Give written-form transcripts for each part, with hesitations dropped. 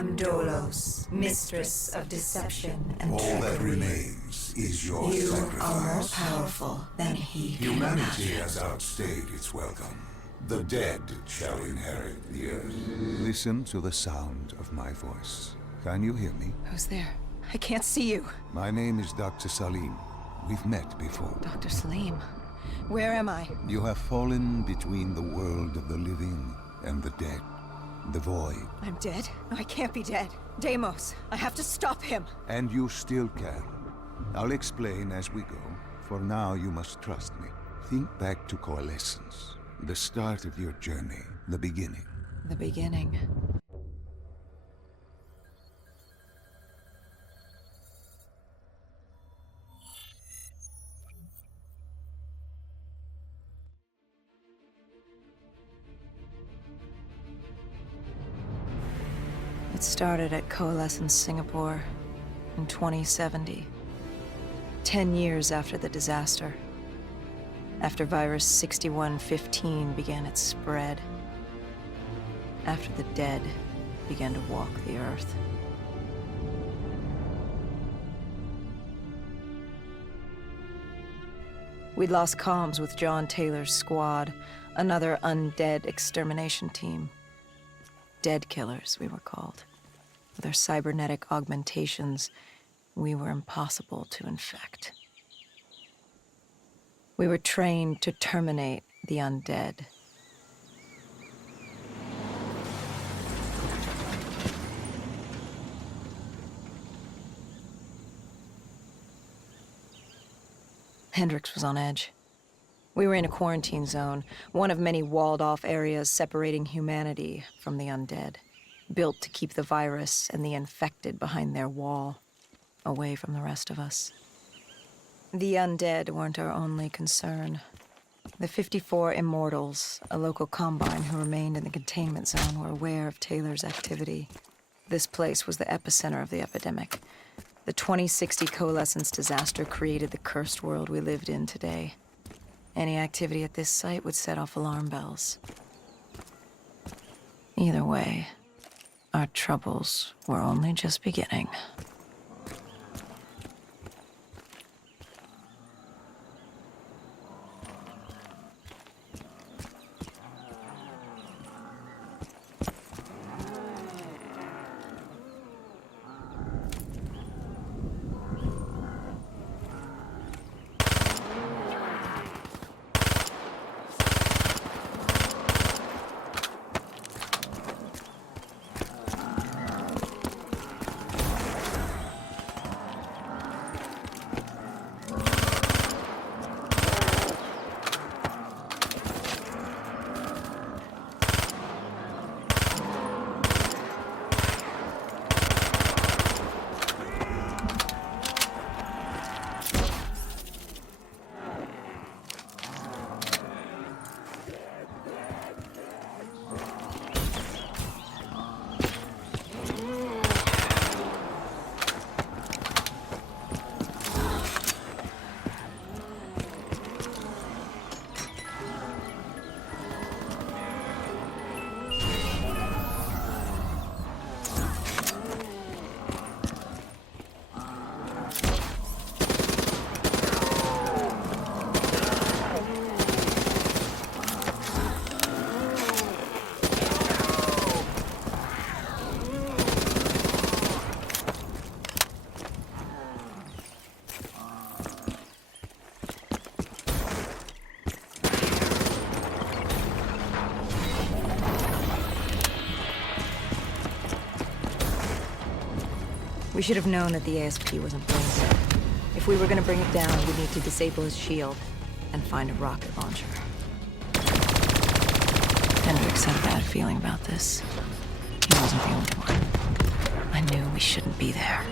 am Dolos, mistress of deception and All trickery. that remains is your You sacrifice. are more powerful than he can Humanity imagine. has outstayed its welcome. The dead shall inherit the earth. Listen to the sound of my voice. Can you hear me? Who's there? I can't see you. My name is Dr. Salim. We've met before. Dr. Salim. Where am I? You have fallen between the world of the living and the dead. The void. I'm dead? No, I can't be dead. Deimos, I have to stop him. And you still can. I'll explain as we go. For now, you must trust me. Think back to Coalescence. The start of your journey. The beginning. The beginning. It started at Coalescence Singapore in 2070. 10 years after the disaster. After virus 6115 began its spread. After the dead began to walk the earth. We'd lost comms with John Taylor's squad, another undead extermination team. Dead killers, we were called. With our cybernetic augmentations, we were impossible to infect. We were trained to terminate the undead. Hendrix was on edge. We were in a quarantine zone, one of many walled-off areas separating humanity from the undead, built to keep the virus and the infected behind their wall, away from the rest of us. The undead weren't our only concern. The 54 Immortals, a local combine who remained in the containment zone, were aware of Taylor's activity. This place was the epicenter of the epidemic. The 2060 Coalescence disaster created the cursed world we lived in today. Any activity at this site would set off alarm bells. Either way, our troubles were only just beginning. We should have known that the ASP wasn't brain dead. If we were gonna bring it down, we'd need to disable his shield and find a rocket launcher. Hendrix had a bad feeling about this. He wasn't the only one. I knew we shouldn't be there.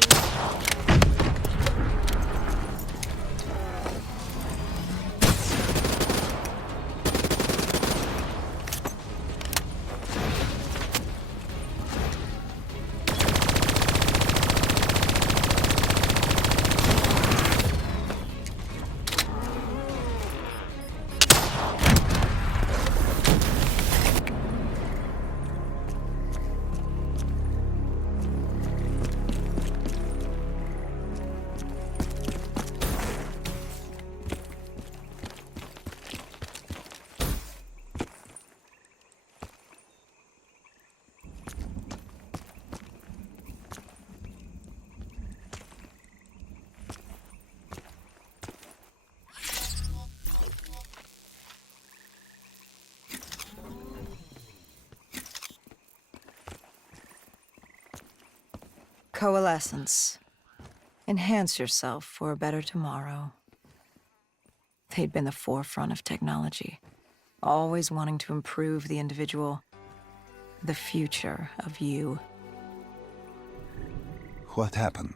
Coalescence. Enhance yourself for a better tomorrow. They'd been the forefront of technology, always wanting to improve the individual, the future of you. What happened?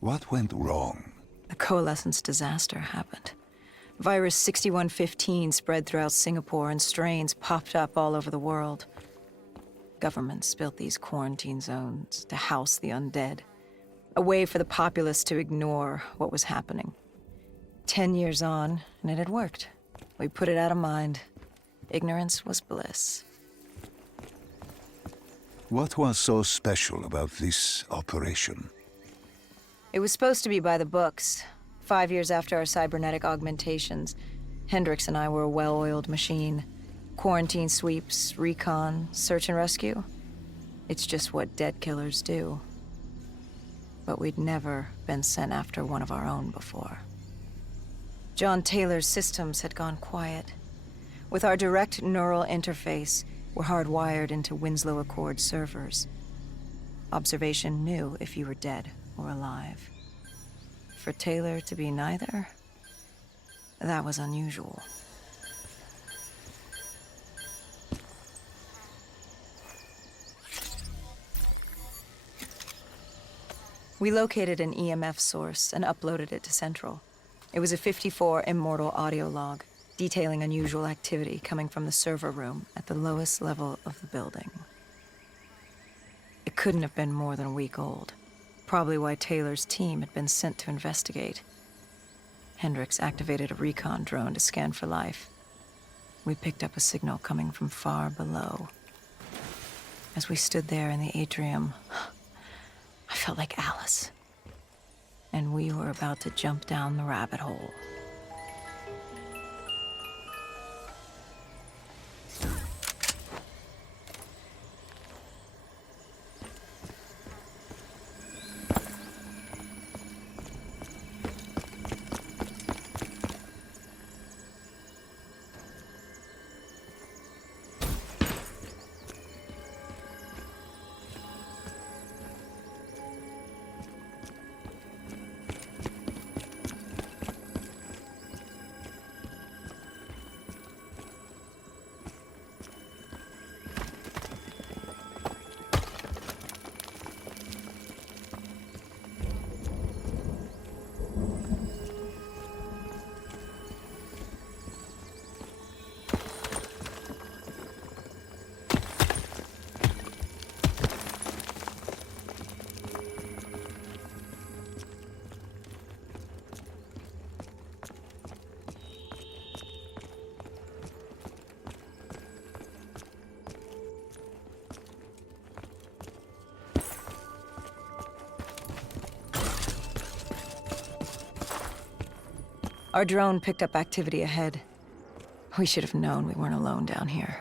What went wrong? The Coalescence disaster happened. Virus 6115 spread throughout Singapore and strains popped up all over the world. Governments built these quarantine zones to house the undead, a way for the populace to ignore what was happening. 10 years on, and it had worked. We put it out of mind. Ignorance was bliss. What was so special about this operation? It was supposed to be by the books. 5 years after our cybernetic augmentations, Hendricks and I were a well-oiled machine. Quarantine sweeps, recon, search and rescue. It's just what dead killers do. But we'd never been sent after one of our own before. John Taylor's systems had gone quiet. With our direct neural interface, we're hardwired into Winslow Accord servers. Observation knew if you were dead or alive. For Taylor to be neither, that was unusual. We located an EMF source and uploaded it to Central. It was a 54 immortal audio log, detailing unusual activity coming from the server room at the lowest level of the building. It couldn't have been more than a week old, probably why Taylor's team had been sent to investigate. Hendricks activated a recon drone to scan for life. We picked up a signal coming from far below. As we stood there in the atrium, I felt like Alice. And we were about to jump down the rabbit hole. Our drone picked up activity ahead. We should have known we weren't alone down here.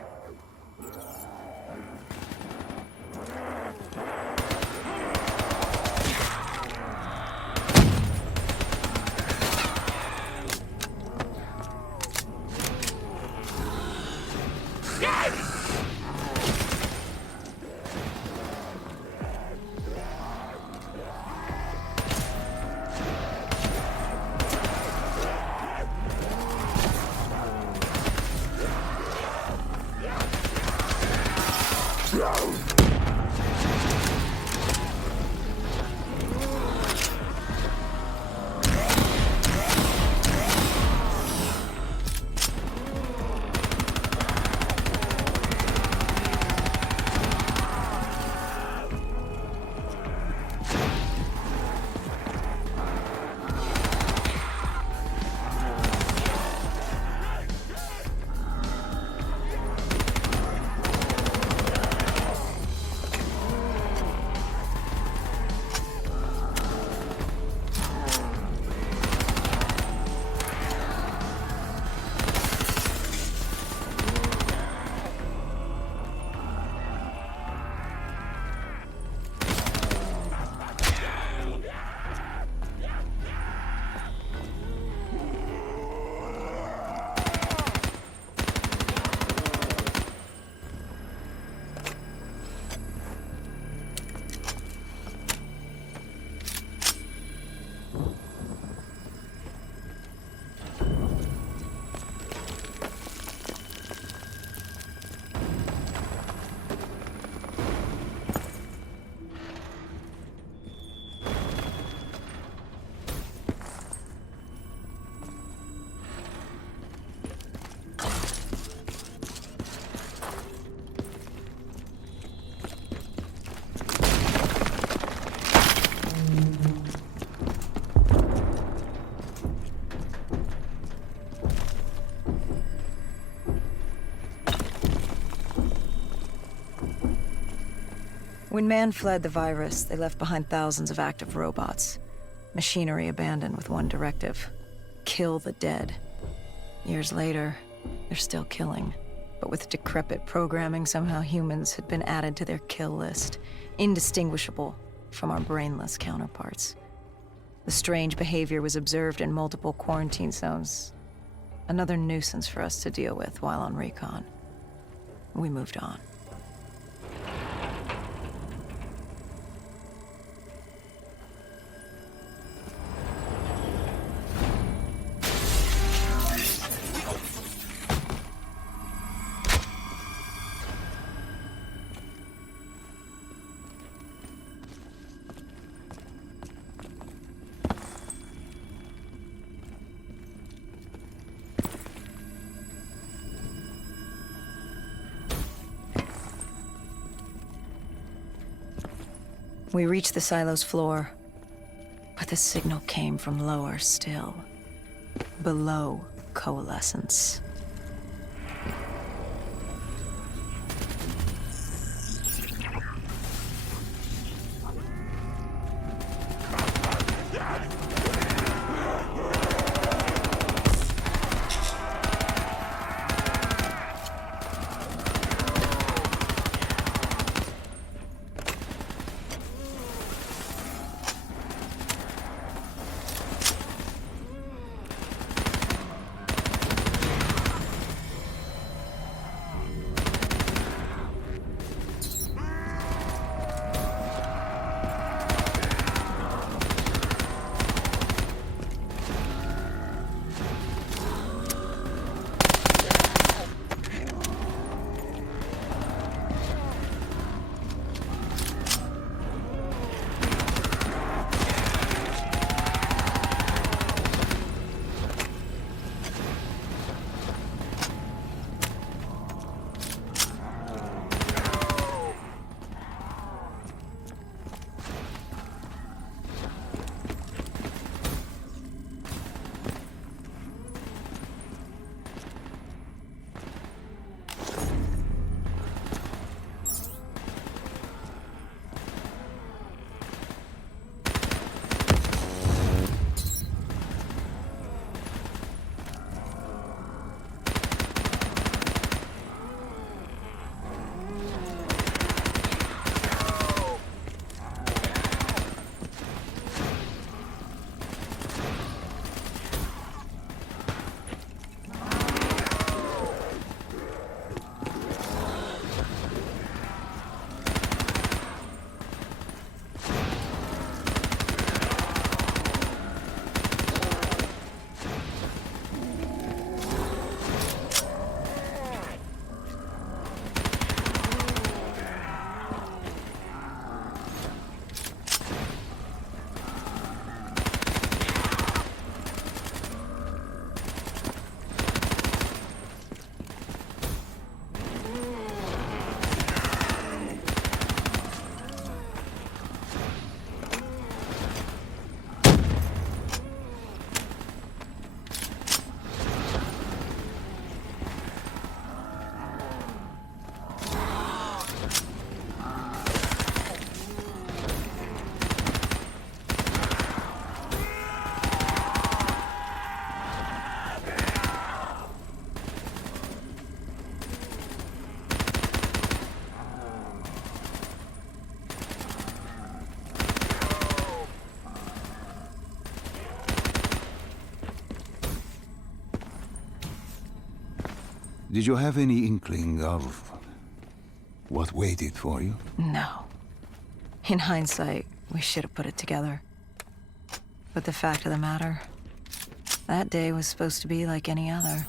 When man fled the virus, they left behind thousands of active robots. Machinery abandoned with one directive: kill the dead. Years later, they're still killing. But with decrepit programming, somehow humans had been added to their kill list, indistinguishable from our brainless counterparts. The strange behavior was observed in multiple quarantine zones. Another nuisance for us to deal with while on recon. We moved on. We reached the silo's floor, but the signal came from lower still, below coalescence. Did you have any inkling of what waited for you? No. In hindsight, we should have put it together. But the fact of the matter, that day was supposed to be like any other.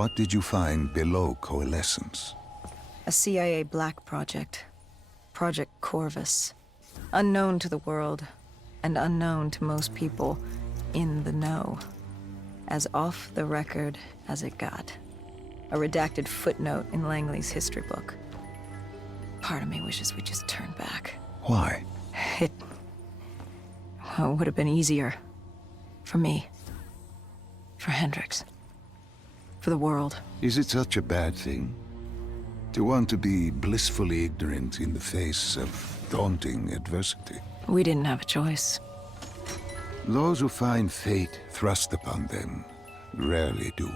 What did you find below Coalescence? A CIA black project. Project Corvus. Unknown to the world, and unknown to most people in the know. As off the record as it got. A redacted footnote in Langley's history book. Part of me wishes we'd just turn back. Why? It would have been easier. For me. For Hendricks. For the world. Is it such a bad thing? To want to be blissfully ignorant in the face of daunting adversity? We didn't have a choice. Those who find fate thrust upon them rarely do.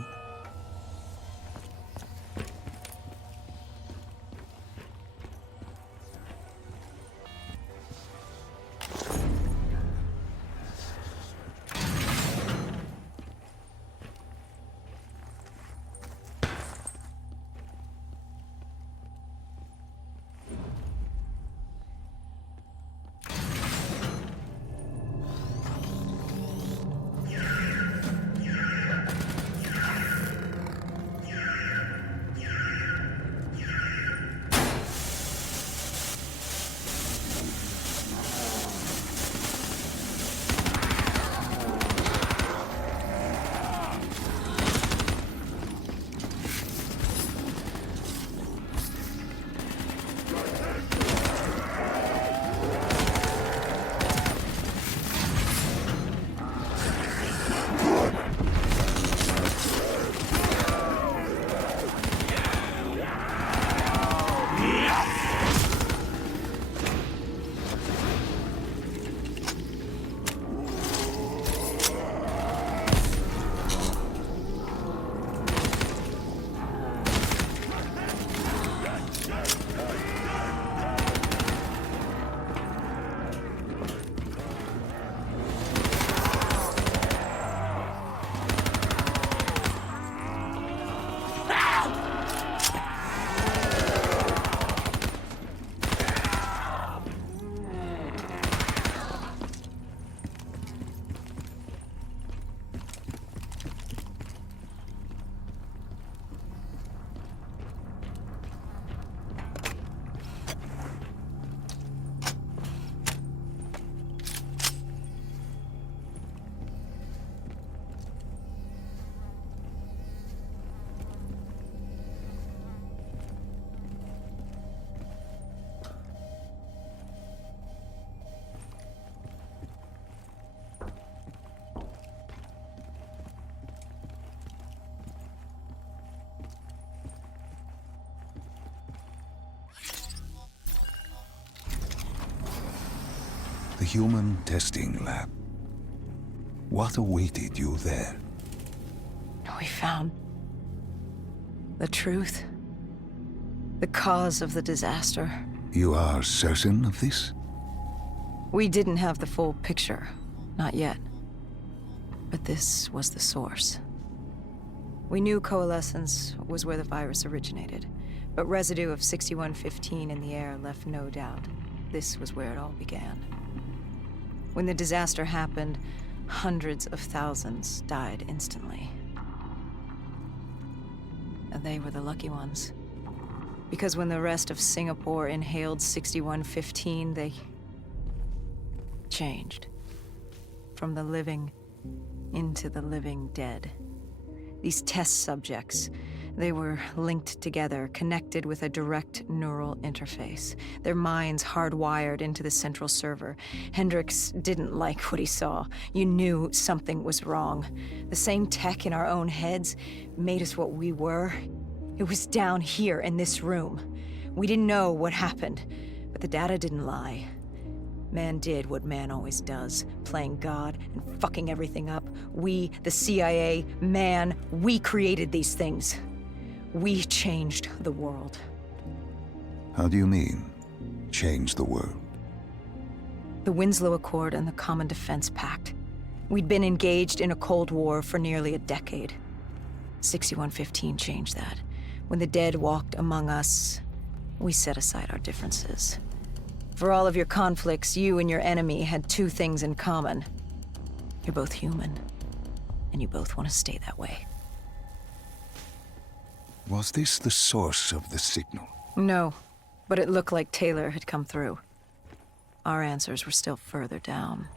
The human testing lab. What awaited you there? We found the truth. The cause of the disaster. You are certain of this? We didn't have the full picture. Not yet. But this was the source. We knew Coalescence was where the virus originated, but residue of 6115 in the air left no doubt. This was where it all began. When the disaster happened, hundreds of thousands died instantly. And they were the lucky ones. Because when the rest of Singapore inhaled 6115, they changed. From the living into the living dead. These test subjects, they were linked together, connected with a direct neural interface. Their minds hardwired into the central server. Hendricks didn't like what he saw. You knew something was wrong. The same tech in our own heads made us what we were. It was down here in this room. We didn't know what happened, but the data didn't lie. Man did what man always does, playing God and fucking everything up. We, the CIA, man, we created these things. We changed the world. How do you mean, change the world? The Winslow Accord and the Common Defense Pact. We'd been engaged in a Cold War for nearly a decade. 6115 changed that. When the dead walked among us, we set aside our differences. For all of your conflicts, you and your enemy had two things in common. You're both human, and you both want to stay that way. Was this the source of the signal? No, but it looked like Taylor had come through. Our answers were still further down.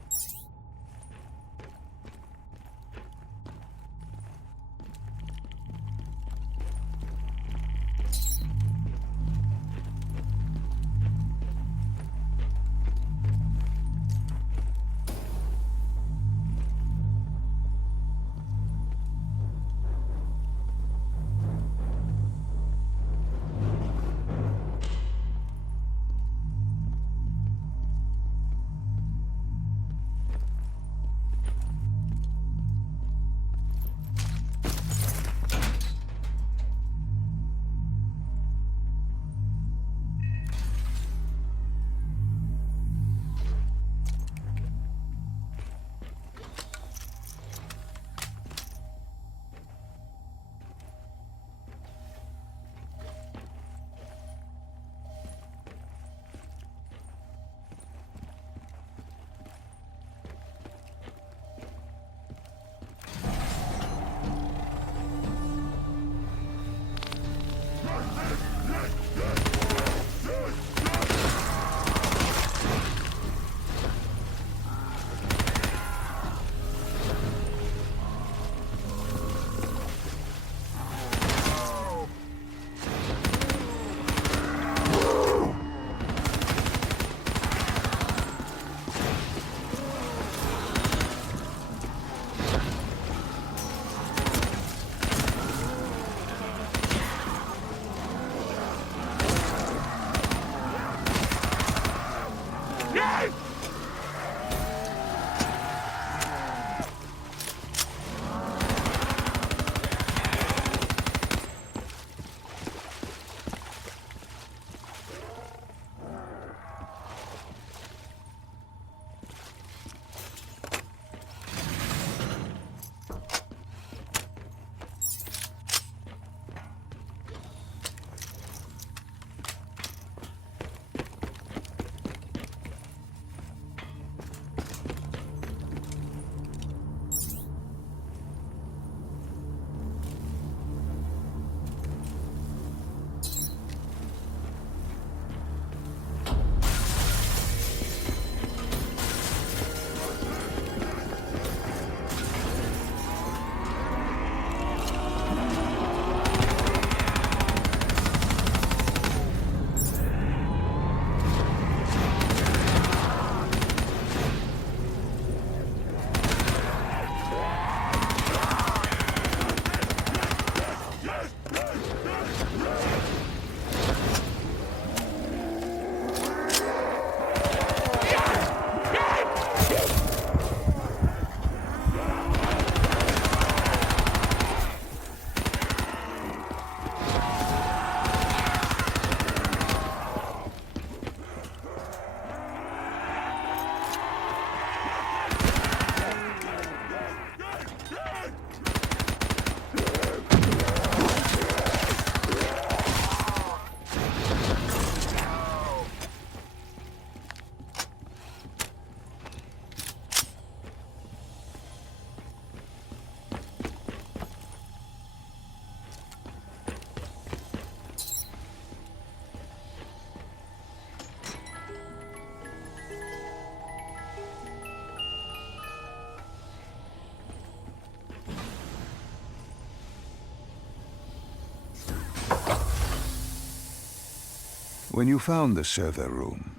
When you found the server room,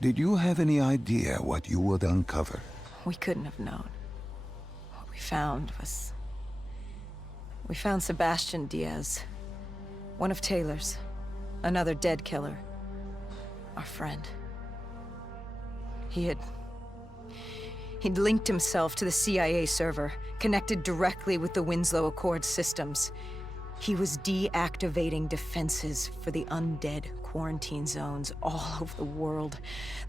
did you have any idea what you would uncover? We couldn't have known. What we found was... We found Sebastian Diaz. One of Taylor's. Another dead killer. Our friend. He'd linked himself to the CIA server, connected directly with the Winslow Accord systems. He was deactivating defenses for the undead quarantine zones all over the world.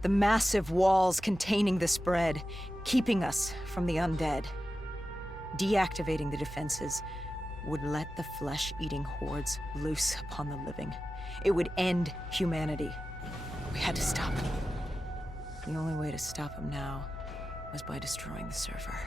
The massive walls containing the spread, keeping us from the undead. Deactivating the defenses would let the flesh-eating hordes loose upon the living. It would end humanity. We had to stop him. The only way to stop him now was by destroying the server.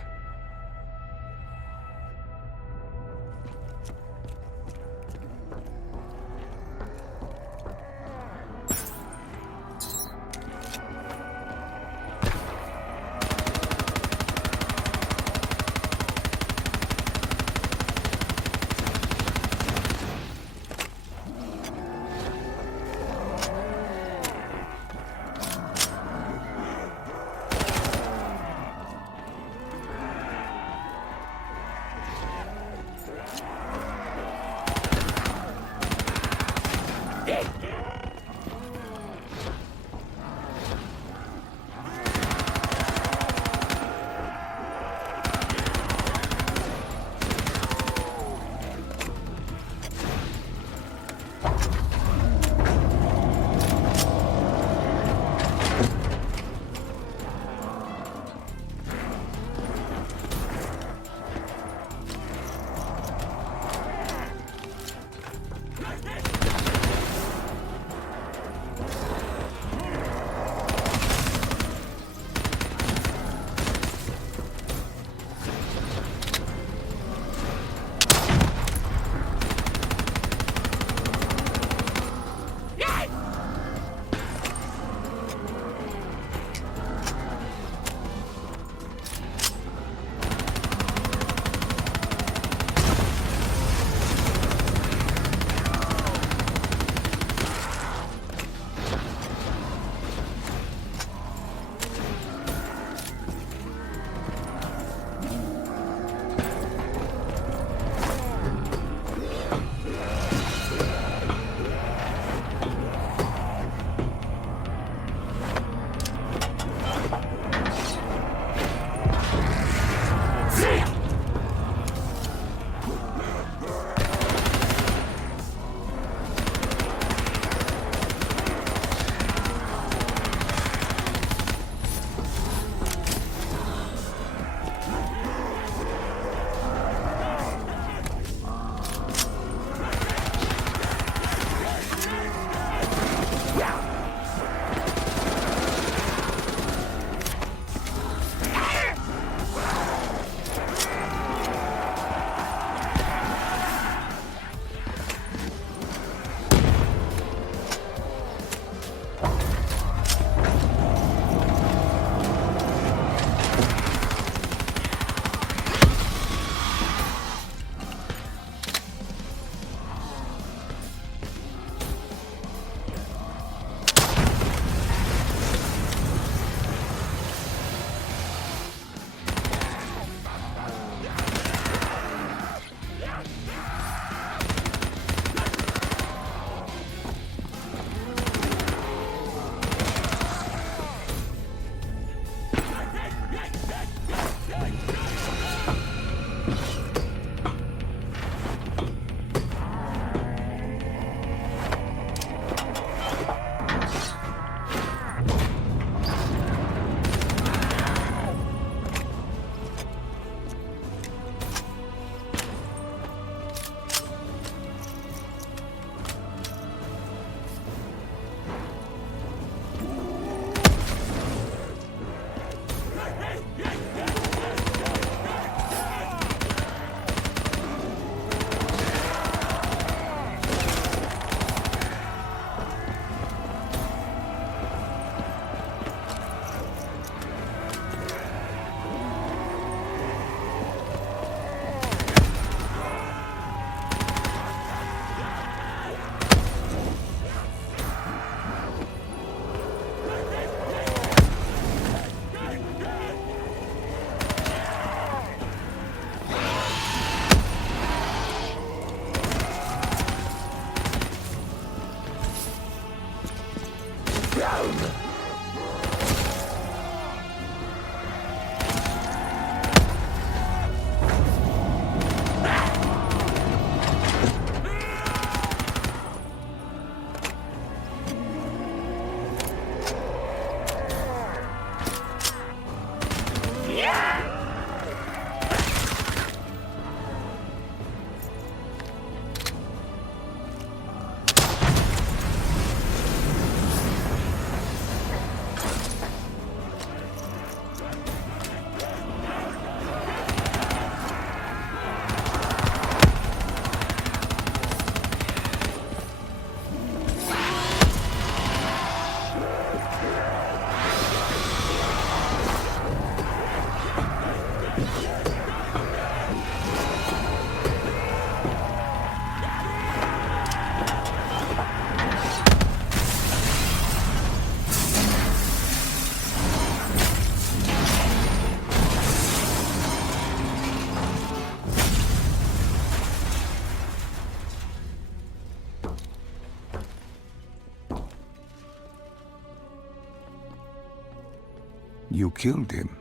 You killed him.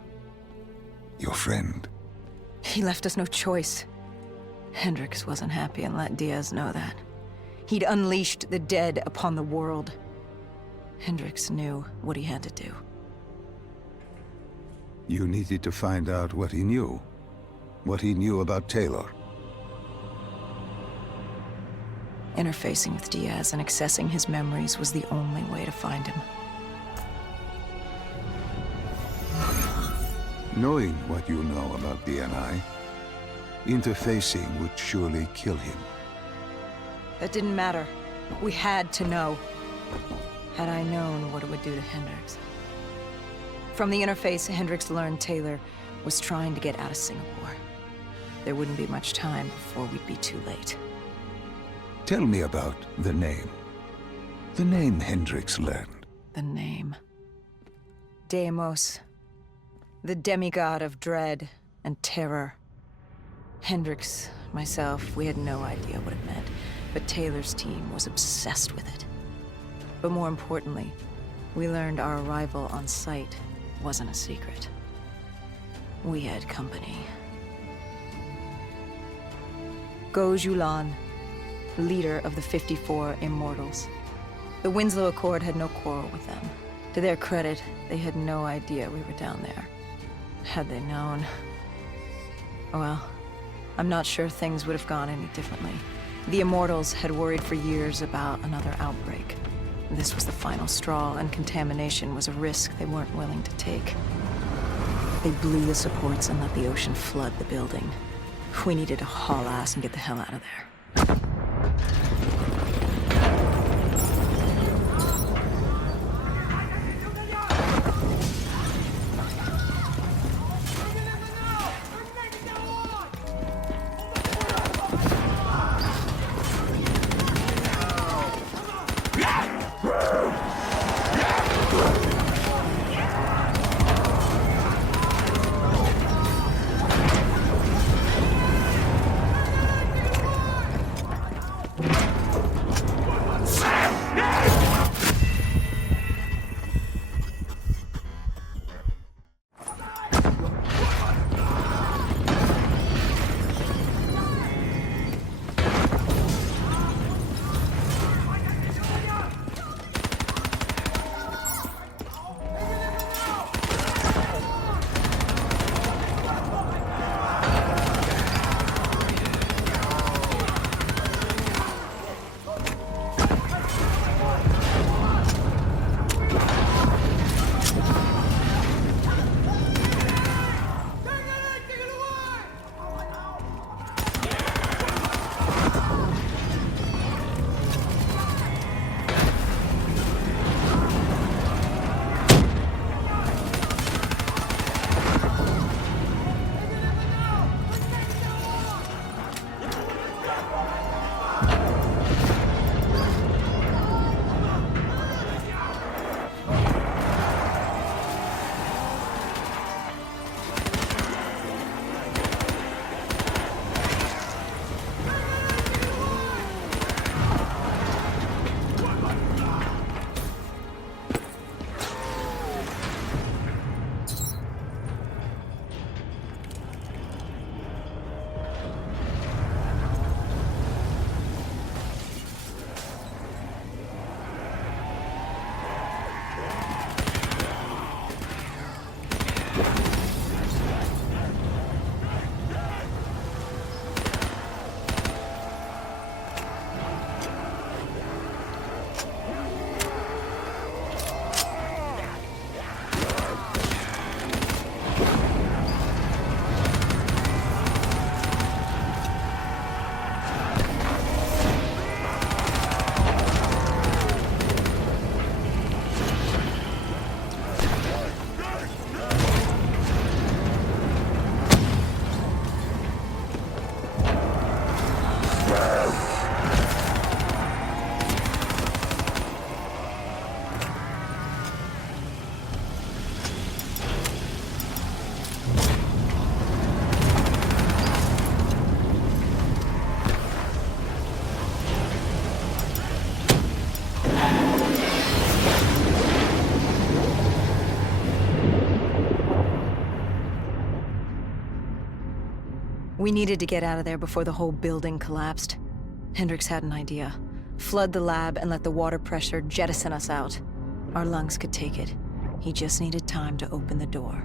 Your friend. He left us no choice. Hendricks wasn't happy and let Diaz know that. He'd unleashed the dead upon the world. Hendricks knew what he had to do. You needed to find out what he knew. What he knew about Taylor. Interfacing with Diaz and accessing his memories was the only way to find him. Knowing what you know about DNI, interfacing would surely kill him. That didn't matter. We had to know. Had I known what it would do to Hendricks. From the interface, Hendricks learned Taylor was trying to get out of Singapore. There wouldn't be much time before we'd be too late. Tell me about the name. The name Hendricks learned. The name. Deimos. The demigod of dread and terror. Hendricks, myself, we had no idea what it meant, but Taylor's team was obsessed with it. But more importantly, we learned our arrival on site wasn't a secret. We had company. Go Julan, leader of the 54 Immortals. The Winslow Accord had no quarrel with them. To their credit, they had no idea we were down there. Had they known... well, I'm not sure things would have gone any differently. The Immortals had worried for years about another outbreak. This was the final straw, and contamination was a risk they weren't willing to take. They blew the supports and let the ocean flood the building. We needed to haul ass and get the hell out of there. We needed to get out of there before the whole building collapsed. Hendricks had an idea. Flood the lab and let the water pressure jettison us out. Our lungs could take it. He just needed time to open the door.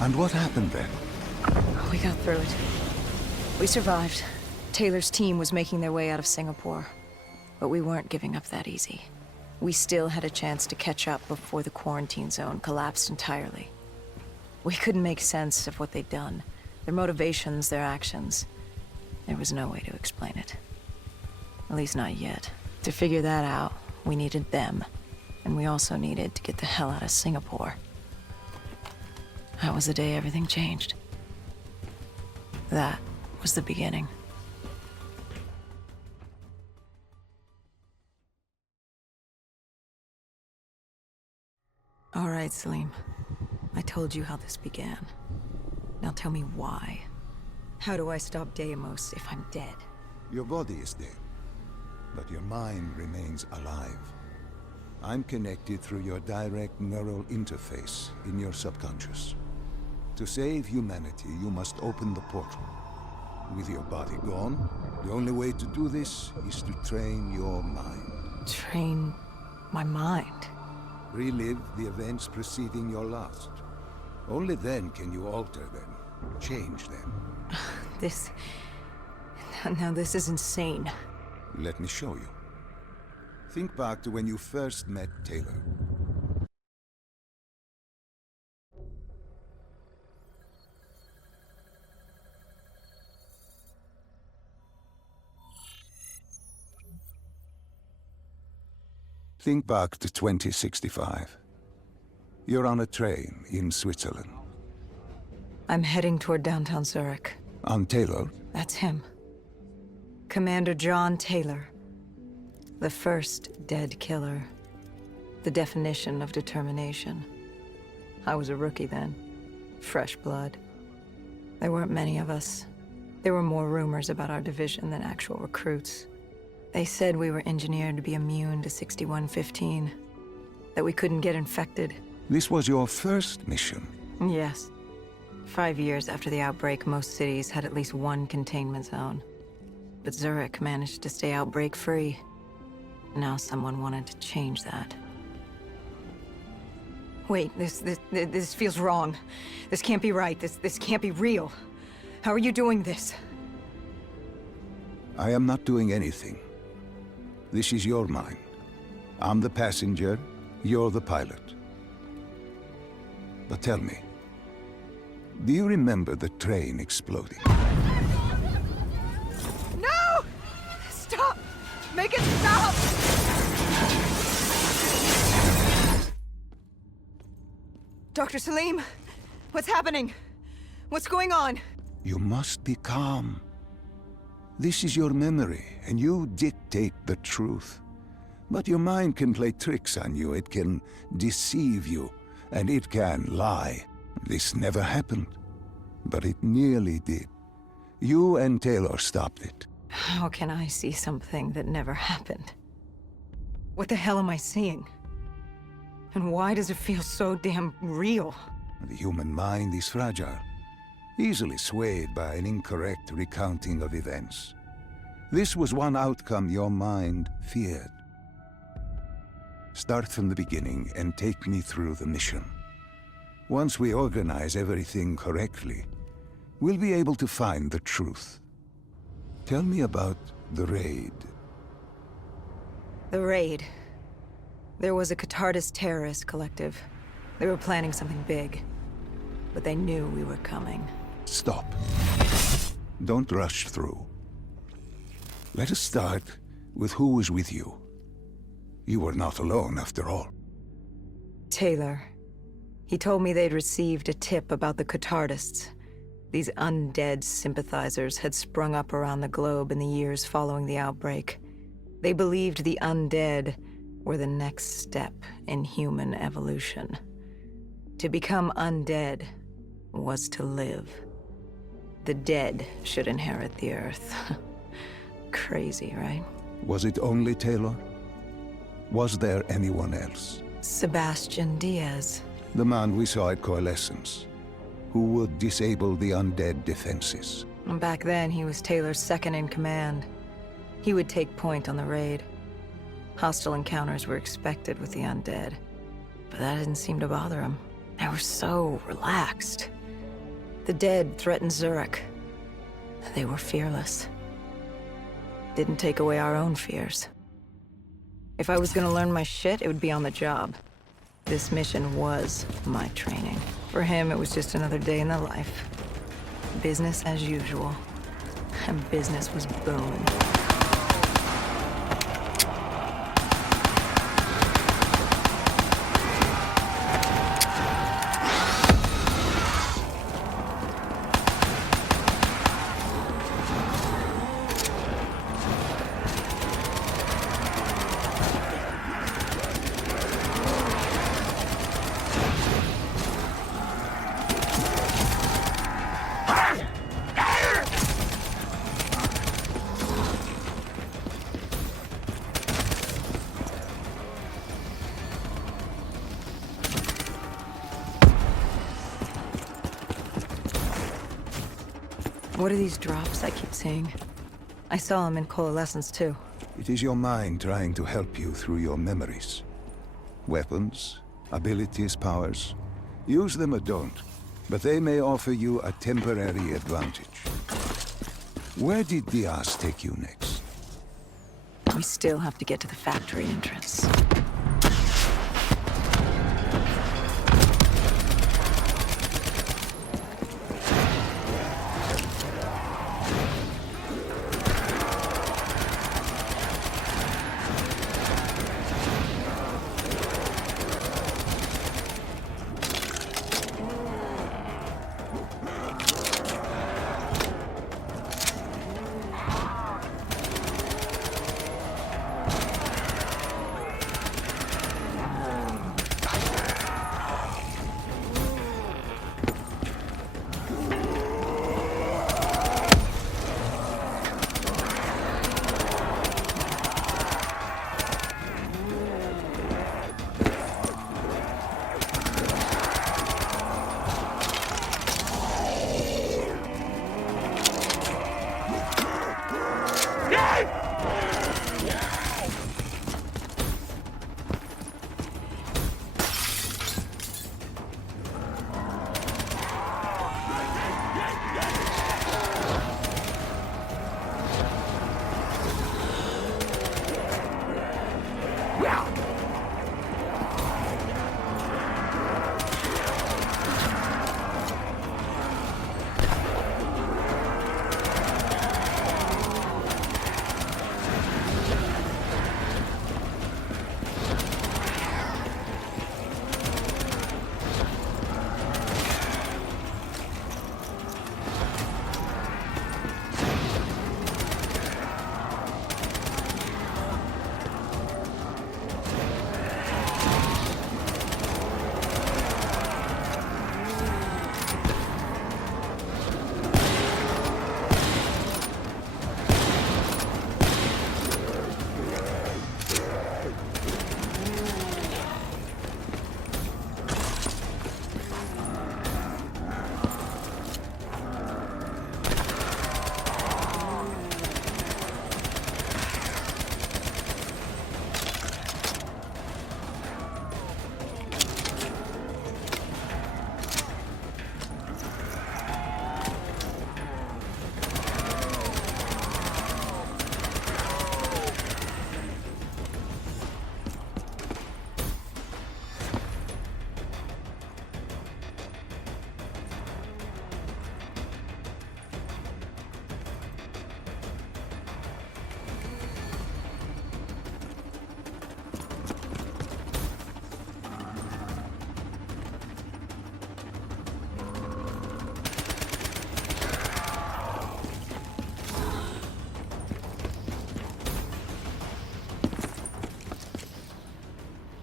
And what happened then? We got through it. We survived. Taylor's team was making their way out of Singapore. But we weren't giving up that easy. We still had a chance to catch up before the quarantine zone collapsed entirely. We couldn't make sense of what they'd done. Their motivations, their actions. There was no way to explain it. At least not yet. To figure that out, we needed them. And we also needed to get the hell out of Singapore. That was the day everything changed. That was the beginning. All right, Salim. I told you how this began. Now tell me why. How do I stop Deimos if I'm dead? Your body is dead, but your mind remains alive. I'm connected through your direct neural interface in your subconscious. To save humanity, you must open the portal. With your body gone, the only way to do this is to train your mind. Train my mind? Relive the events preceding your last. Only then can you alter them, change them. This... Now this is insane. Let me show you. Think back to when you first met Taylor. Think back to 2065. You're on a train in Switzerland. I'm heading toward downtown Zurich. On Taylor? That's him. Commander John Taylor. The first dead killer. The definition of determination. I was a rookie then. Fresh blood. There weren't many of us. There were more rumors about our division than actual recruits. They said we were engineered to be immune to 6115. That we couldn't get infected. This was your first mission? Yes. 5 years after the outbreak, most cities had at least one containment zone. But Zurich managed to stay outbreak-free. Now someone wanted to change that. Wait, this feels wrong. This can't be right. This can't be real. How are you doing this? I am not doing anything. This is your mind. I'm the passenger, you're the pilot. But tell me, do you remember the train exploding? No! Stop! Make it stop! Dr. Salim, what's happening? What's going on? You must be calm. This is your memory, and you dictate the truth. But your mind can play tricks on you. It can deceive you, and it can lie. This never happened, but it nearly did. You and Taylor stopped it. How can I see something that never happened? What the hell am I seeing? And why does it feel so damn real? The human mind is fragile, easily swayed by an incorrect recounting of events. This was one outcome your mind feared. Start from the beginning and take me through the mission. Once we organize everything correctly, we'll be able to find the truth. Tell me about the raid. The raid. There was a Cathartis terrorist collective. They were planning something big, but they knew we were coming. Stop. Don't rush through. Let us start with who was with you. You were not alone, after all. Taylor. He told me they'd received a tip about the Cathartists. These undead sympathizers had sprung up around the globe in the years following the outbreak. They believed the undead were the next step in human evolution. To become undead was to live. The dead should inherit the earth. Crazy, right? Was it only Taylor? Was there anyone else? Sebastian Diaz. The man we saw at Coalescence, who would disable the undead defenses. Back then, he was Taylor's second in command. He would take point on the raid. Hostile encounters were expected with the undead, but that didn't seem to bother him. They were so relaxed. The dead threatened Zurich. They were fearless. Didn't take away our own fears. If I was gonna learn my shit, it would be on the job. This mission was my training. For him, it was just another day in the life. Business as usual. And business was booming. What are these drops I keep seeing? I saw them in Coalescence, too. It is your mind trying to help you through your memories. Weapons, abilities, powers. Use them or don't, but they may offer you a temporary advantage. Where did Diaz take you next? We still have to get to the factory entrance.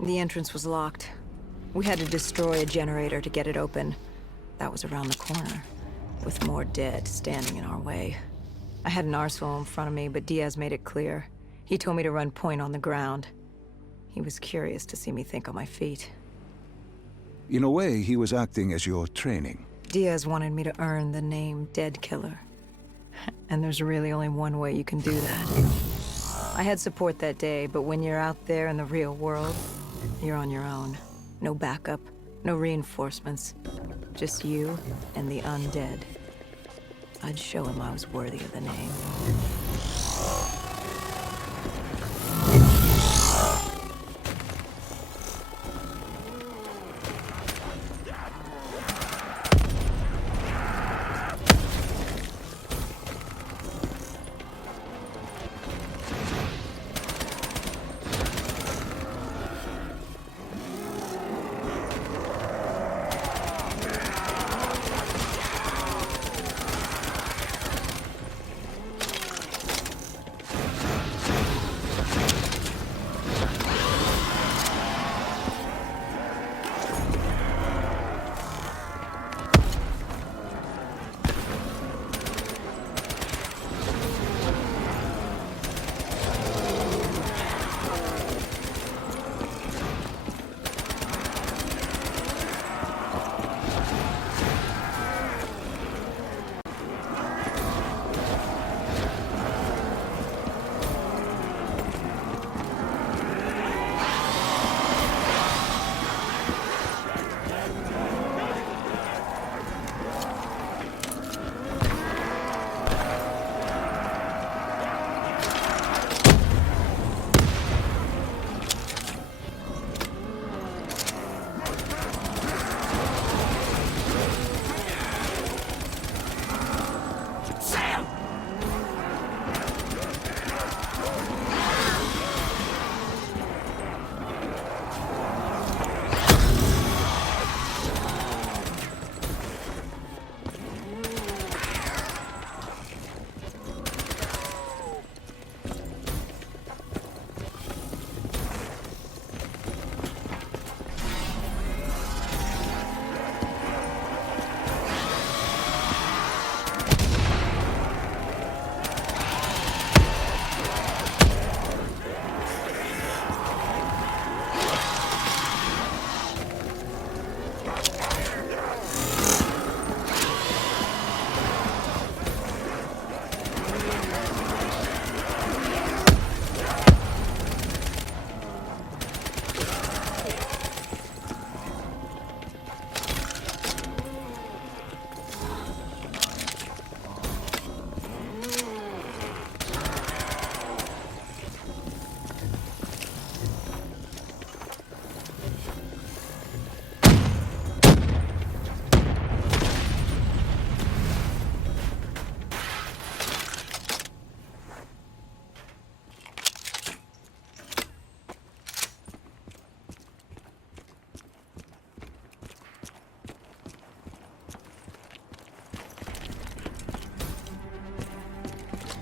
The entrance was locked. We had to destroy a generator to get it open. That was around the corner, with more dead standing in our way. I had an arsenal in front of me, but Diaz made it clear. He told me to run point on the ground. He was curious to see me think on my feet. In a way, he was acting as your training. Diaz wanted me to earn the name Dead Killer. And there's really only one way you can do that. I had support that day, but when you're out there in the real world, you're on your own. No backup, no reinforcements. Just you and the undead. I'd show him I was worthy of the name.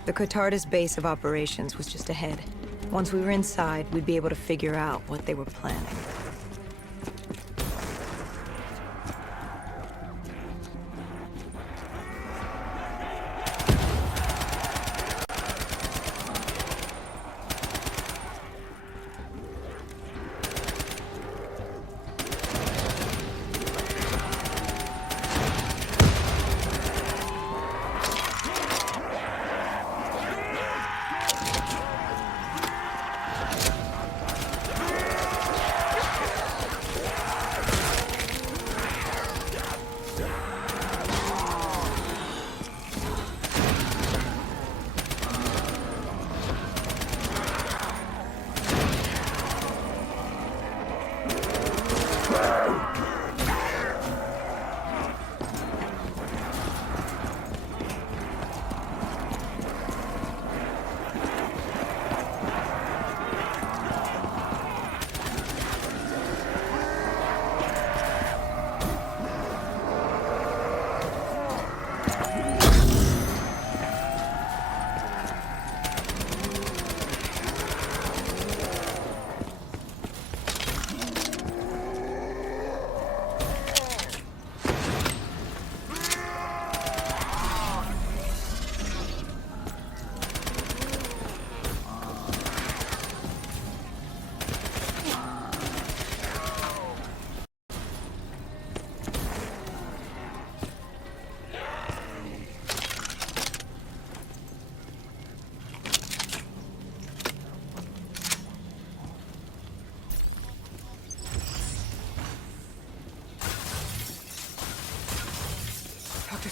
The Catardus base of operations was just ahead. Once we were inside, we'd be able to figure out what they were planning.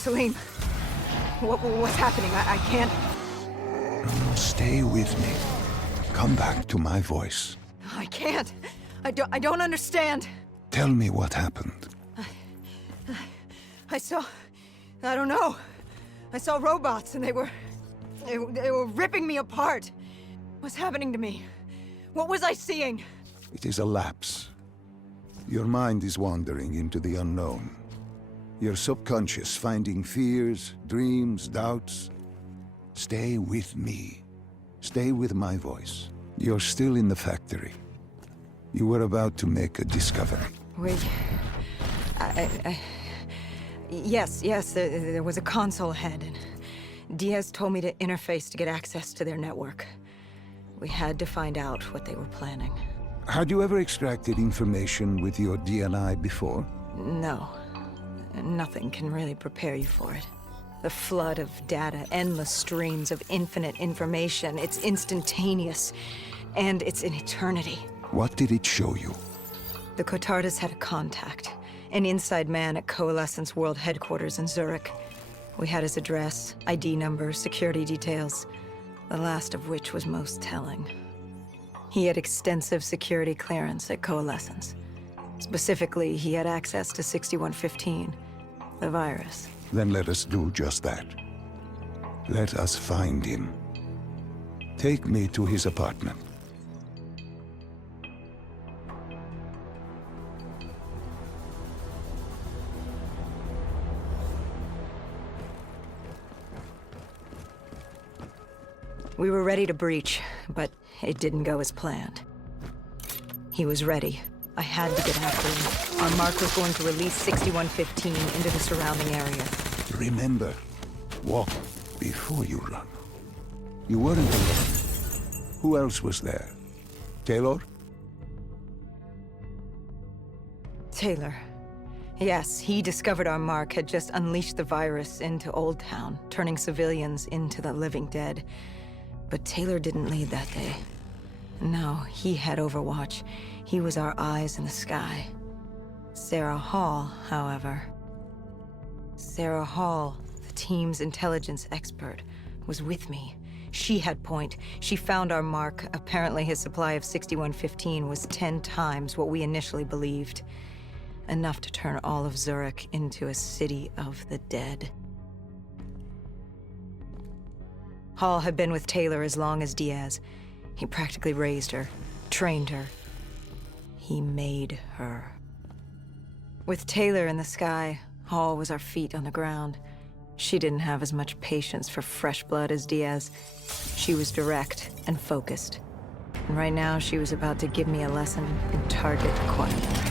Salim, what's happening? I can't... No, stay with me. Come back to my voice. I can't. I don't understand. Tell me what happened. I don't know. I saw robots and they were ripping me apart. What's happening to me? What was I seeing? It is a lapse. Your mind is wandering into the unknown. Your subconscious finding fears, dreams, doubts. Stay with me. Stay with my voice. You're still in the factory. You were about to make a discovery. Wait... Yes, there was a console ahead, and Diaz told me to interface to get access to their network. We had to find out what they were planning. Had you ever extracted information with your DNI before? No. Nothing can really prepare you for it. The flood of data, endless streams of infinite information, it's instantaneous, and it's an eternity. What did it show you? The Cotardas had a contact. An inside man at Coalescence World Headquarters in Zurich. We had his address, ID number, security details, the last of which was most telling. He had extensive security clearance at Coalescence. Specifically, he had access to 6115, the virus. Then let us do just that. Let us find him. Take me to his apartment. We were ready to breach, but it didn't go as planned. He was ready. I had to get after him. Our mark was going to release 6115 into the surrounding area. Remember, walk before you run. You weren't alone. Who else was there? Taylor? Taylor. Yes, he discovered our mark had just unleashed the virus into Old Town, turning civilians into the living dead. But Taylor didn't lead that day. No, he had Overwatch. He was our eyes in the sky. Sarah Hall, however... Sarah Hall, the team's intelligence expert, was with me. She had point. She found our mark. Apparently his supply of 6115 was 10 times what we initially believed. Enough to turn all of Zurich into a city of the dead. Hall had been with Taylor as long as Diaz. He practically raised her, trained her. He made her. With Taylor in the sky, Hall was our feet on the ground. She didn't have as much patience for fresh blood as Diaz. She was direct and focused. And right now, she was about to give me a lesson in target acquirement.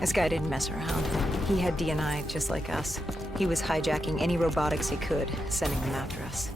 This guy didn't mess around. He had DNI just like us. He was hijacking any robotics he could, sending them after us.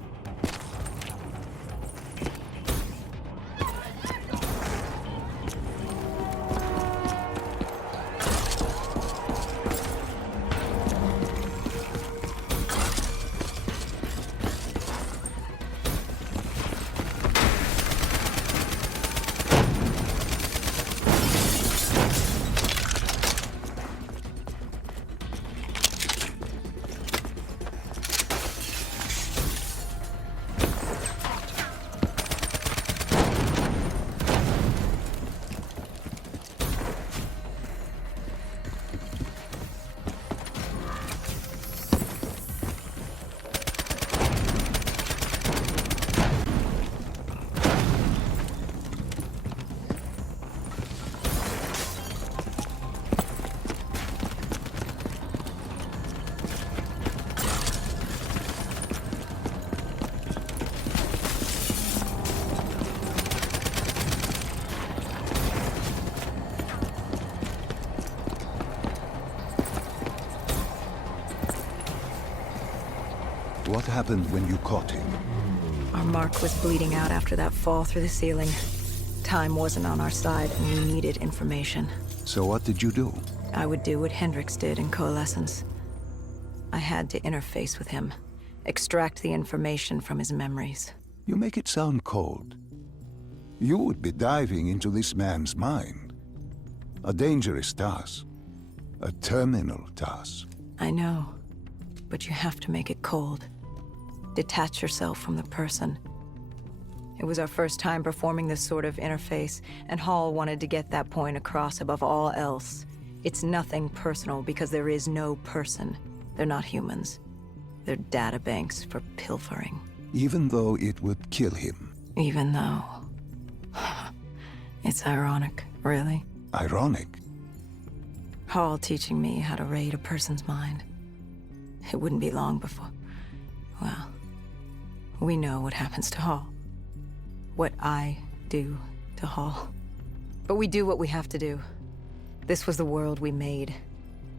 What happened when you caught him? Our mark was bleeding out after that fall through the ceiling. Time wasn't on our side, and we needed information. So what did you do? I would do what Hendricks did in Coalescence. I had to interface with him, extract the information from his memories. You make it sound cold. You would be diving into this man's mind. A dangerous task. A terminal task. I know, but you have to make it cold. Detach yourself from the person. It was our first time performing this sort of interface, and Hall wanted to get that point across above all else. It's nothing personal because there is no person. They're not humans. They're databanks for pilfering. Even though it would kill him. Even though... It's ironic, really. Ironic? Hall teaching me how to raid a person's mind. It wouldn't be long before... Well, we know what happens to Hall. What I do to Hall. But we do what we have to do. This was the world we made.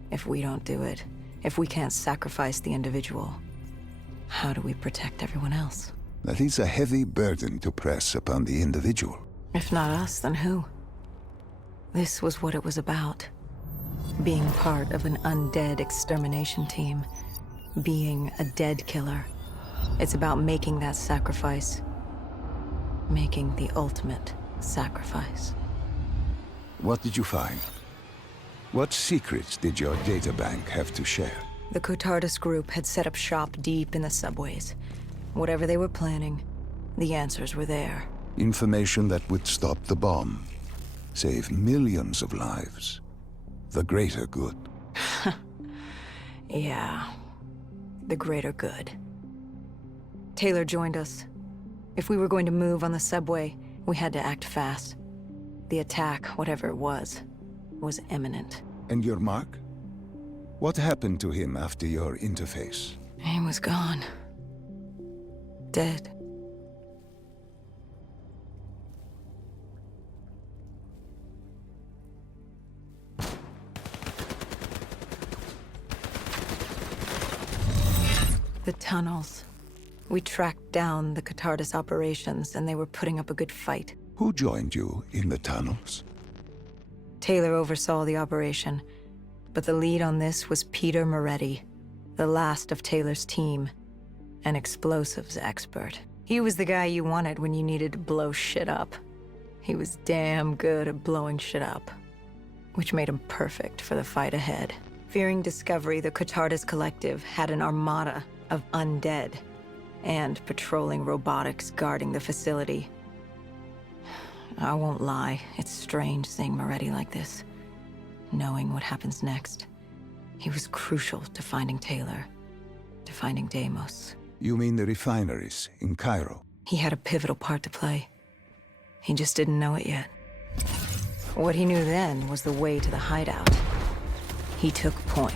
If we don't do it, if we can't sacrifice the individual, how do we protect everyone else? That is a heavy burden to press upon the individual. If not us, then who? This was what it was about. Being part of an undead extermination team. Being a dead killer. It's about making that sacrifice. Making the ultimate sacrifice. What did you find? What secrets did your databank have to share? The Cotardus group had set up shop deep in the subways. Whatever they were planning, the answers were there. Information that would stop the bomb. Save millions of lives. The greater good. Yeah. The greater good. Taylor joined us. If we were going to move on the subway, we had to act fast. The attack, whatever it was imminent. And your mark? What happened to him after your interface? He was gone. Dead. The tunnels. We tracked down the Cotardus operations, and they were putting up a good fight. Who joined you in the tunnels? Taylor oversaw the operation, but the lead on this was Peter Moretti, the last of Taylor's team, an explosives expert. He was the guy you wanted when you needed to blow shit up. He was damn good at blowing shit up, which made him perfect for the fight ahead. Fearing discovery, the Cotardus Collective had an armada of undead and patrolling robotics guarding the facility. I won't lie, it's strange seeing Moretti like this, knowing what happens next. He was crucial to finding Taylor, to finding Deimos. You mean the refineries in Cairo? He had a pivotal part to play. He just didn't know it yet. What he knew then was the way to the hideout. He took point.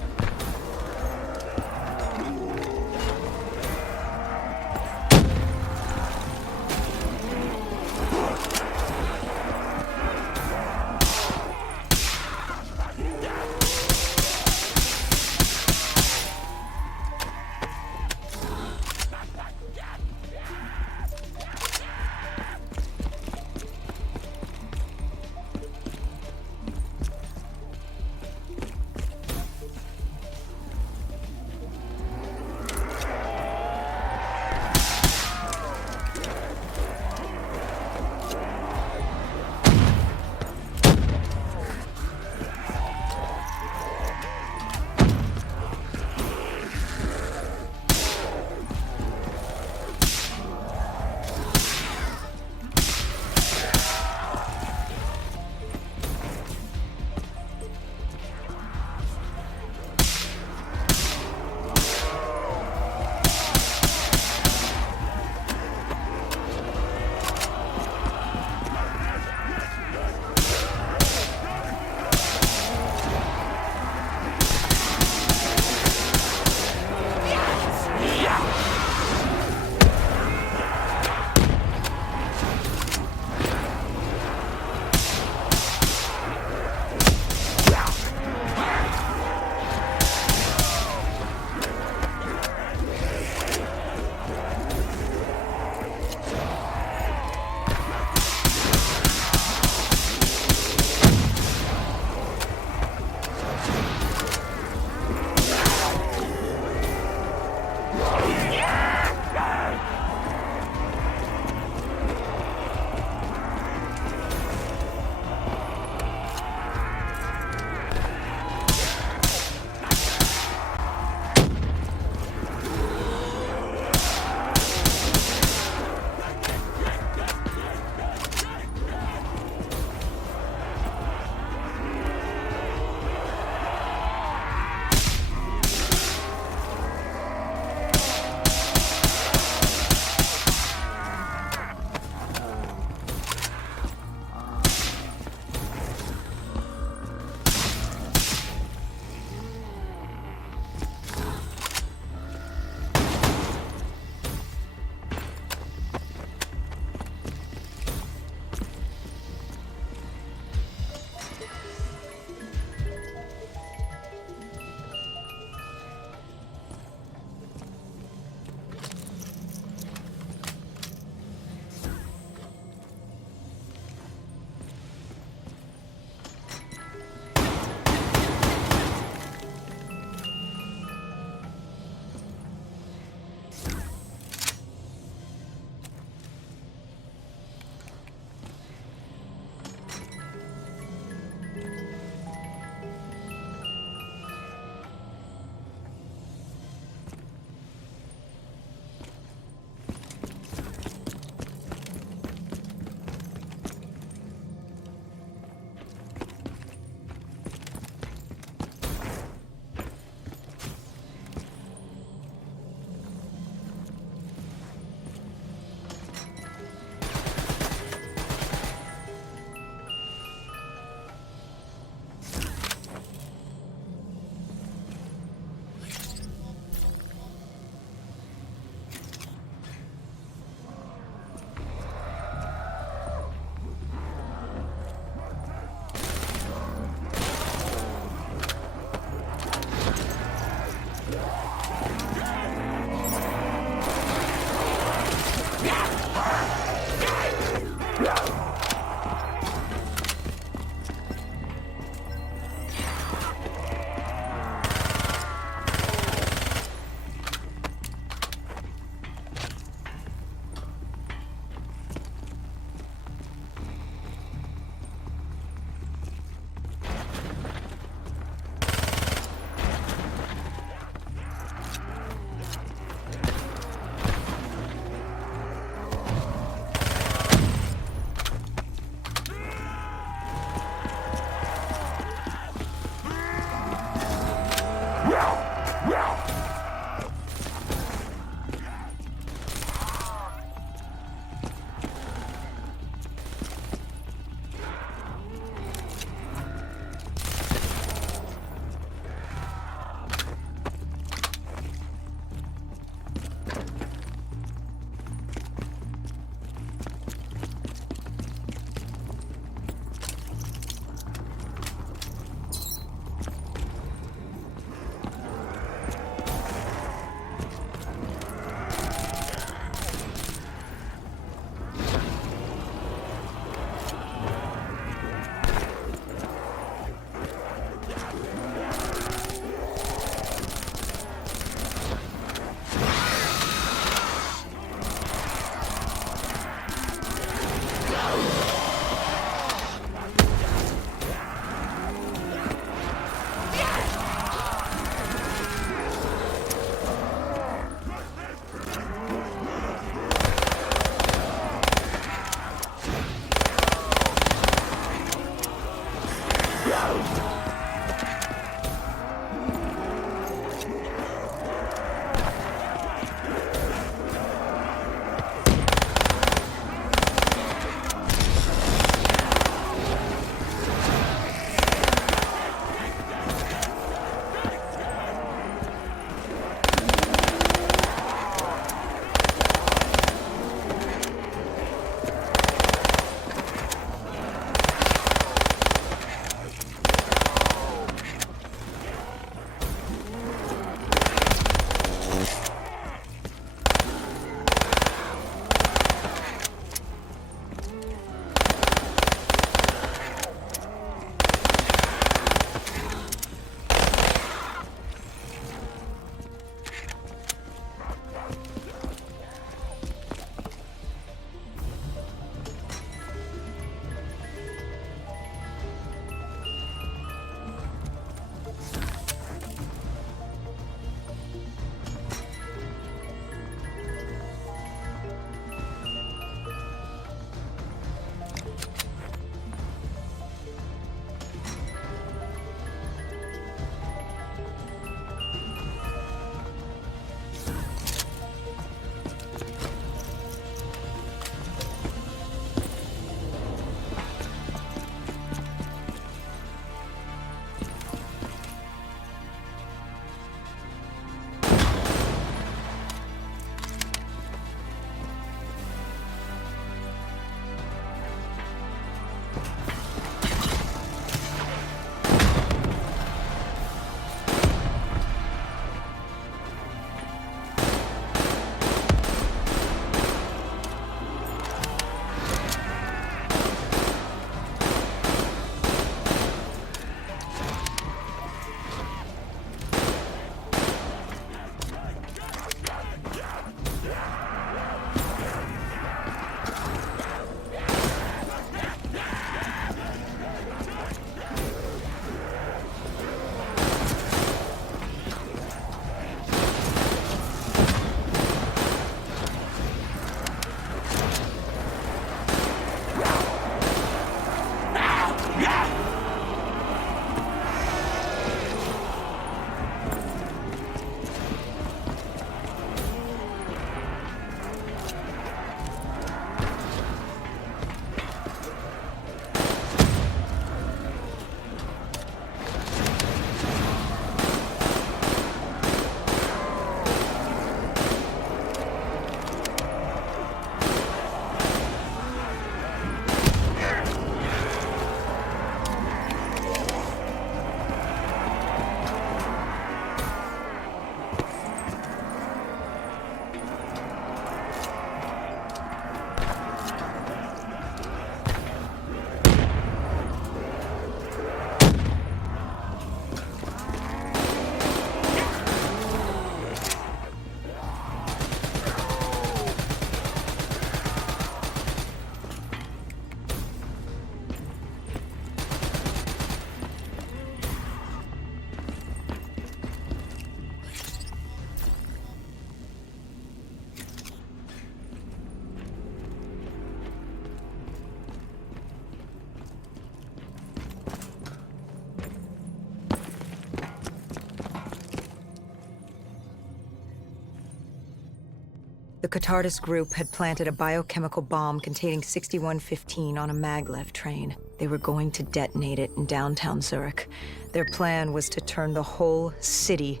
The Catardus group had planted a biochemical bomb containing 6115 on a maglev train. They were going to detonate it in downtown Zurich. Their plan was to turn the whole city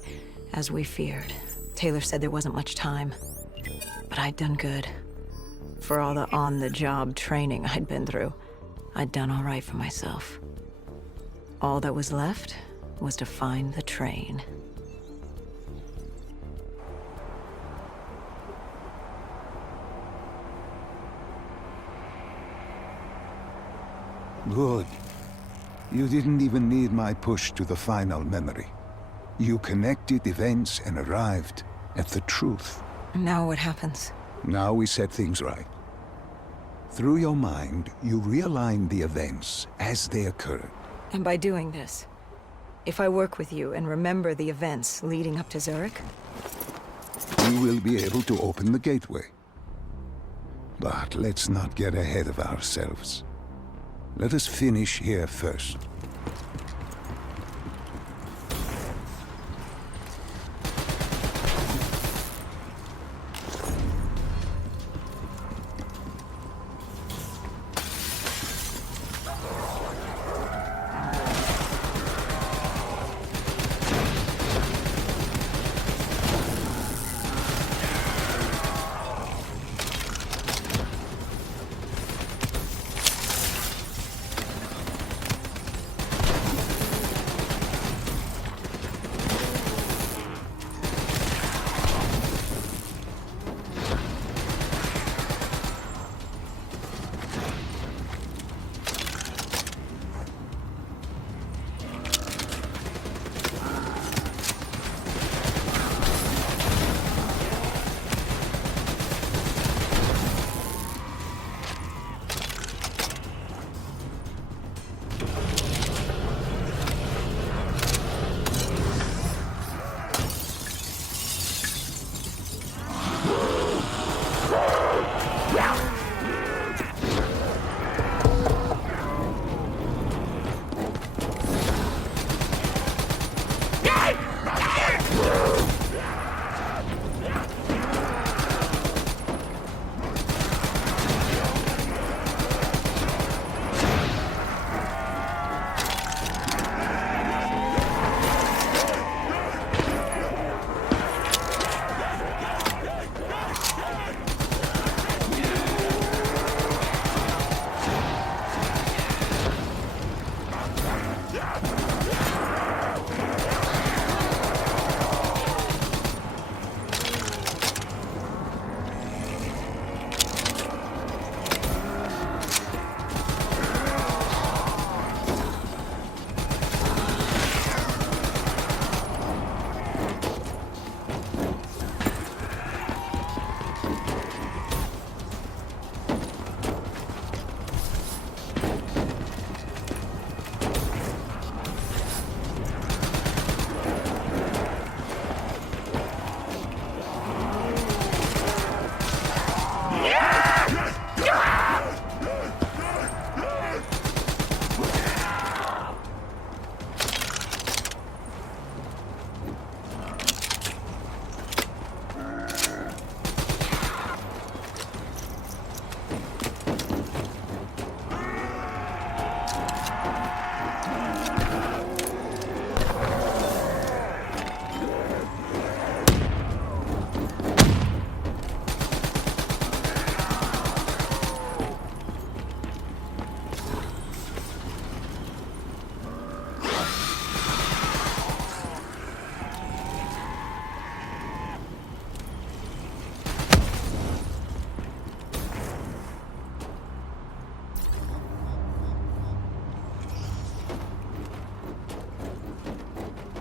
as we feared. Taylor said there wasn't much time, but I'd done good. For all the on-the-job training I'd been through, I'd done all right for myself. All that was left was to find the train. Good. You didn't even need my push to the final memory. You connected events and arrived at the truth. Now what happens? Now we set things right. Through your mind, you realign the events as they occurred. And by doing this, if I work with you and remember the events leading up to Zurich, You will be able to open the gateway. But let's not get ahead of ourselves. Let us finish here first.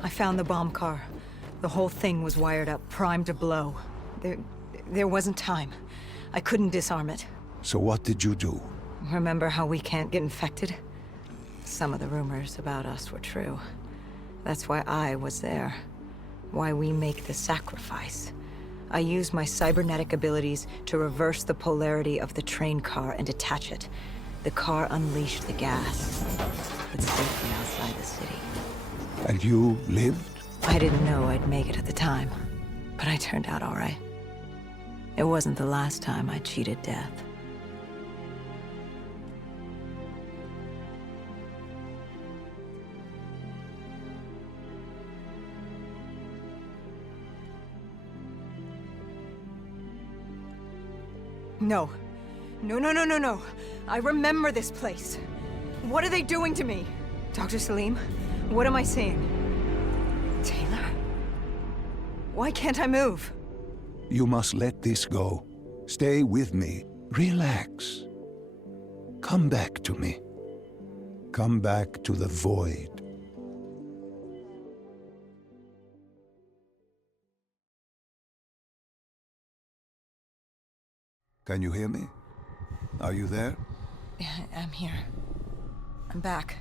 I found the bomb car. The whole thing was wired up, primed to blow. There wasn't time. I couldn't disarm it. So what did you do? Remember how we can't get infected? Some of the rumors about us were true. That's why I was there. Why we make the sacrifice. I used my cybernetic abilities to reverse the polarity of the train car and detach it. The car unleashed the gas, but safely outside the city. And you lived? I didn't know I'd make it at the time, but I turned out all right. It wasn't the last time I cheated death. No. No. I remember this place. What are they doing to me? Dr. Salim, what am I seeing? Taylor? Why can't I move? You must let this go. Stay with me. Relax. Come back to me. Come back to the void. Can you hear me? Are you there? I'm here. I'm back.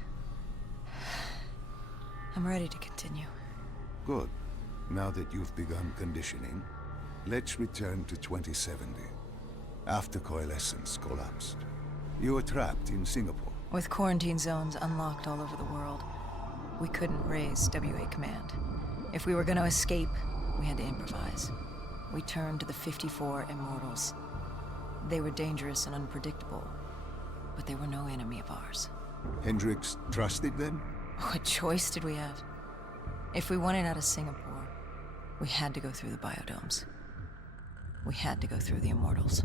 I'm ready to continue. Good. Now that you've begun conditioning, let's return to 2070. After Coalescence collapsed. You were trapped in Singapore. With quarantine zones unlocked all over the world, we couldn't raise WA command. If we were going to escape, we had to improvise. We turned to the 54 Immortals. They were dangerous and unpredictable, but they were no enemy of ours. Hendricks trusted them? What choice did we have? If we wanted out of Singapore, we had to go through the biodomes. We had to go through the Immortals.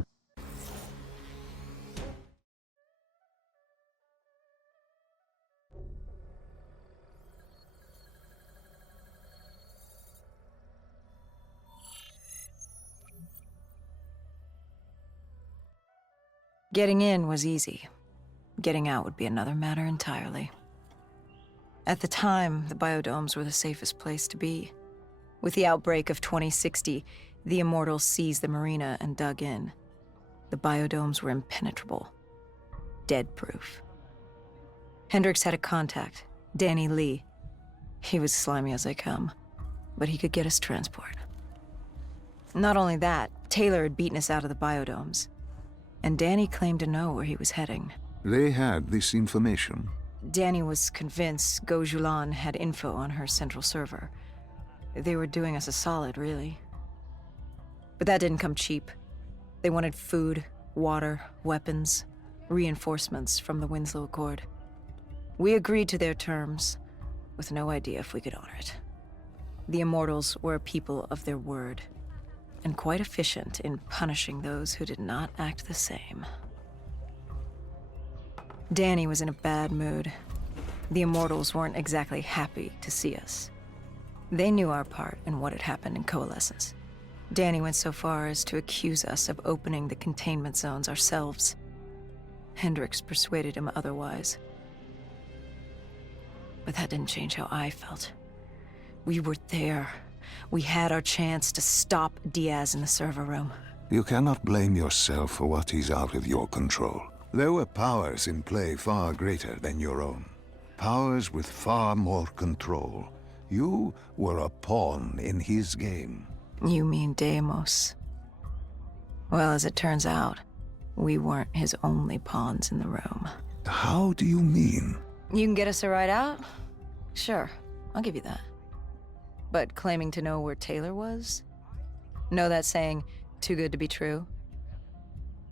Getting in was easy. Getting out would be another matter entirely. At the time, the biodomes were the safest place to be. With the outbreak of 2060, the Immortals seized the marina and dug in. The biodomes were impenetrable. Dead-proof. Hendricks had a contact, Danny Lee. He was slimy as they come, but he could get us transport. Not only that, Taylor had beaten us out of the biodomes. And Danny claimed to know where he was heading. They had this information. Danny was convinced Gojulan had info on her central server. They were doing us a solid, really. But that didn't come cheap. They wanted food, water, weapons, reinforcements from the Winslow Accord. We agreed to their terms, with no idea if we could honor it. The Immortals were a people of their word, and quite efficient in punishing those who did not act the same. Danny was in a bad mood. The Immortals weren't exactly happy to see us. They knew our part in what had happened in Coalescence. Danny went so far as to accuse us of opening the containment zones ourselves. Hendricks persuaded him otherwise. But that didn't change how I felt. We were there. We had our chance to stop Diaz in the server room. You cannot blame yourself for what is out of your control. There were powers in play far greater than your own. Powers with far more control. You were a pawn in his game. You mean Deimos? Well, as it turns out, we weren't his only pawns in the room. How do you mean? You can get us a ride out? Sure, I'll give you that. But claiming to know where Taylor was? Know that saying, too good to be true?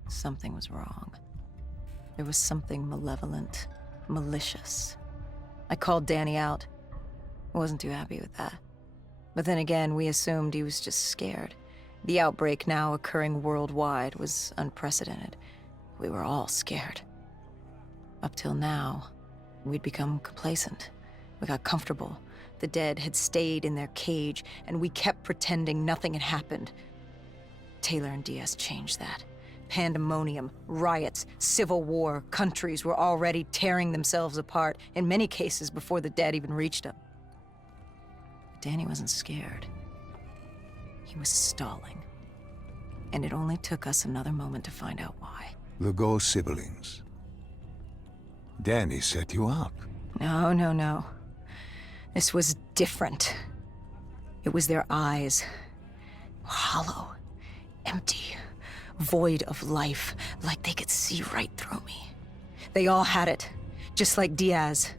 Something was wrong. There was something malevolent, malicious. I called Danny out. I wasn't too happy with that. But then again, we assumed he was just scared. The outbreak now occurring worldwide was unprecedented. We were all scared. Up till now, we'd become complacent. We got comfortable. The dead had stayed in their cage, and we kept pretending nothing had happened. Taylor and Diaz changed that. Pandemonium, riots, civil war, countries were already tearing themselves apart, in many cases before the dead even reached them. Danny wasn't scared. He was stalling. And it only took us another moment to find out why. The Ghost siblings. Danny set you up. No. This was different. It was their eyes. Hollow. Empty. Void of life. Like they could see right through me. They all had it. Just like Diaz.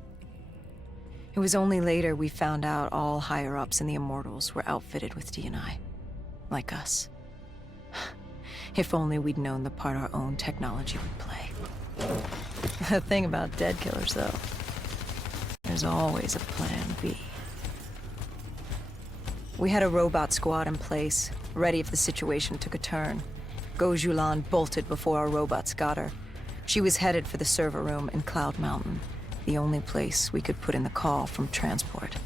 It was only later we found out all higher-ups in the Immortals were outfitted with D&I. Like us. If only we'd known the part our own technology would play. The thing about dead killers, though, there's always a plan B. We had a robot squad in place, ready if the situation took a turn. Gojulan bolted before our robots got her. She was headed for the server room in Cloud Mountain, the only place we could put in the call from transport.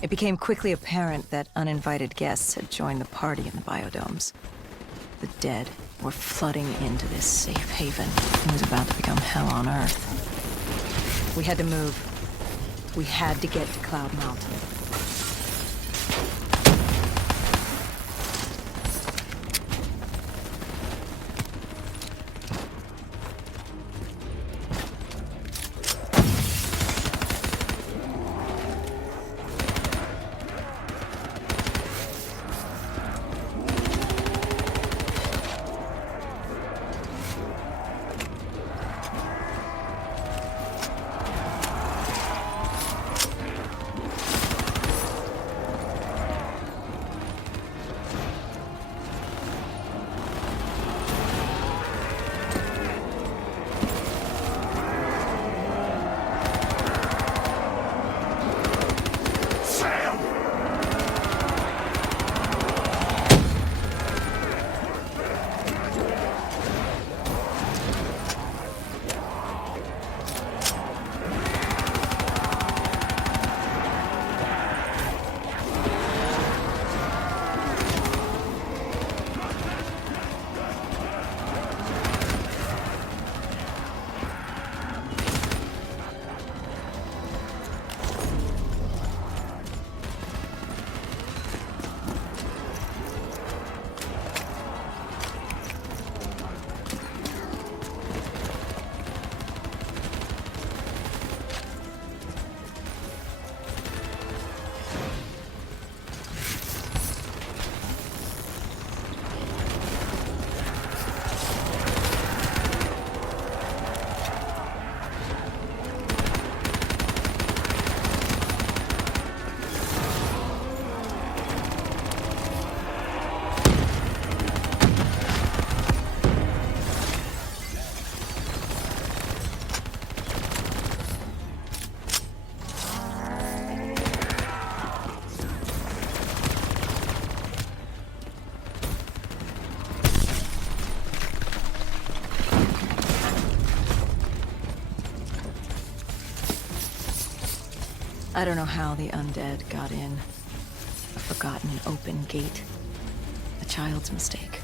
It became quickly apparent that uninvited guests had joined the party in the biodomes. The dead were flooding into this safe haven. It was about to become hell on Earth. We had to move. We had to get to Cloud Mountain. I don't know how the undead got in. A forgotten open gate. A child's mistake.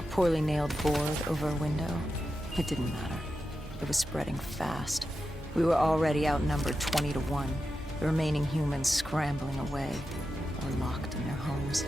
A poorly nailed board over a window. It didn't matter. It was spreading fast. We were already outnumbered 20 to 1. The remaining humans scrambling away or locked in their homes.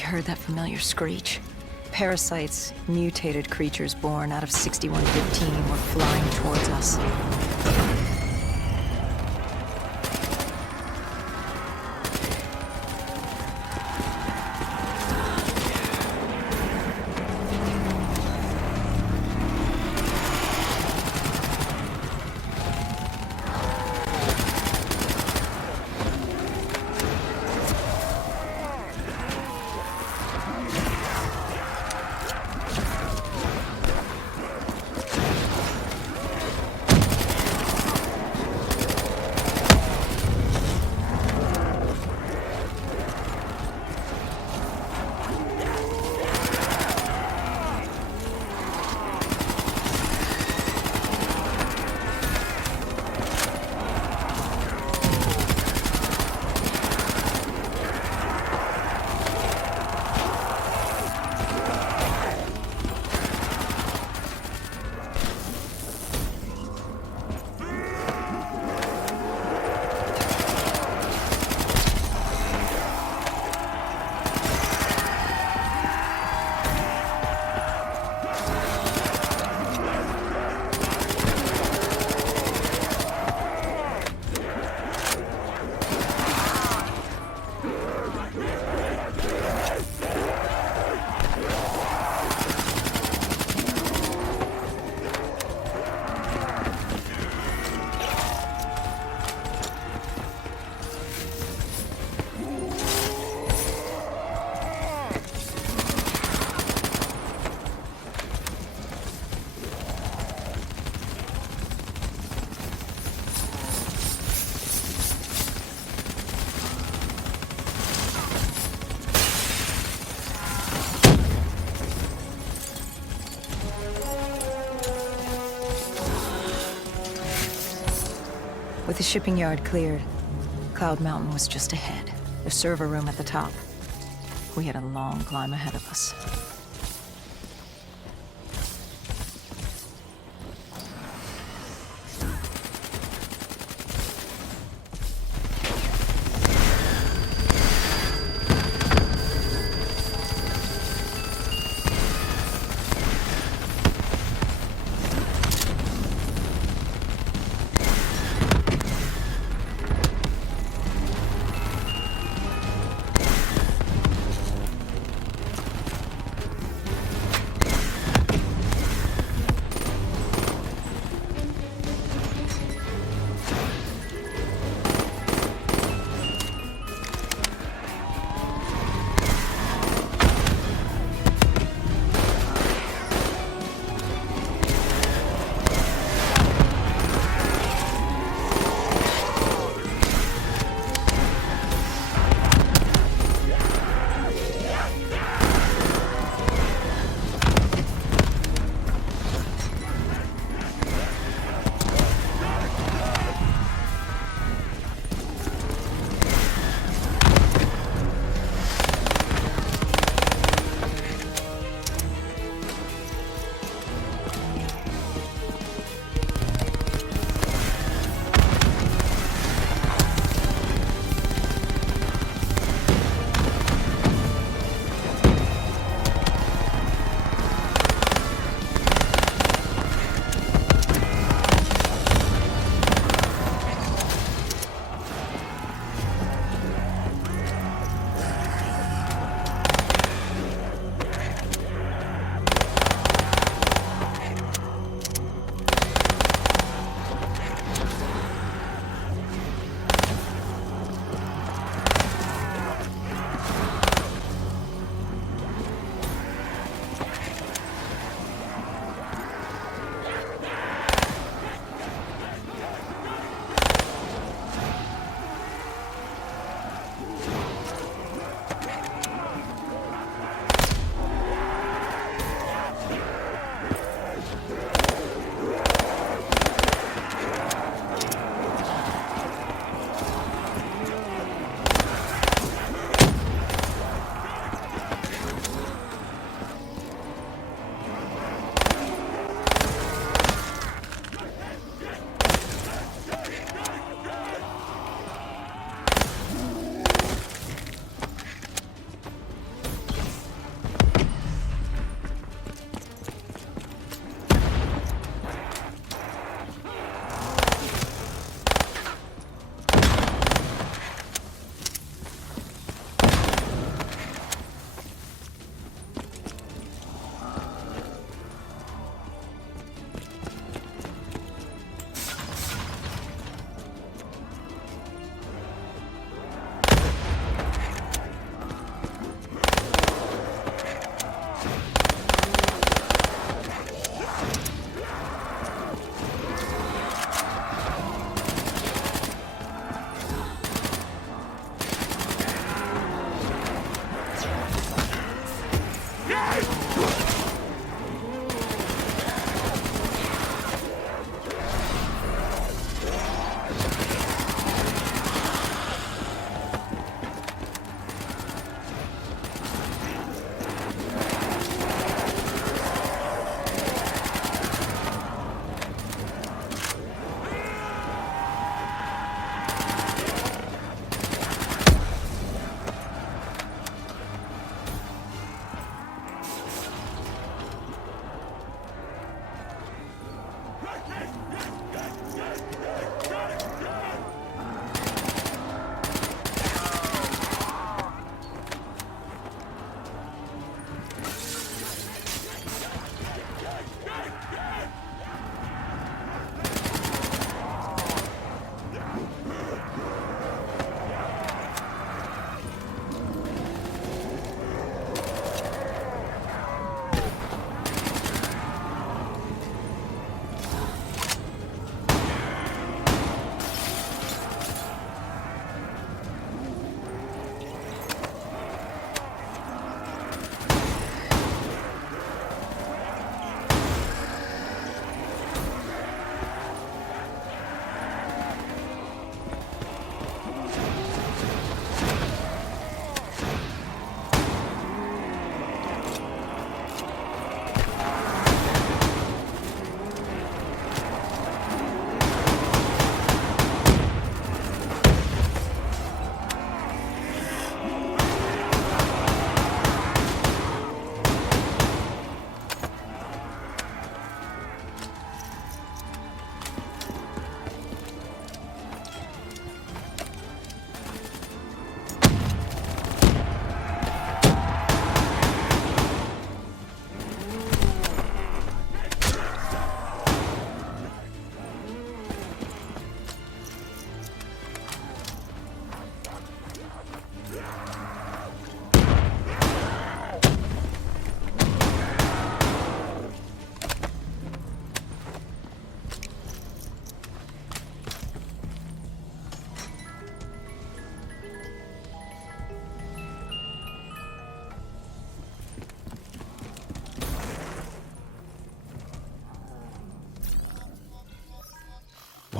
Heard that familiar screech. Parasites, mutated creatures born out of 6115 were flying towards us. With the shipping yard cleared, Cloud Mountain was just ahead, the server room at the top. We had a long climb ahead of us.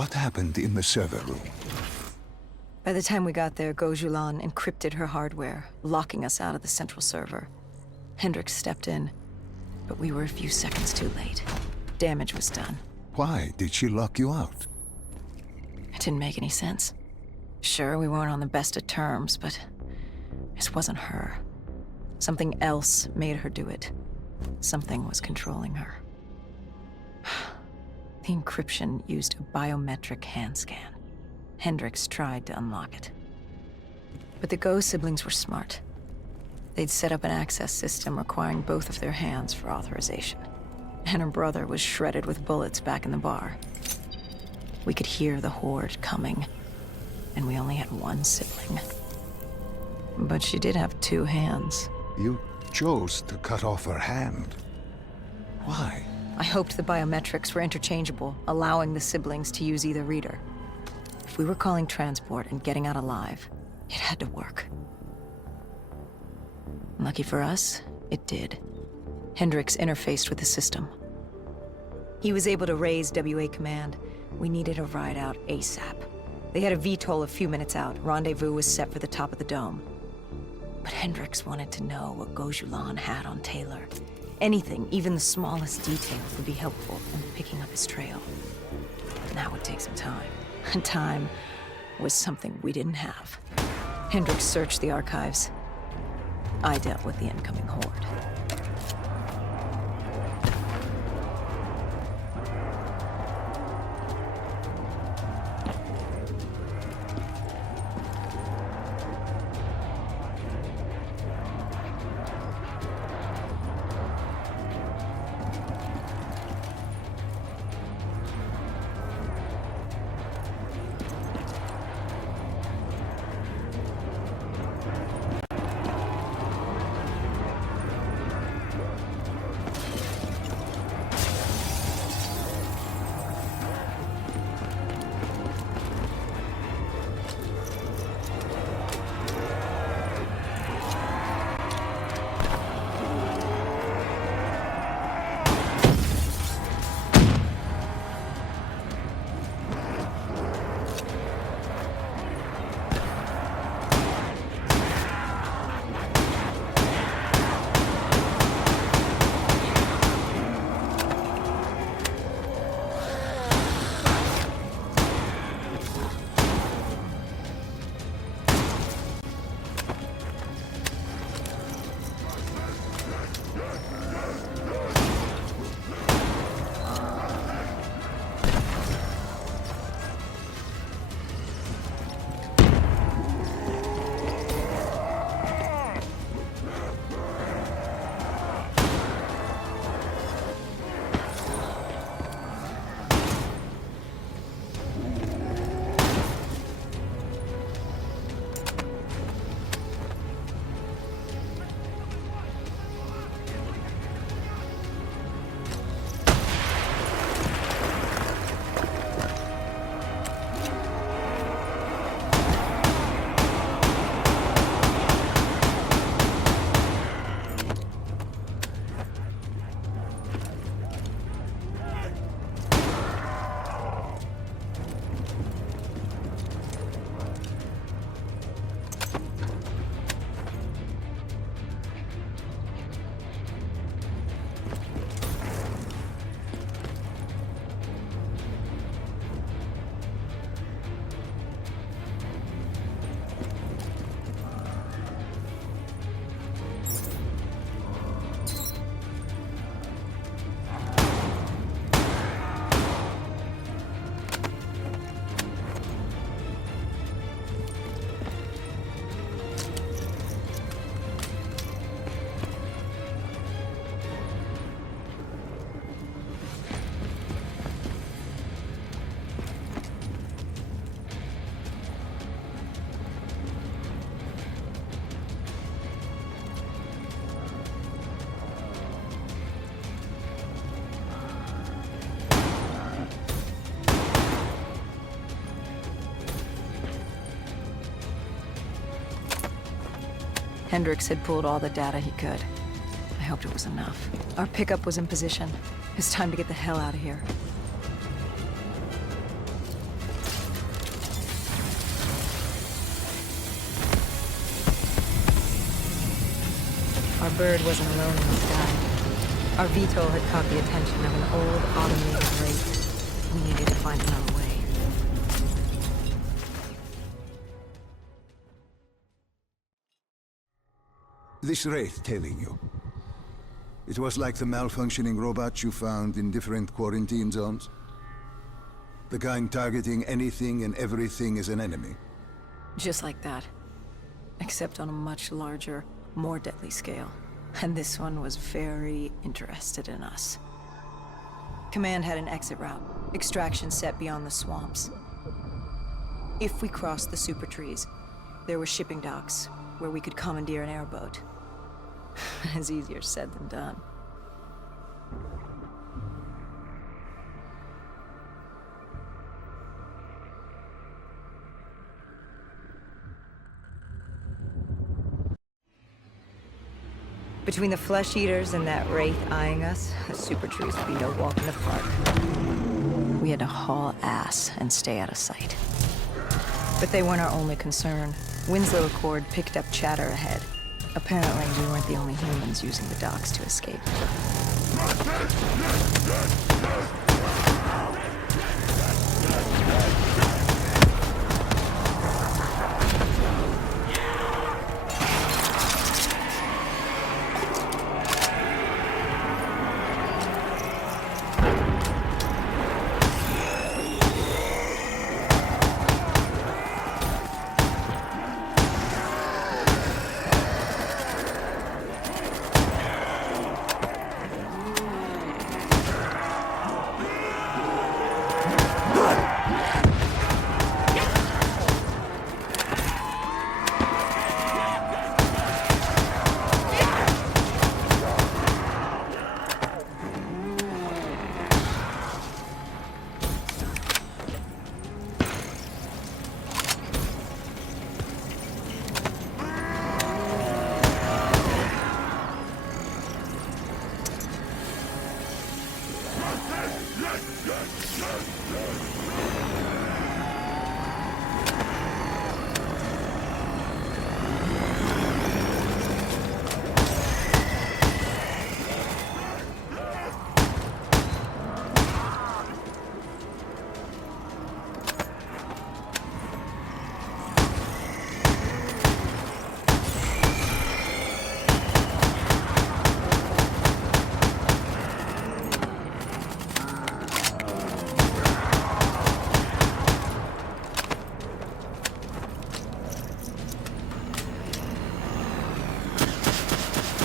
What happened in the server room? By the time we got there, Gojulan encrypted her hardware, locking us out of the central server. Hendricks stepped in, but we were a few seconds too late. Damage was done. Why did she lock you out? It didn't make any sense. Sure, we weren't on the best of terms, but this wasn't her. Something else made her do it. Something was controlling her. The encryption used a biometric hand scan. Hendricks tried to unlock it. But the Go siblings were smart. They'd set up an access system requiring both of their hands for authorization. And her brother was shredded with bullets back in the bar. We could hear the horde coming, and we only had one sibling. But she did have two hands. You chose to cut off her hand. Why? I hoped the biometrics were interchangeable, allowing the siblings to use either reader. If we were calling transport and getting out alive, it had to work. Lucky for us, it did. Hendricks interfaced with the system. He was able to raise WA command. We needed a ride out ASAP. They had a VTOL a few minutes out. Rendezvous was set for the top of the dome. But Hendricks wanted to know what Gojulan had on Taylor. Anything, even the smallest detail, would be helpful in picking up his trail. And that would take some time. And time was something we didn't have. Hendricks searched the archives. I dealt with the incoming horde. Hendricks had pulled all the data he could. I hoped it was enough. Our pickup was in position. It's time to get the hell out of here. Our bird wasn't alone in the sky. Our VTOL had caught the attention of an old automated wraith. We needed to find another way. This wraith tailing you. It was like the malfunctioning robots you found in different quarantine zones. The kind targeting anything and everything as an enemy. Just like that. Except on a much larger, more deadly scale. And this one was very interested in us. Command had an exit route. Extraction set beyond the swamps. If we crossed the super trees, there were shipping docks where we could commandeer an airboat. It's easier said than done. Between the flesh eaters and that wraith eyeing us, the super trees would be no walk in the park. We had to haul ass and stay out of sight. But they weren't our only concern. Winslow Accord picked up chatter ahead. Apparently, we weren't the only humans using the docks to escape.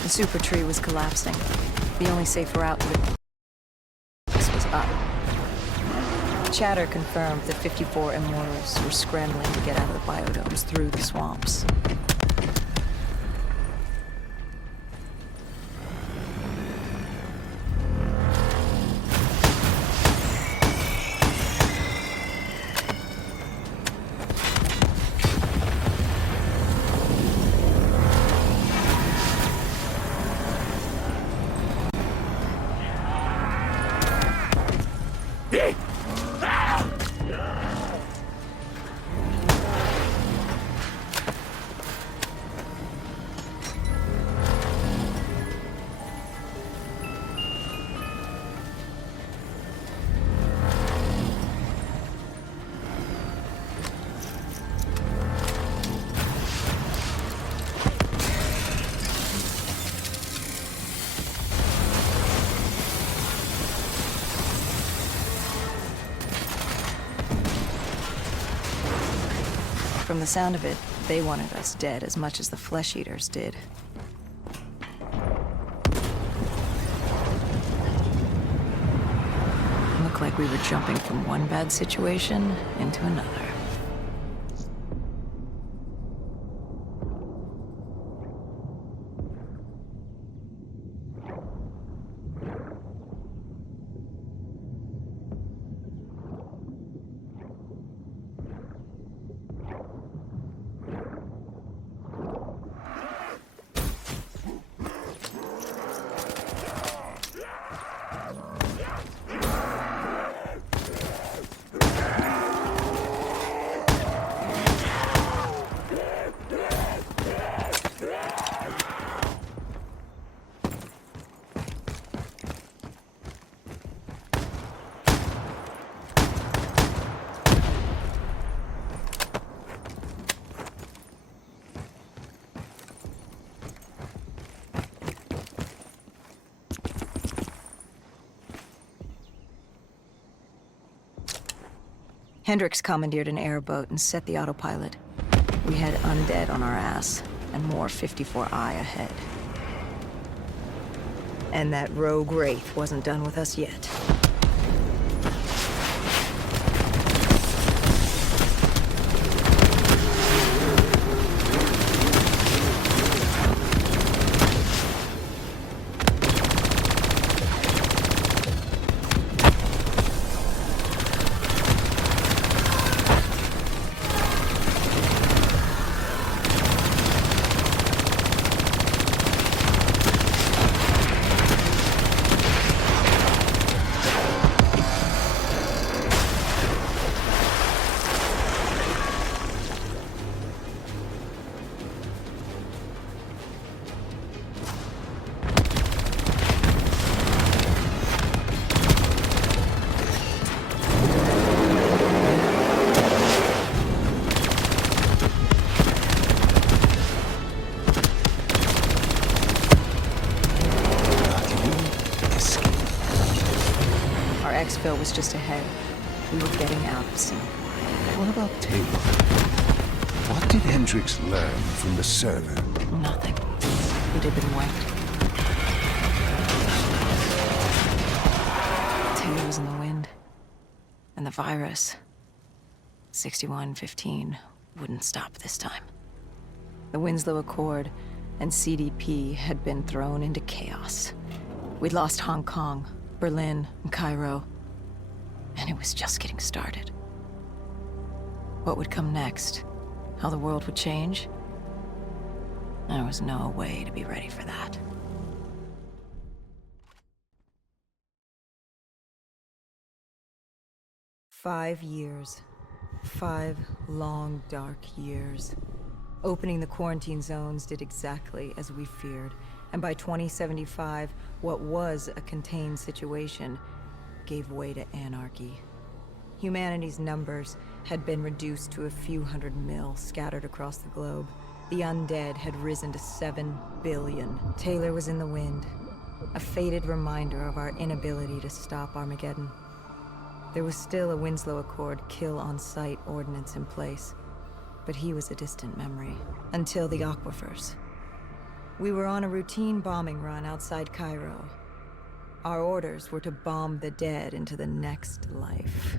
The super tree was collapsing. The only safe route to the was up. Chatter confirmed that 54 immortals were scrambling to get out of the biodomes through the swamps. From the sound of it, they wanted us dead as much as the flesh eaters did. Looked like we were jumping from one bad situation into another. Hendricks commandeered an airboat and set the autopilot. We had undead on our ass, and more 54I ahead. And that rogue wraith wasn't done with us yet. Exfil was just ahead. We were getting out of sync. What about Taylor? What did Hendricks learn from the server? Nothing. It had been wiped. Taylor was in the wind. And the virus, 6115, wouldn't stop this time. The Winslow Accord and CDP had been thrown into chaos. We'd lost Hong Kong, Berlin, and Cairo. And it was just getting started. What would come next? How the world would change? There was no way to be ready for that. "5 years. 5 long, dark years. Opening the quarantine zones did exactly as we feared. And by 2075, what was a contained situation gave way to anarchy. Humanity's numbers had been reduced to a few hundred mil scattered across the globe. The undead had risen to 7 billion. Taylor was in the wind, a faded reminder of our inability to stop Armageddon. There was still a Winslow Accord kill-on-sight ordinance in place, but he was a distant memory, until the aquifers. We were on a routine bombing run outside Cairo. Our orders were to bomb the dead into the next life.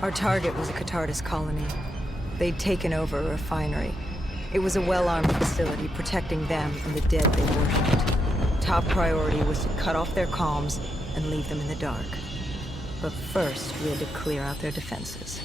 Our target was a Catardus colony. They'd taken over a refinery. It was a well-armed facility protecting them and the dead they worshipped. Top priority was to cut off their comms and leave them in the dark. But first, we had to clear out their defenses.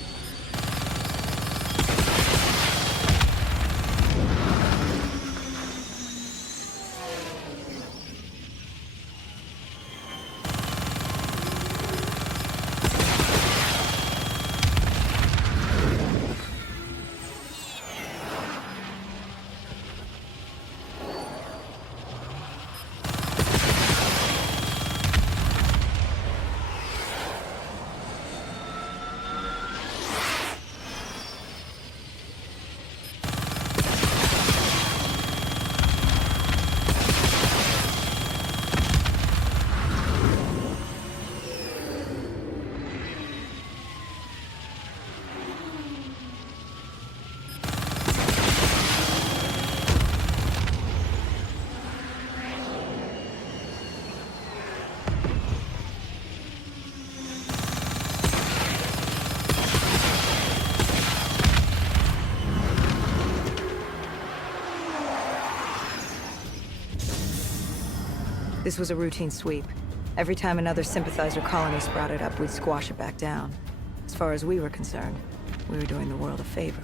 This was a routine sweep. Every time another sympathizer colony sprouted up, we'd squash it back down. As far as we were concerned, we were doing the world a favor.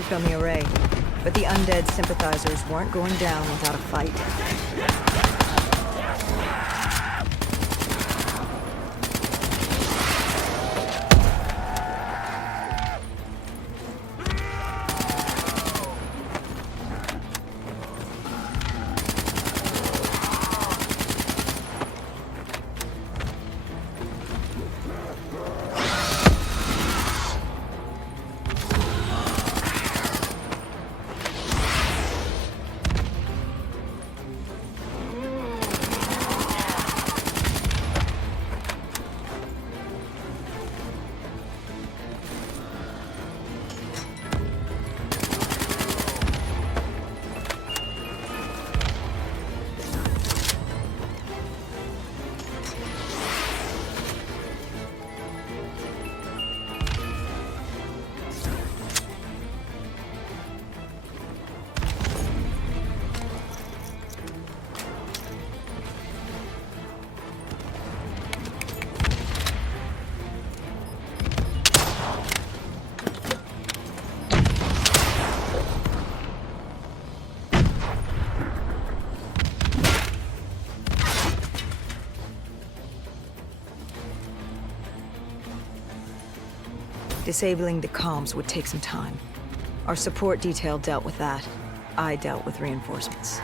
moved on the array, but the undead sympathizers weren't going down without a fight. Disabling the comms would take some time. Our support detail dealt with that. I dealt with reinforcements.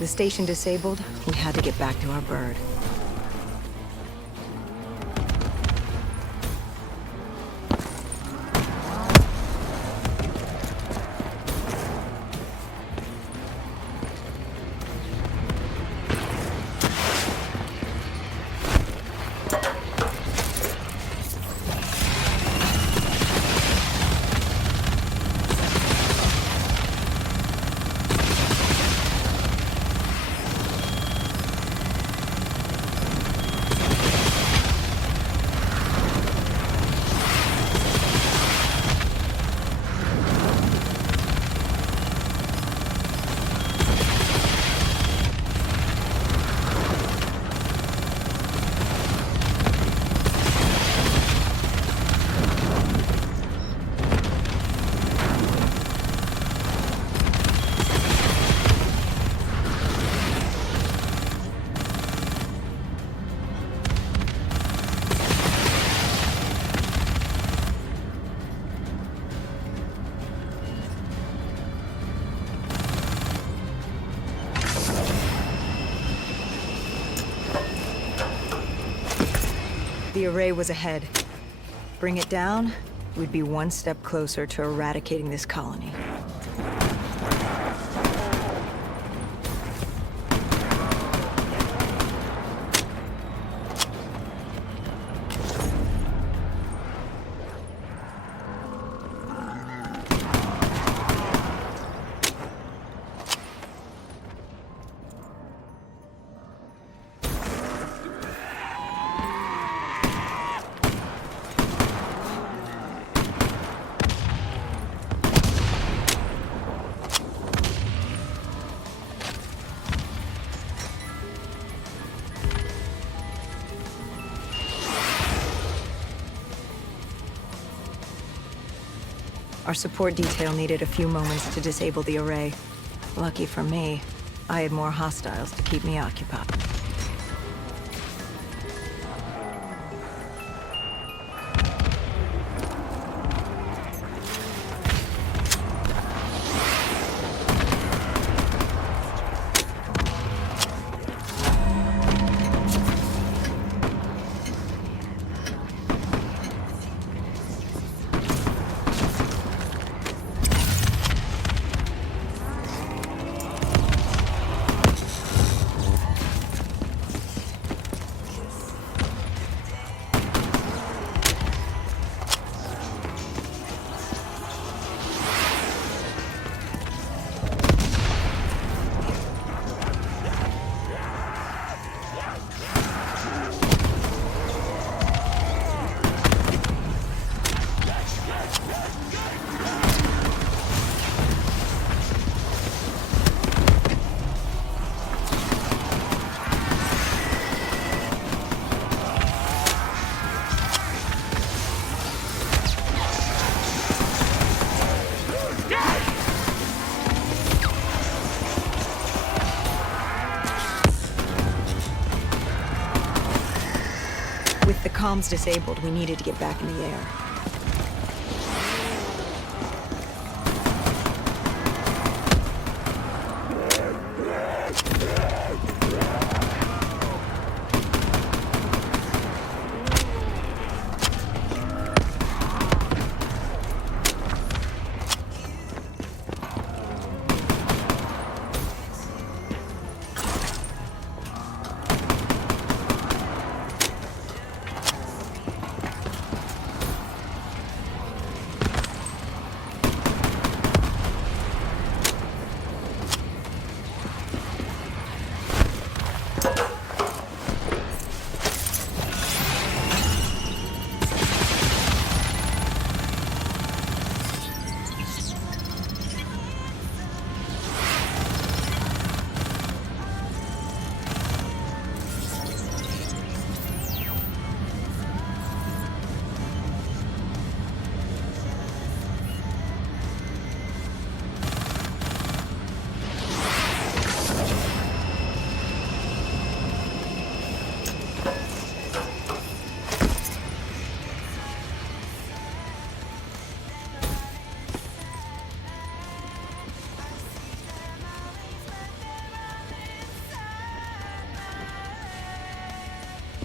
The station disabled, we had to get back to our bird. The array was ahead. Bring it down, we'd be one step closer to eradicating this colony. Our support detail needed a few moments to disable the array. Lucky for me, I had more hostiles to keep me occupied. With the comms disabled, we needed to get back in the air.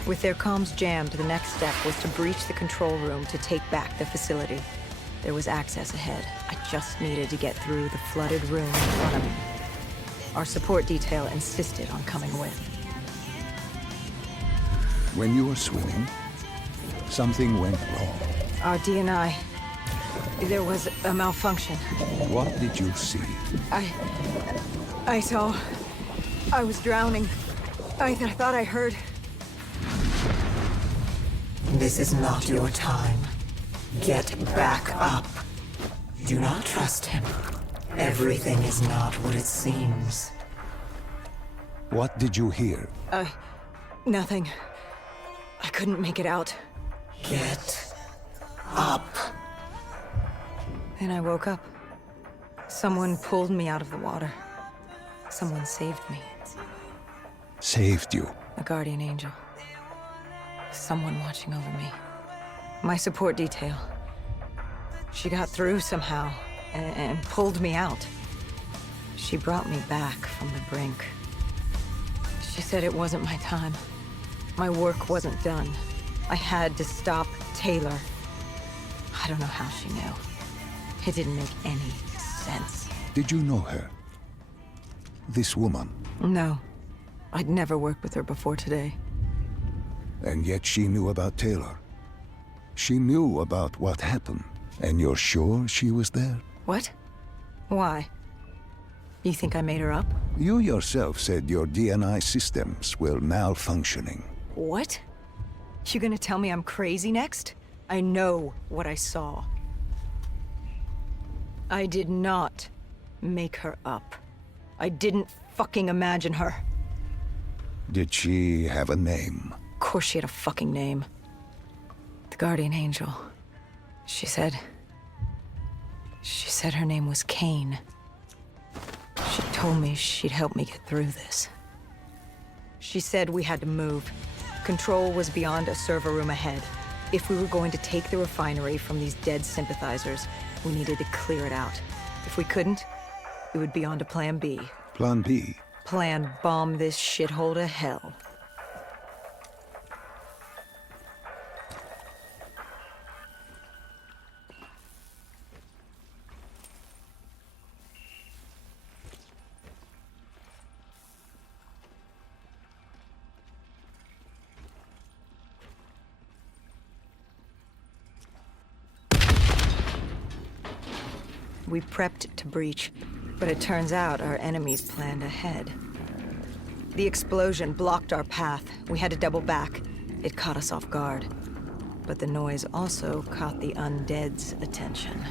With their comms jammed, the next step was to breach the control room to take back the facility. There was access ahead. I just needed to get through the flooded room in front of me. Our support detail insisted on coming with. When you were swimming, something went wrong. Our D&I... There was a malfunction. What did you see? I saw... I was drowning. I thought I heard... This is not your time. Get back up. Do not trust him. Everything is not what it seems. What did you hear? Nothing. I couldn't make it out. Get up. Then I woke up. Someone pulled me out of the water. Someone saved me. Saved you? A guardian angel. Someone watching over me. My support detail. She got through somehow, and pulled me out. She brought me back from the brink. She said it wasn't my time. My work wasn't done. I had to stop Taylor. I don't know how she knew. It didn't make any sense. Did you know her? This woman? No. I'd never worked with her before today. And yet she knew about Taylor. She knew about what happened. And you're sure she was there? What? Why? You think I made her up? You yourself said your DNI systems were malfunctioning. What? You gonna tell me I'm crazy next? I know what I saw. I did not make her up. I didn't fucking imagine her. Did she have a name? Of course she had a fucking name. The Guardian Angel. She said her name was Kane. She told me she'd help me get through this. She said we had to move. Control was beyond a server room ahead. If we were going to take the refinery from these dead sympathizers, we needed to clear it out. If we couldn't, it would be on to Plan B. Plan B? Plan bomb this shithole to hell. We prepped to breach, but it turns out our enemies planned ahead. The explosion blocked our path. We had to double back. It caught us off guard. But the noise also caught the undead's attention.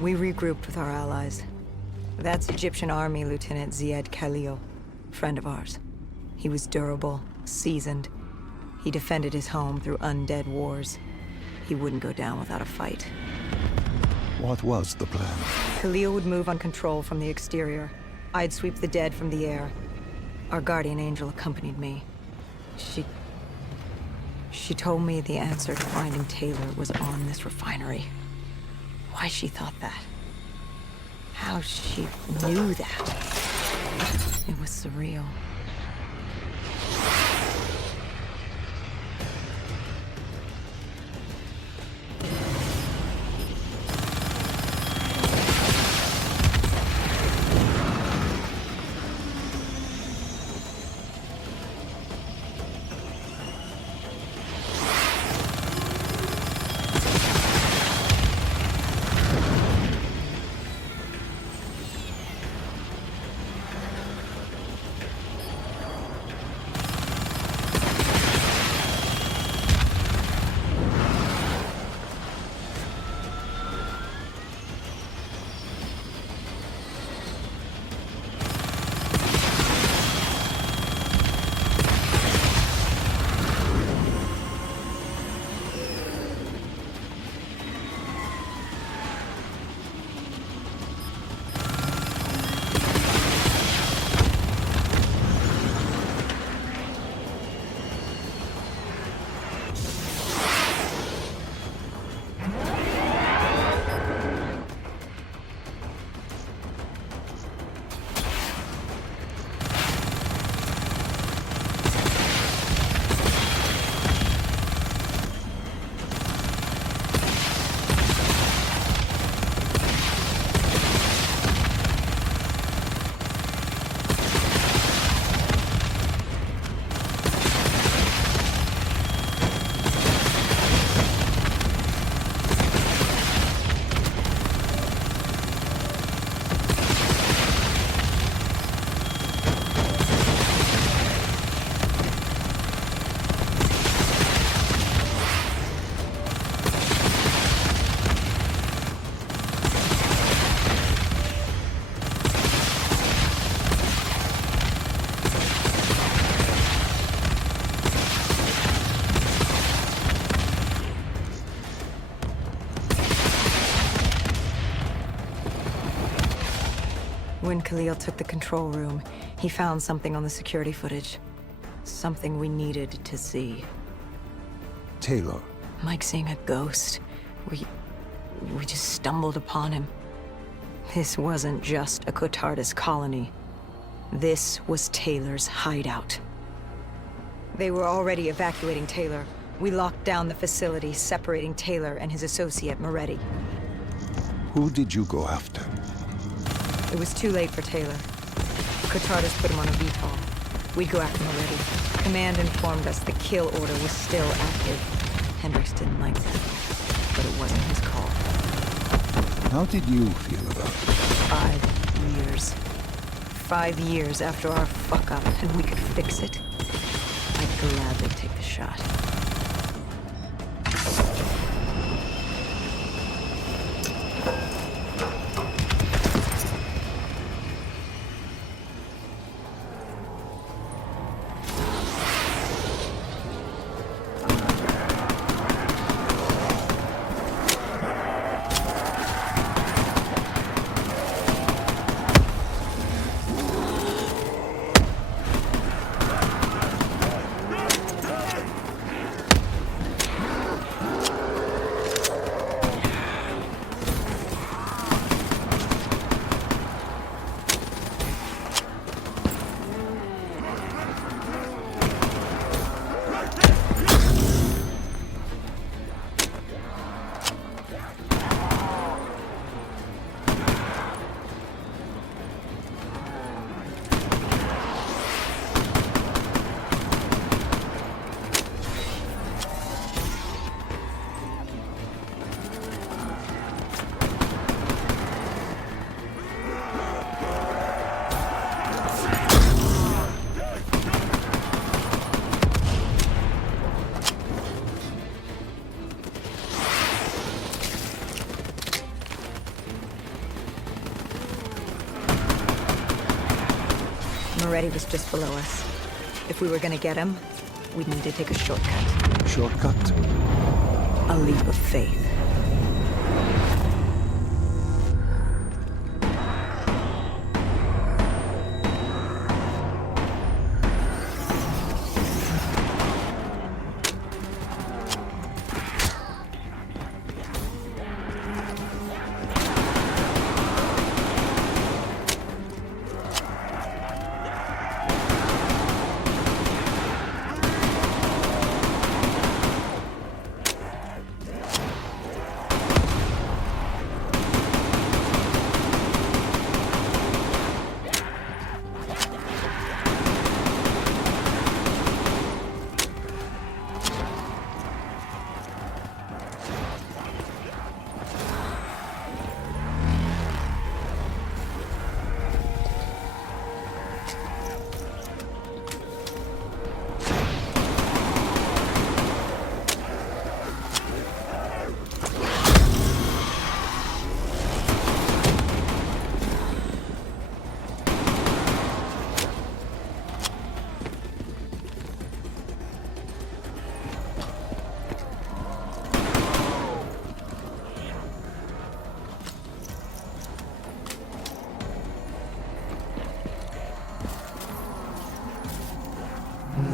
We regrouped with our allies. That's Egyptian Army Lieutenant Ziad Khalil, friend of ours. He was durable, seasoned. He defended his home through undead wars. He wouldn't go down without a fight. What was the plan? Khalil would move on control from the exterior. I'd sweep the dead from the air. Our guardian angel accompanied me. She told me the answer to finding Taylor was on this refinery. Why she thought that. How she knew that. It was surreal. When Khalil took the control room, he found something on the security footage. Something we needed to see. Taylor. Like seeing a ghost. We just stumbled upon him. This wasn't just a Cotardus colony. This was Taylor's hideout. They were already evacuating Taylor. We locked down the facility, separating Taylor and his associate, Moretti. Who did you go after? It was too late for Taylor. Cotardus put him on a VTOL. We'd go after Moretti. Command informed us the kill order was still active. Hendricks didn't like that, but it wasn't his call. How did you feel about it? 5 years. 5 years after our fuck-up, and we could fix it. I'd gladly take the shot. Moretti was just below us. If we were gonna get him, we'd need to take a shortcut. Shortcut? A leap of faith.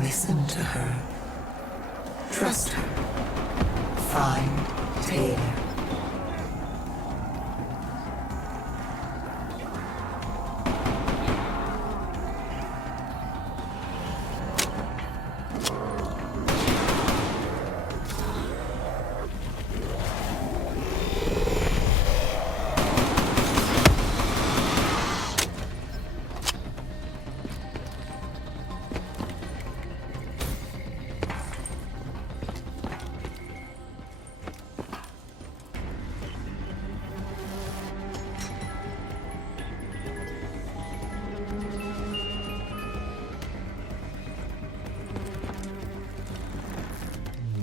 Listen to her. Trust her. Find Taylor.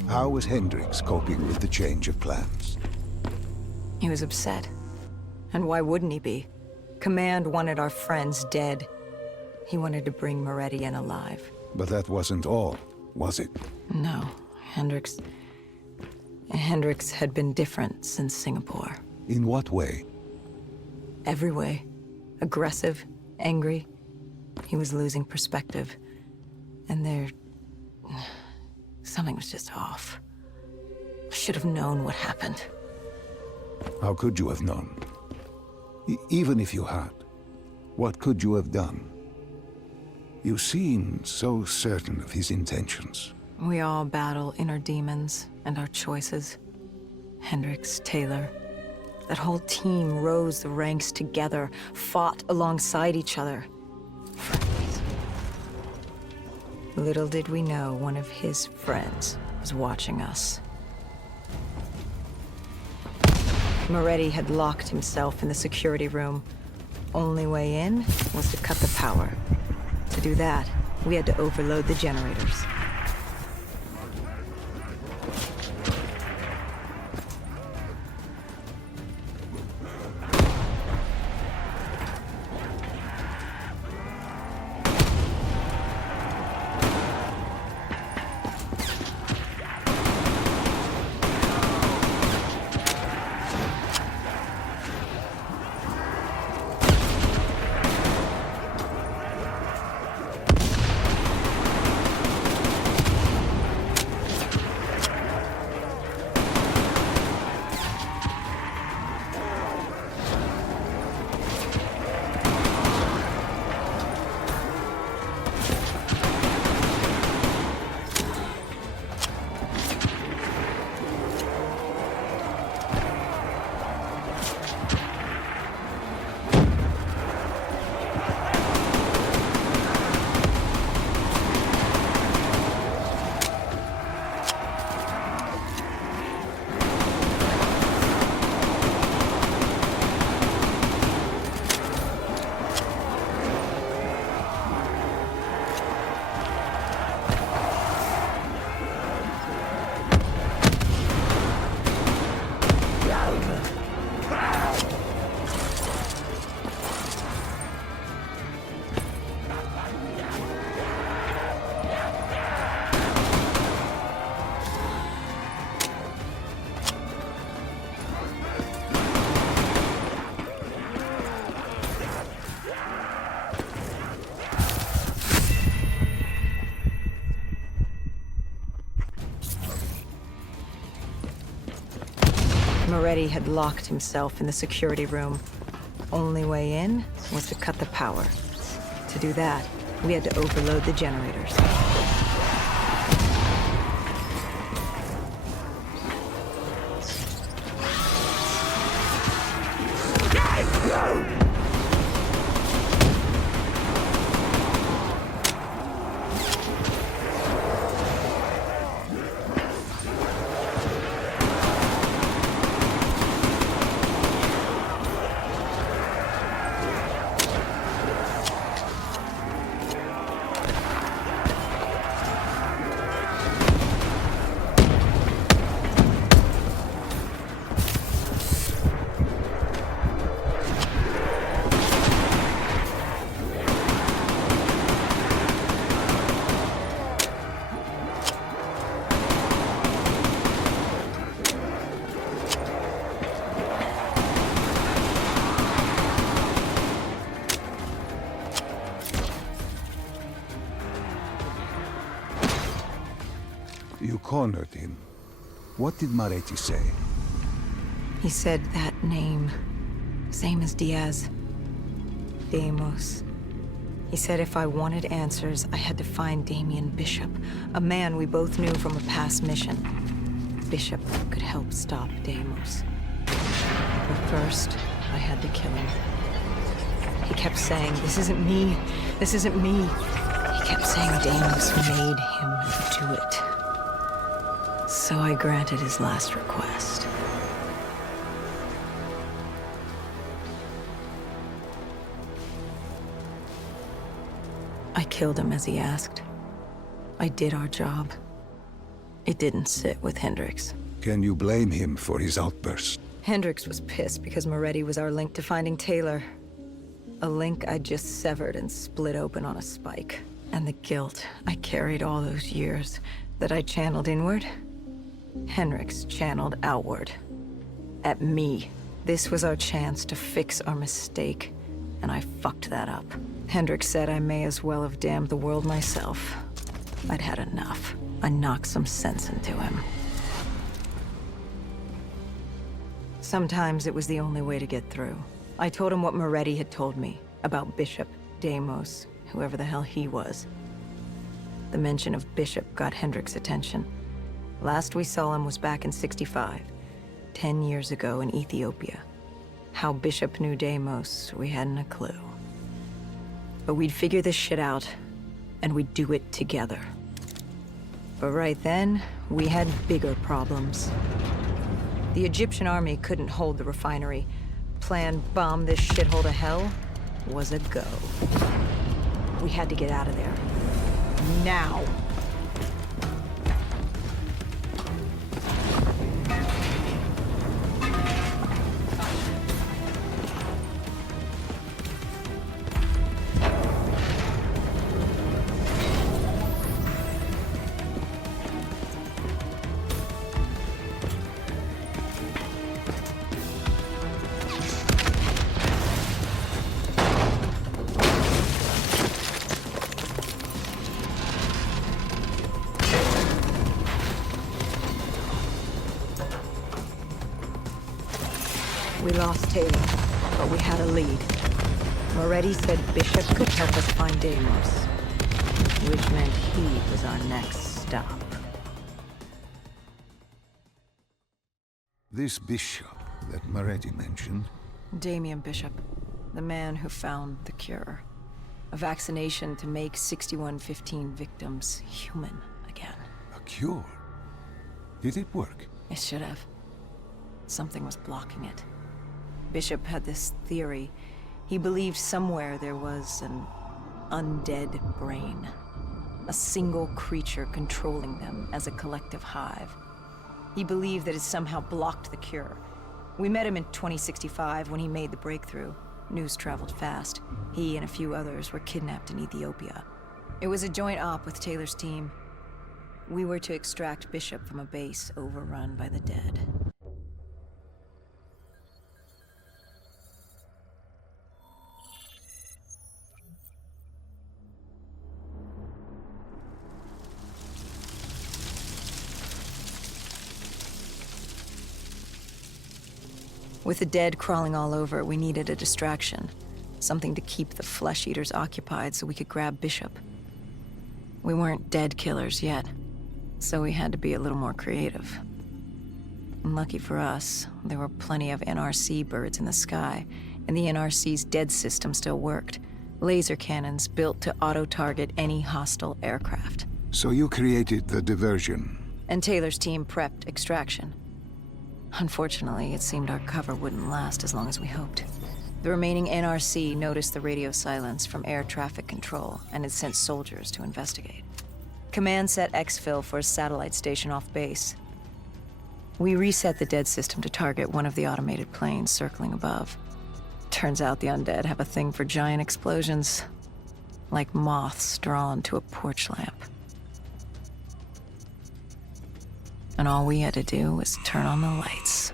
How was Hendricks coping with the change of plans? He was upset. And why wouldn't he be? Command wanted our friends dead. He wanted to bring Moretti in alive. But that wasn't all, was it? No, Hendricks had been different since Singapore. In what way? Every way. Aggressive, angry. He was losing perspective. And something was just off. I should have known what happened. How could you have known? Even if you had, what could you have done? You seem so certain of his intentions. We all battle inner demons and our choices. Hendricks, Taylor. That whole team rose the ranks together, fought alongside each other. Friends. Little did we know one of his friends was watching us. Moretti had locked himself in the security room. Only way in was to cut the power. To do that, we had to overload the generators. Moretti had locked himself in the security room. Only way in was to cut the power. To do that, we had to overload the generators. You cornered him. What did Moretti say? He said that name. Same as Diaz. Deimos. He said if I wanted answers, I had to find Damien Bishop, a man we both knew from a past mission. Bishop could help stop Deimos. But first, I had to kill him. He kept saying, "This isn't me. This isn't me." He kept saying Deimos made him do it. So I granted his last request. I killed him as he asked. I did our job. It didn't sit with Hendricks. Can you blame him for his outburst? Hendricks was pissed because Moretti was our link to finding Taylor. A link I just severed and split open on a spike. And the guilt I carried all those years that I channeled inward, Hendricks channeled outward. At me. This was our chance to fix our mistake, and I fucked that up. Hendricks said I may as well have damned the world myself. I'd had enough. I knocked some sense into him. Sometimes it was the only way to get through. I told him what Moretti had told me about Bishop, Deimos, whoever the hell he was. The mention of Bishop got Hendricks' attention. Last we saw him was back in '65, 10 years ago in Ethiopia. How Bishop knew Deimos, we hadn't a clue. But we'd figure this shit out, and we'd do it together. But right then, we had bigger problems. The Egyptian army couldn't hold the refinery. Plan bomb this shithole to hell was a go. We had to get out of there. Now. We lost Taylor, but we had a lead. Moretti said Bishop could help us find Deimos, which meant he was our next stop. This bishop that Moretti mentioned, Damien Bishop, the man who found the cure. A vaccination to make 6115 victims human again. a cure. Did it work? It should have. Something was blocking it. Bishop had this theory. He believed somewhere there was an undead brain. A single creature controlling them as a collective hive. He believed that it somehow blocked the cure. We met him in 2065 when he made the breakthrough. News traveled fast. He and a few others were kidnapped in Ethiopia. It was a joint op with Taylor's team. We were to extract Bishop from a base overrun by the dead. With the dead crawling all over, we needed a distraction. Something to keep the flesh eaters occupied so we could grab Bishop. We weren't dead killers yet, so we had to be a little more creative. And lucky for us, there were plenty of NRC birds in the sky, and the NRC's dead system still worked. Laser cannons built to auto-target any hostile aircraft. So you created the diversion. And Taylor's team prepped extraction. Unfortunately, it seemed our cover wouldn't last as long as we hoped. The remaining NRC noticed the radio silence from air traffic control and had sent soldiers to investigate. Command set exfil for a satellite station off base. We reset the dead system to target one of the automated planes circling above. Turns out the undead have a thing for giant explosions, like moths drawn to a porch lamp. And all we had to do was turn on the lights.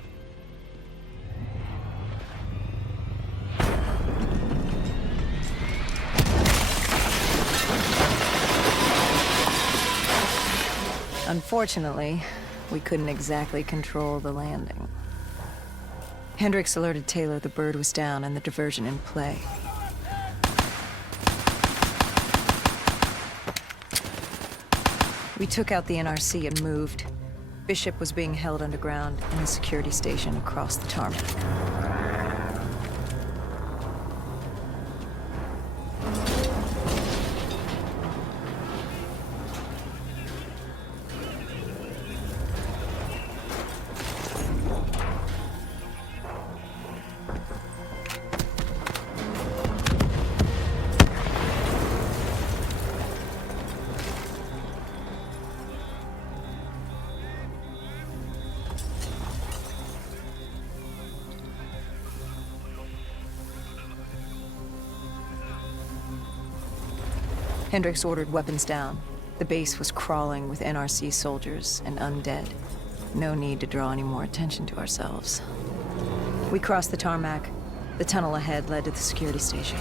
Unfortunately, we couldn't exactly control the landing. Hendricks alerted Taylor the bird was down and the diversion in play. We took out the NRC and moved. Bishop was being held underground in the security station across the tarmac. Hendricks ordered weapons down. The base was crawling with NRC soldiers and undead. No need to draw any more attention to ourselves. We crossed the tarmac. The tunnel ahead led to the security station.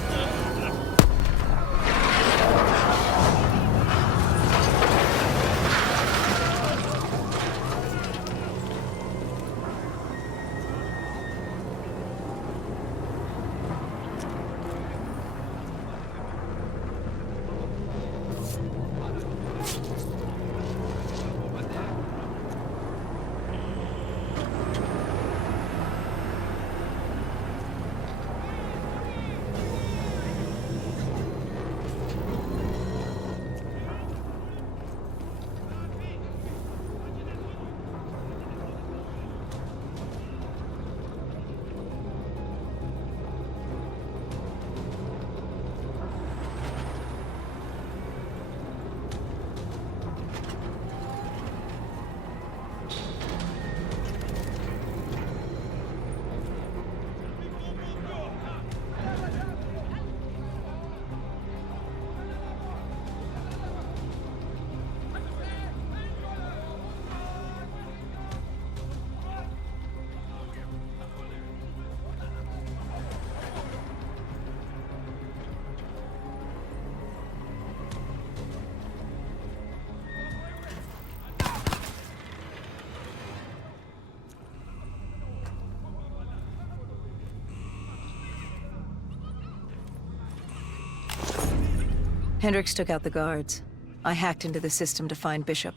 Hendricks took out the guards. I hacked into the system to find Bishop.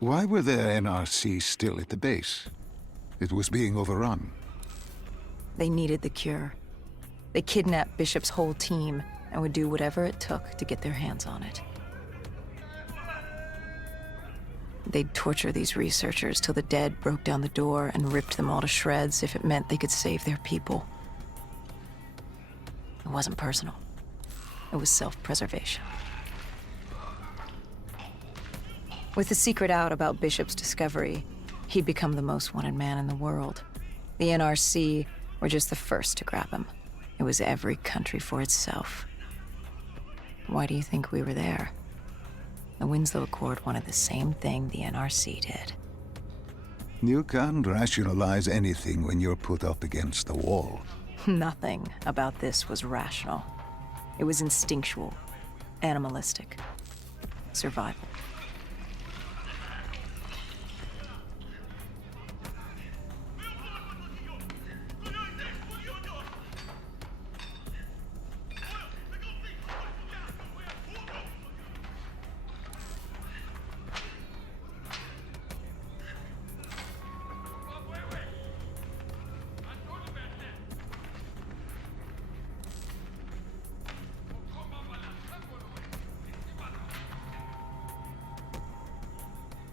Why were there NRC still at the base? It was being overrun. They needed the cure. They kidnapped Bishop's whole team and would do whatever it took to get their hands on it. They'd torture these researchers till the dead broke down the door and ripped them all to shreds if it meant they could save their people. It wasn't personal. It was self-preservation. With the secret out about Bishop's discovery, he'd become the most wanted man in the world. The NRC were just the first to grab him. It was every country for itself. Why do you think we were there? The Winslow Accord wanted the same thing the NRC did. You can't rationalize anything when you're put up against the wall. Nothing about this was rational. It was instinctual, animalistic, survival.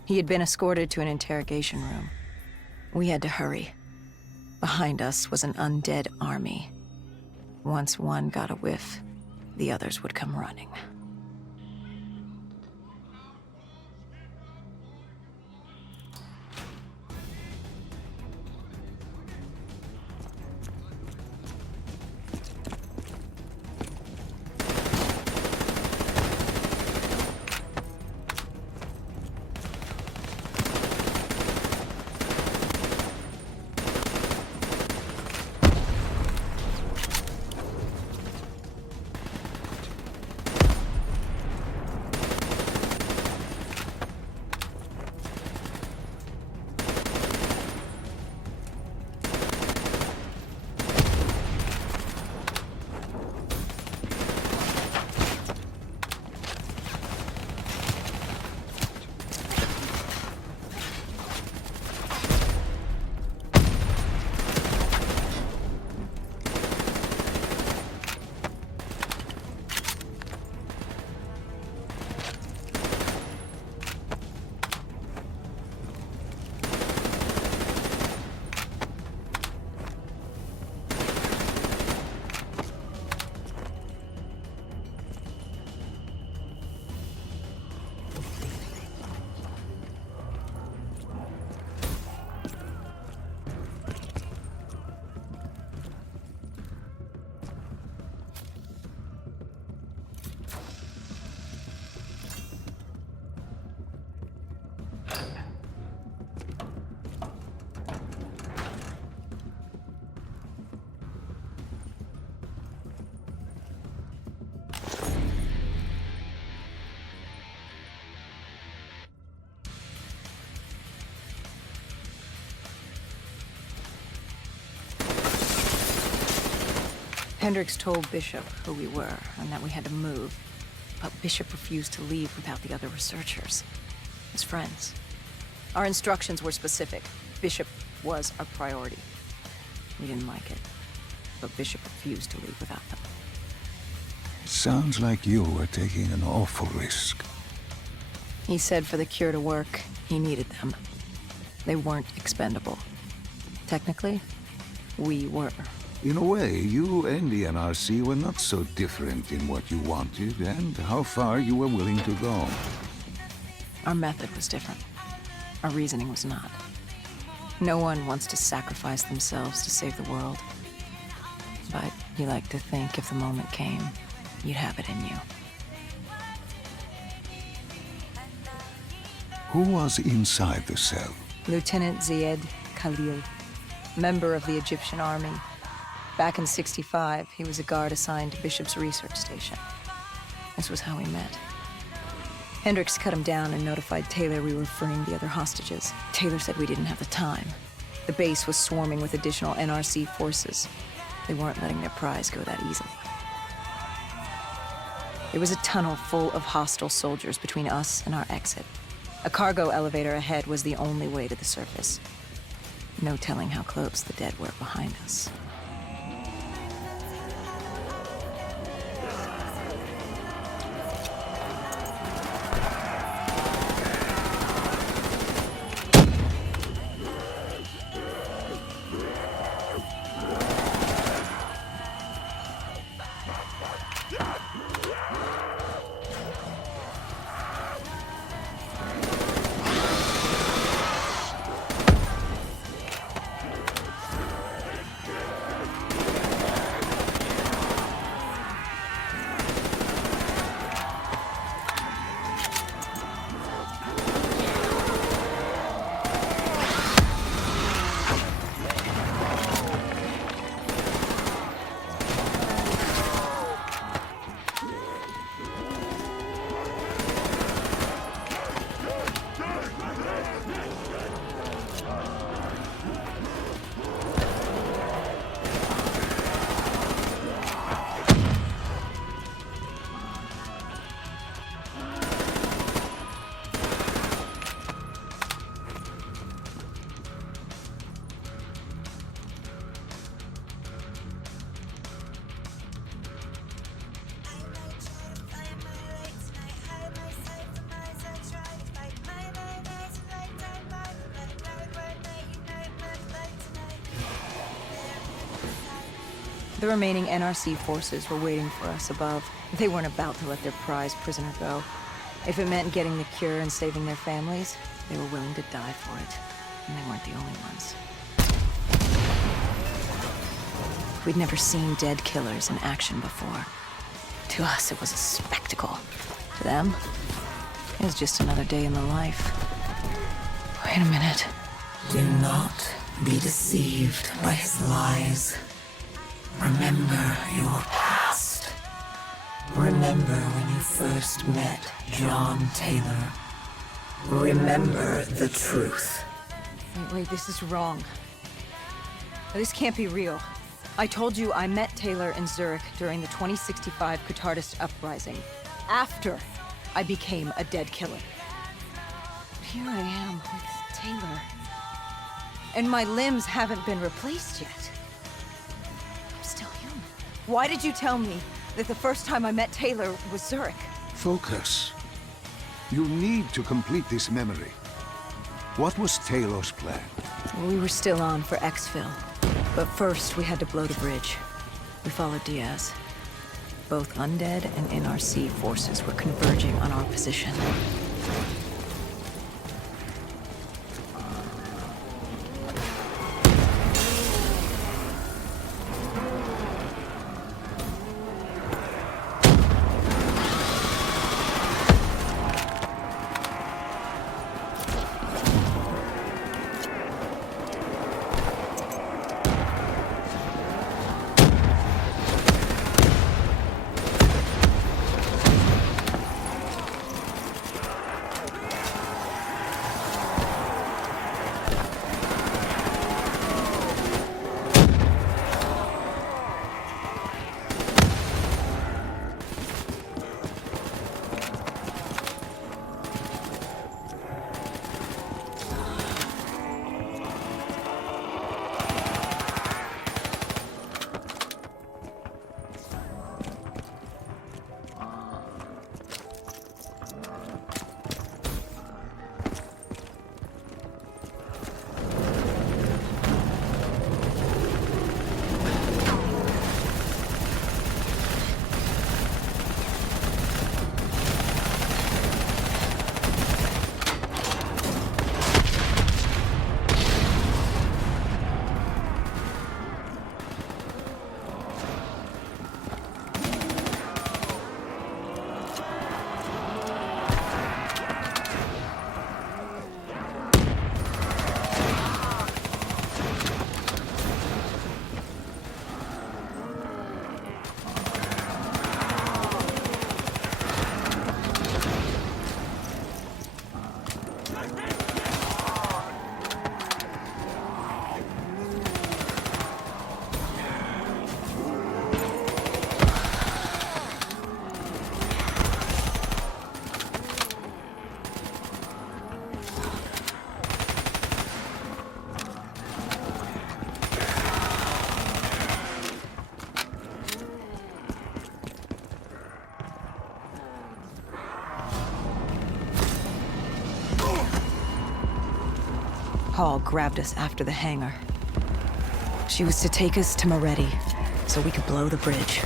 He had been escorted to an interrogation room. We had to hurry. Behind us was an undead army. Once one got a whiff, the others would come running. Hendricks told Bishop who we were and that we had to move, but Bishop refused to leave without the other researchers, his friends. Our instructions were specific. Bishop was our priority. We didn't like it, but Bishop refused to leave without them. It sounds like you were taking an awful risk. He said for the cure to work, he needed them. They weren't expendable. Technically, we were. In a way, you and the NRC were not so different in what you wanted and how far you were willing to go. Our method was different. Our reasoning was not. No one wants to sacrifice themselves to save the world. But you like to think if the moment came, you'd have it in you. Who was inside the cell? Lieutenant Zayed Khalil, member of the Egyptian army. Back in '65, he was a guard assigned to Bishop's research station. This was how we met. Hendricks cut him down and notified Taylor we were freeing the other hostages. Taylor said we didn't have the time. The base was swarming with additional NRC forces. They weren't letting their prize go that easily. There was a tunnel full of hostile soldiers between us and our exit. A cargo elevator ahead was the only way to the surface. No telling how close the dead were behind us. The remaining NRC forces were waiting for us above. They weren't about to let their prized prisoner go. If it meant getting the cure and saving their families, they were willing to die for it. And they weren't the only ones. We'd never seen dead killers in action before. To us, it was a spectacle. To them, it was just another day in the life. Wait a minute. Do not be deceived by his lies. Remember your past. Remember when you first met John Taylor. Remember the truth. Wait, this is wrong. This can't be real. I told you I met Taylor in Zurich during the 2065 Catardist Uprising, after I became a dead killer. But here I am with Taylor. And my limbs haven't been replaced yet. I'm still human. Why did you tell me that the first time I met Taylor was Zurich? Focus. You need to complete this memory. What was Taylor's plan? We were still on for exfil. But first, we had to blow the bridge. We followed Diaz. Both undead and NRC forces were converging on our position. Hall grabbed us after the hangar. She was to take us to Moretti, so we could blow the bridge.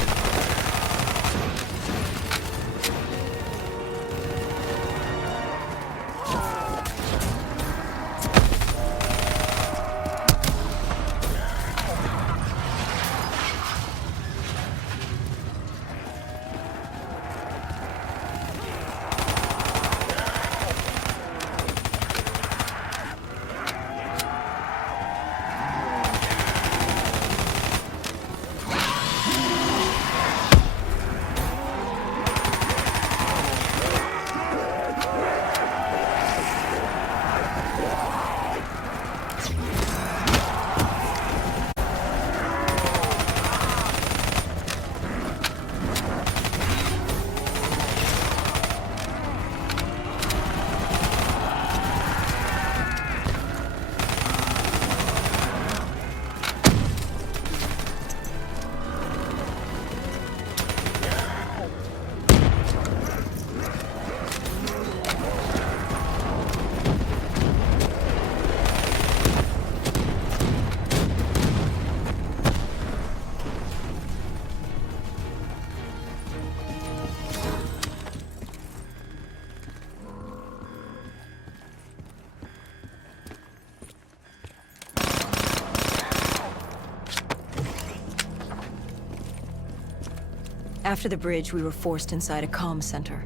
After the bridge, we were forced inside a comm center.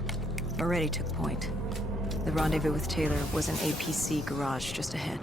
Moretti took point. The rendezvous with Taylor was an APC garage just ahead.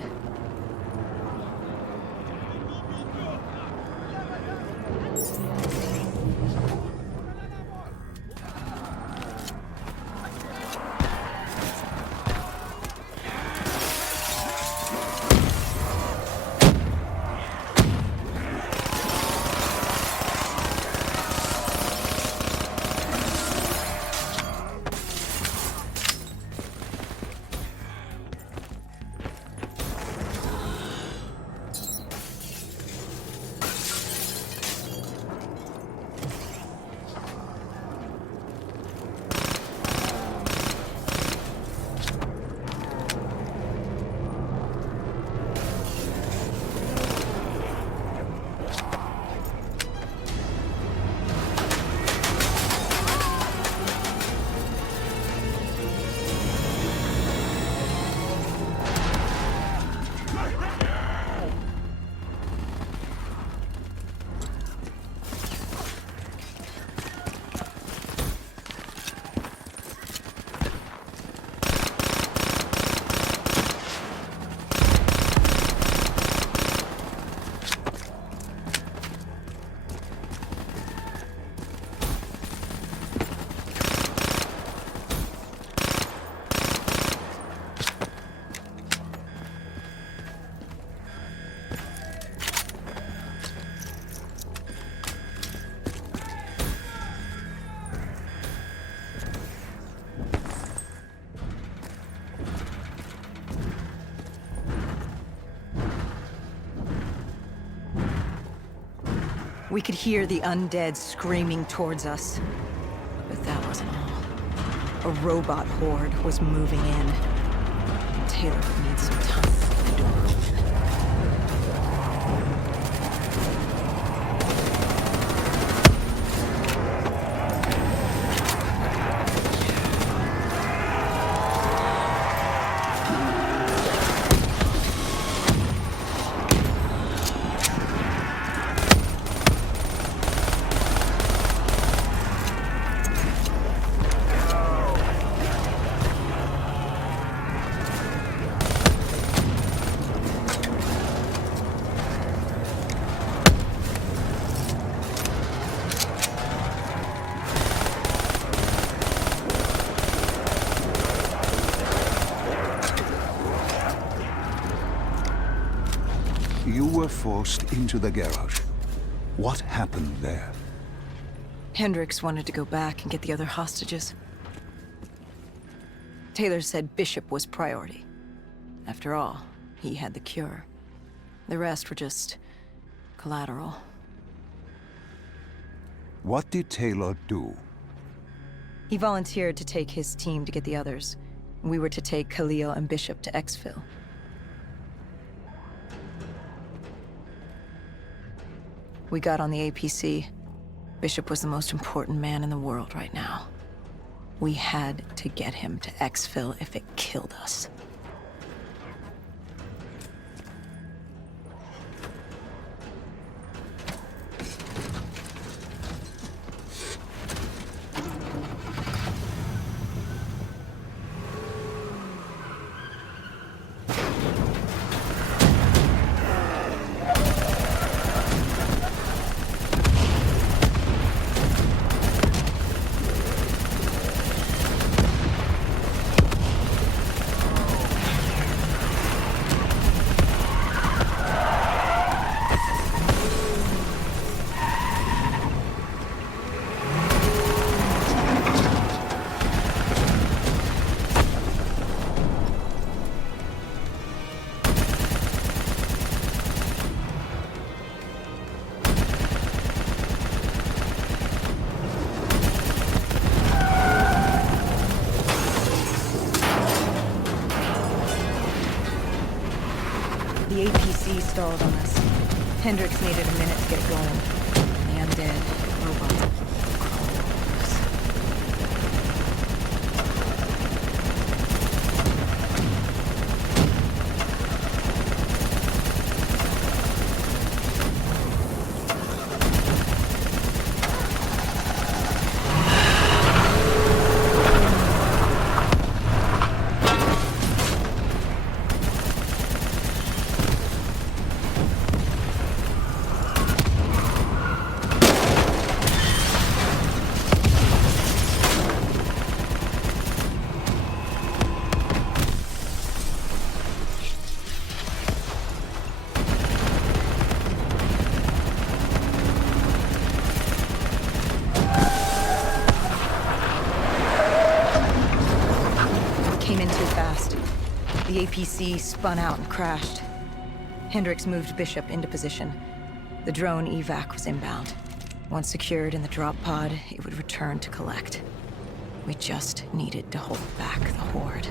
We could hear the undead screaming towards us. But that wasn't all. A robot horde was moving in. Taylor would need some time to get the door open. You were forced into the garage. What happened there? Hendricks wanted to go back and get the other hostages. Taylor said Bishop was priority. After all, he had the cure. The rest were just collateral. What did Taylor do? He volunteered to take his team to get the others. We were to take Khalil and Bishop to exfil. We got on the APC. Bishop was the most important man in the world right now. We had to get him to exfil if it killed us. The APC stalled on us. Hendricks needed a minute to get going. The undead, robots, crawled over us. The APC spun out and crashed. Hendricks moved Bishop into position. The drone evac was inbound. Once secured in the drop pod, it would return to collect. We just needed to hold back the Horde.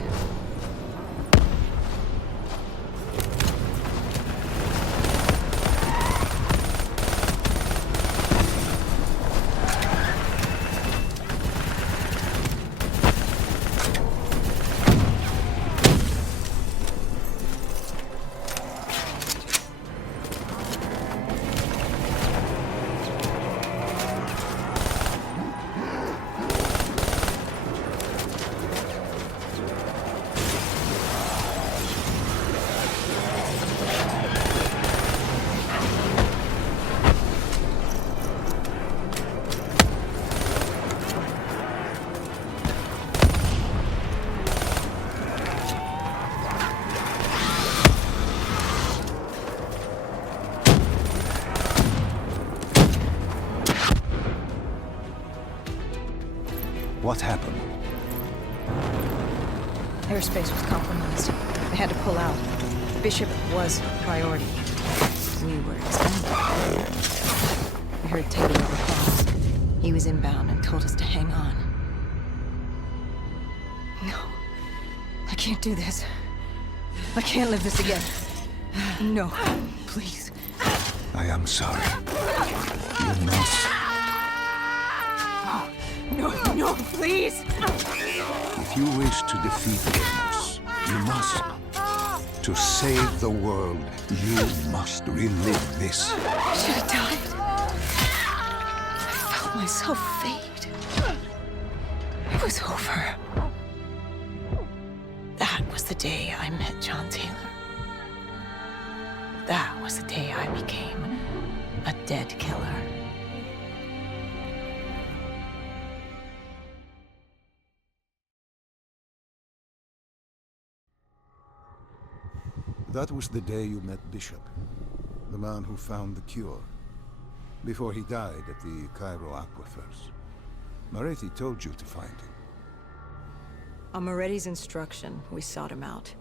What happened? Airspace was compromised. They had to pull out. Bishop was priority. We were expendable. We heard Teddy over calls. He was inbound and told us to hang on. No. I can't do this. I can't live this again. No. Please. I am sorry. You must. No, please! If you wish to defeat Deimos, you must. To save the world, you must relive this. I should have died. I felt myself fade. It was over. That was the day I met John Taylor. That was the day I became a dead killer. That was the day you met Bishop, the man who found the cure, before he died at the Cairo aquifers. Moretti told you to find him. On Moretti's instruction, we sought him out.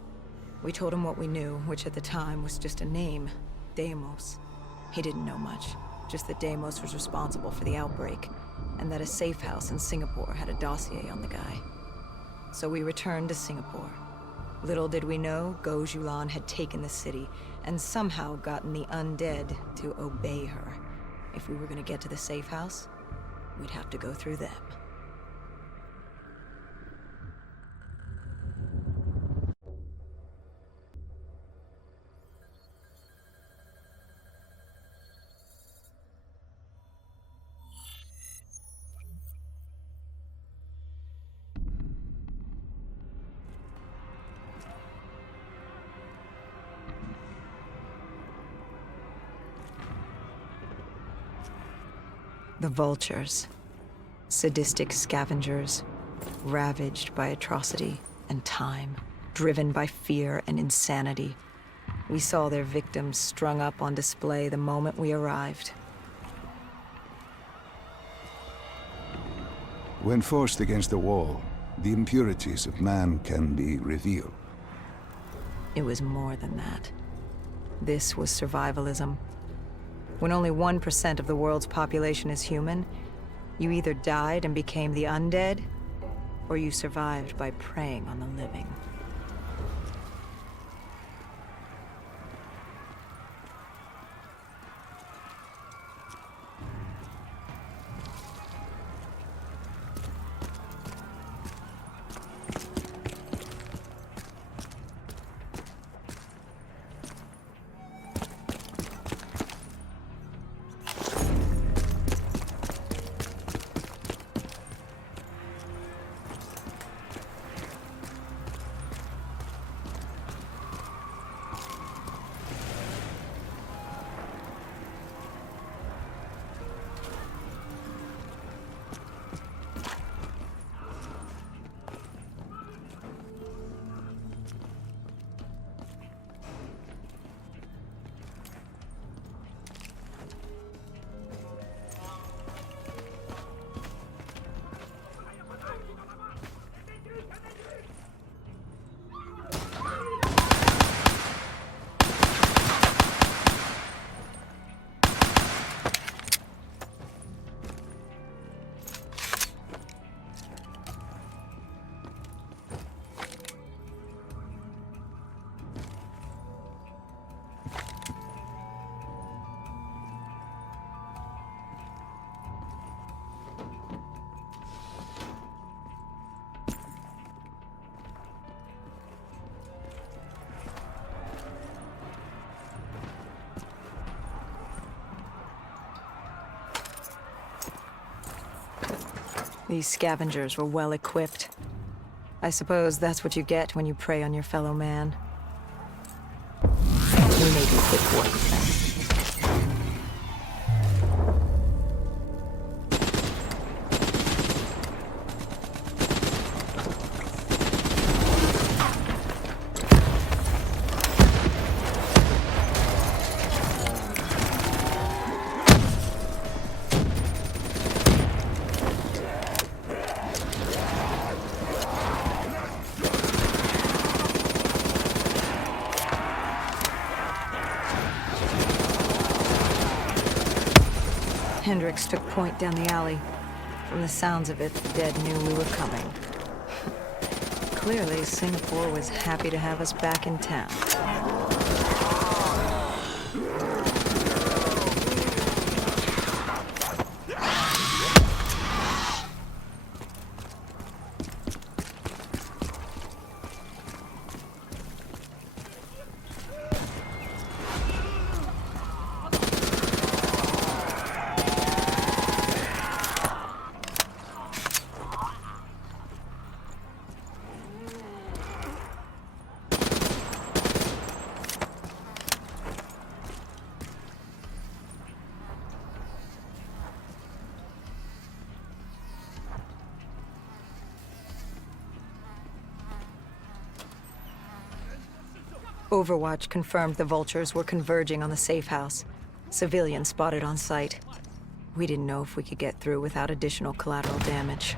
We told him what we knew, which at the time was just a name, Deimos. He didn't know much, just that Deimos was responsible for the outbreak, and that a safe house in Singapore had a dossier on the guy. So we returned to Singapore. Little did we know, Gojulan had taken the city, and somehow gotten the undead to obey her, If we were gonna get to the safe house, we'd have to go through them. The vultures. Sadistic scavengers, ravaged by atrocity and time, driven by fear and insanity. We saw their victims strung up on display the moment we arrived. When forced against the wall, the impurities of man can be revealed. It was more than that. This was survivalism. When only 1% of the world's population is human, you either died and became the undead, or you survived by preying on the living. These scavengers were well equipped. I suppose that's what you get when you prey on your fellow man. We may do quick work with them. Hendricks took point down the alley. From the sounds of it, the dead knew we were coming. Clearly, Singapore was happy to have us back in town. Overwatch confirmed the vultures were converging on the safe house. Civilians spotted on site. We didn't know if we could get through without additional collateral damage.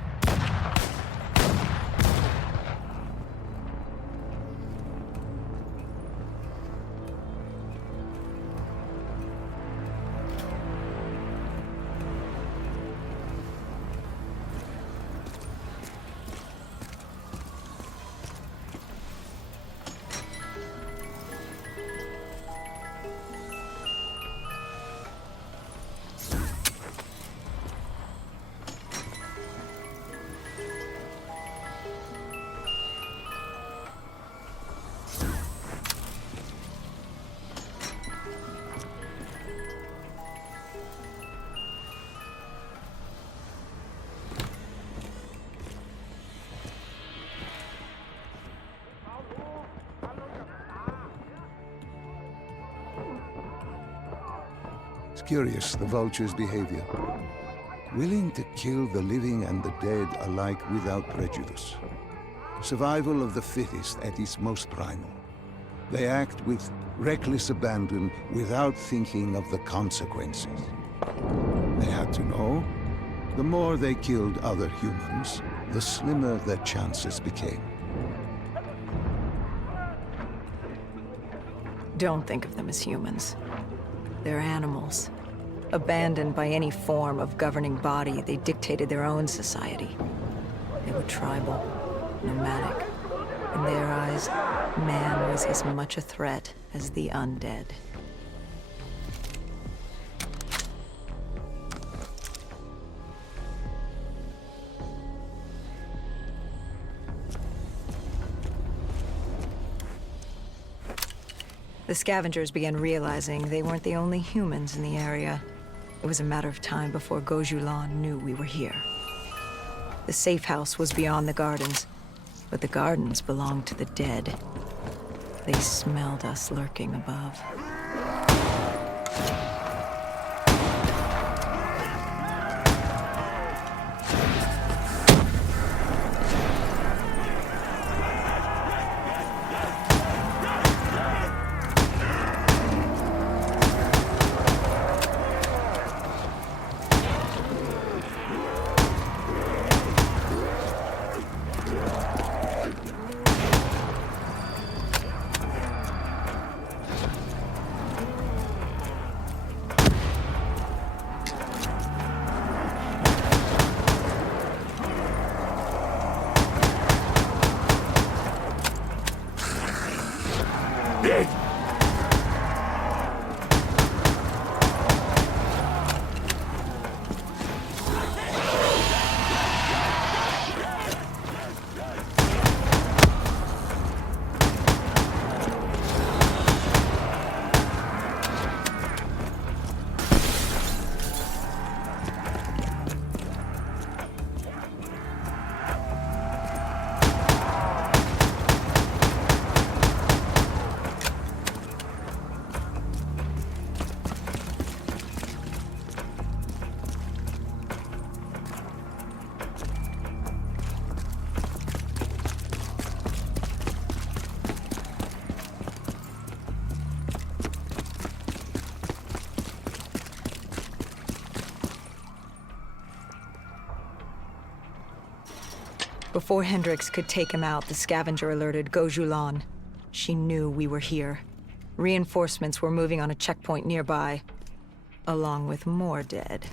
Curious, the vulture's behavior. Willing to kill the living and the dead alike without prejudice. Survival of the fittest at its most primal. They act with reckless abandon without thinking of the consequences. They had to know, the more they killed other humans, the slimmer their chances became. Don't think of them as humans. They're animals. Abandoned by any form of governing body, they dictated their own society. They were tribal, nomadic. In their eyes, man was as much a threat as the undead. The scavengers began realizing they weren't the only humans in the area. It was a matter of time before Gojulan knew we were here. The safe house was beyond the gardens, but the gardens belonged to the dead. They smelled us lurking above. Before Hendricks could take him out, the scavenger alerted Gojulan. She knew we were here. Reinforcements were moving on a checkpoint nearby, along with more dead.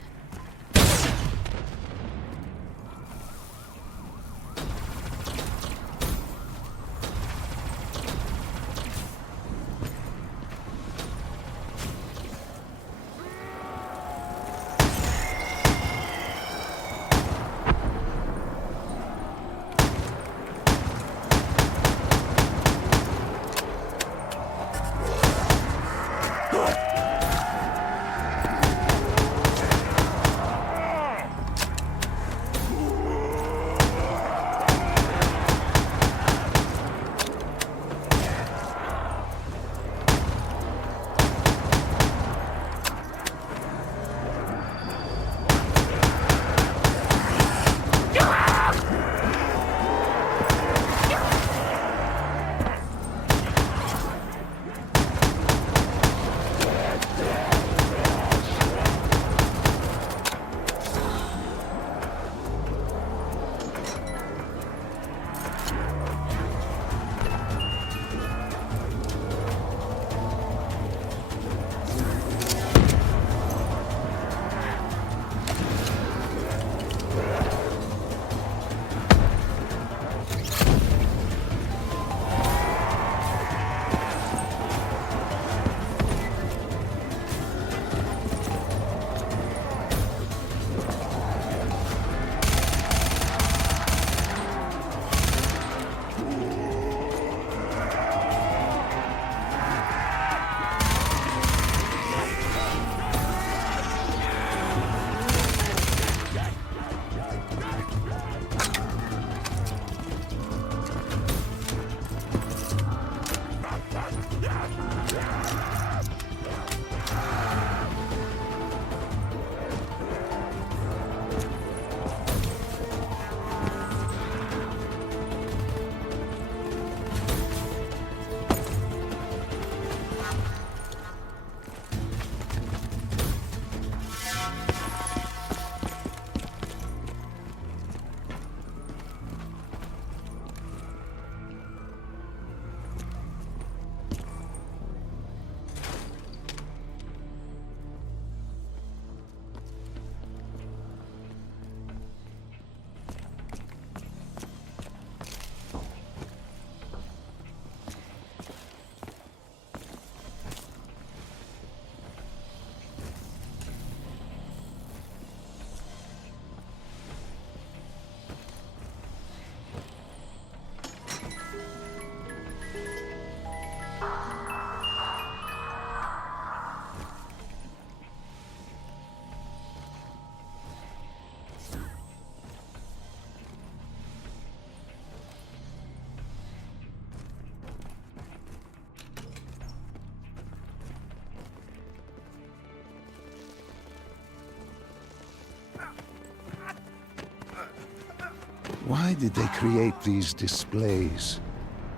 Why did they create these displays?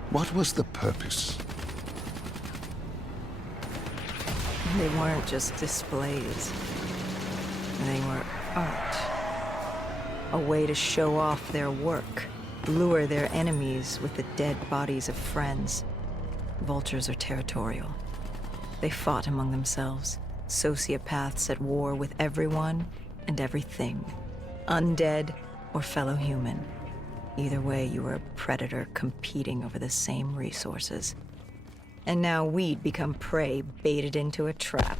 What was the purpose? They weren't just displays. They were art. A way to show off their work, lure their enemies with the dead bodies of friends. Vultures are territorial. They fought among themselves, sociopaths at war with everyone and everything. Undead or fellow human. Either way, you were a predator competing over the same resources. And now we'd become prey baited into a trap.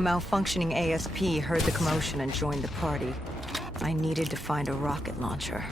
A malfunctioning ASP heard the commotion and joined the party. I needed to find a rocket launcher.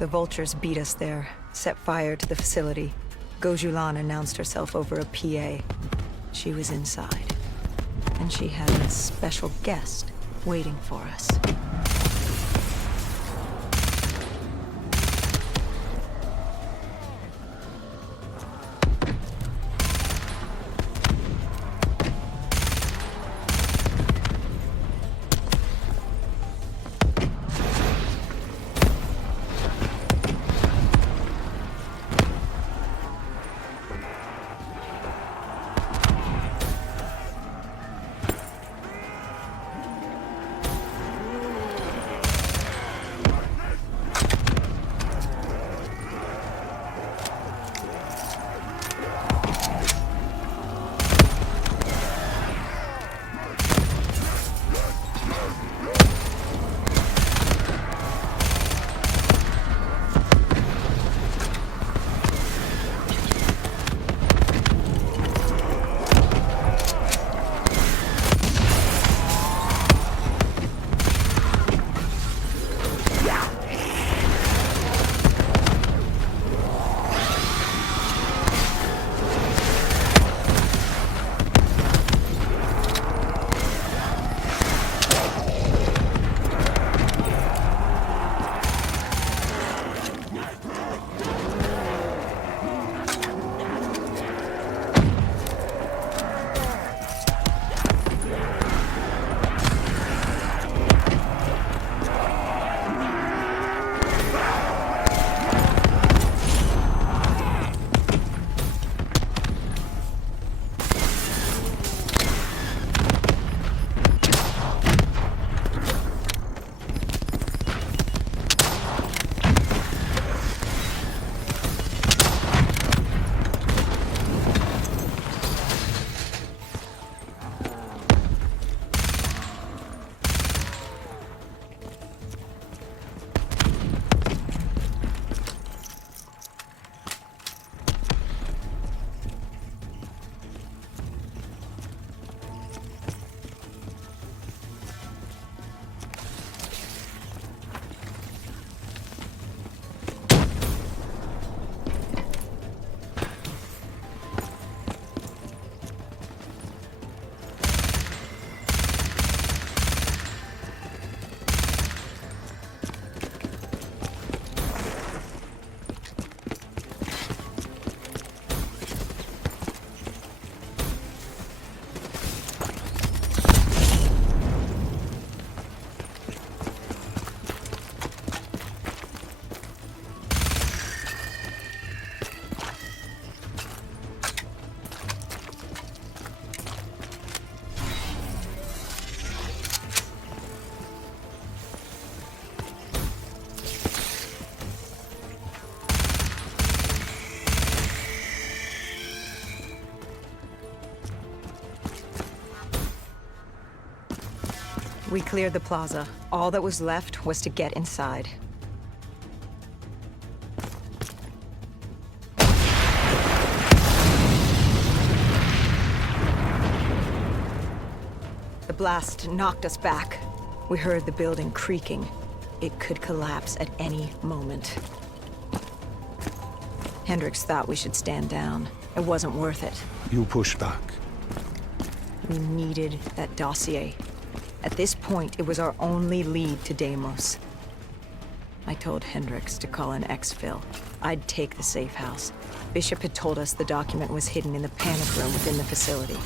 The vultures beat us there, set fire to the facility. Gojulan announced herself over a PA. She was inside, and she had a special guest waiting for us. We cleared the plaza. All that was left was to get inside. The blast knocked us back. We heard the building creaking. It could collapse at any moment. Hendricks thought we should stand down. It wasn't worth it. You push back. We needed that dossier. At this point, it was our only lead to Deimos. I told Hendricks to call an exfil. I'd take the safe house. Bishop had told us the document was hidden in the panic room within the facility.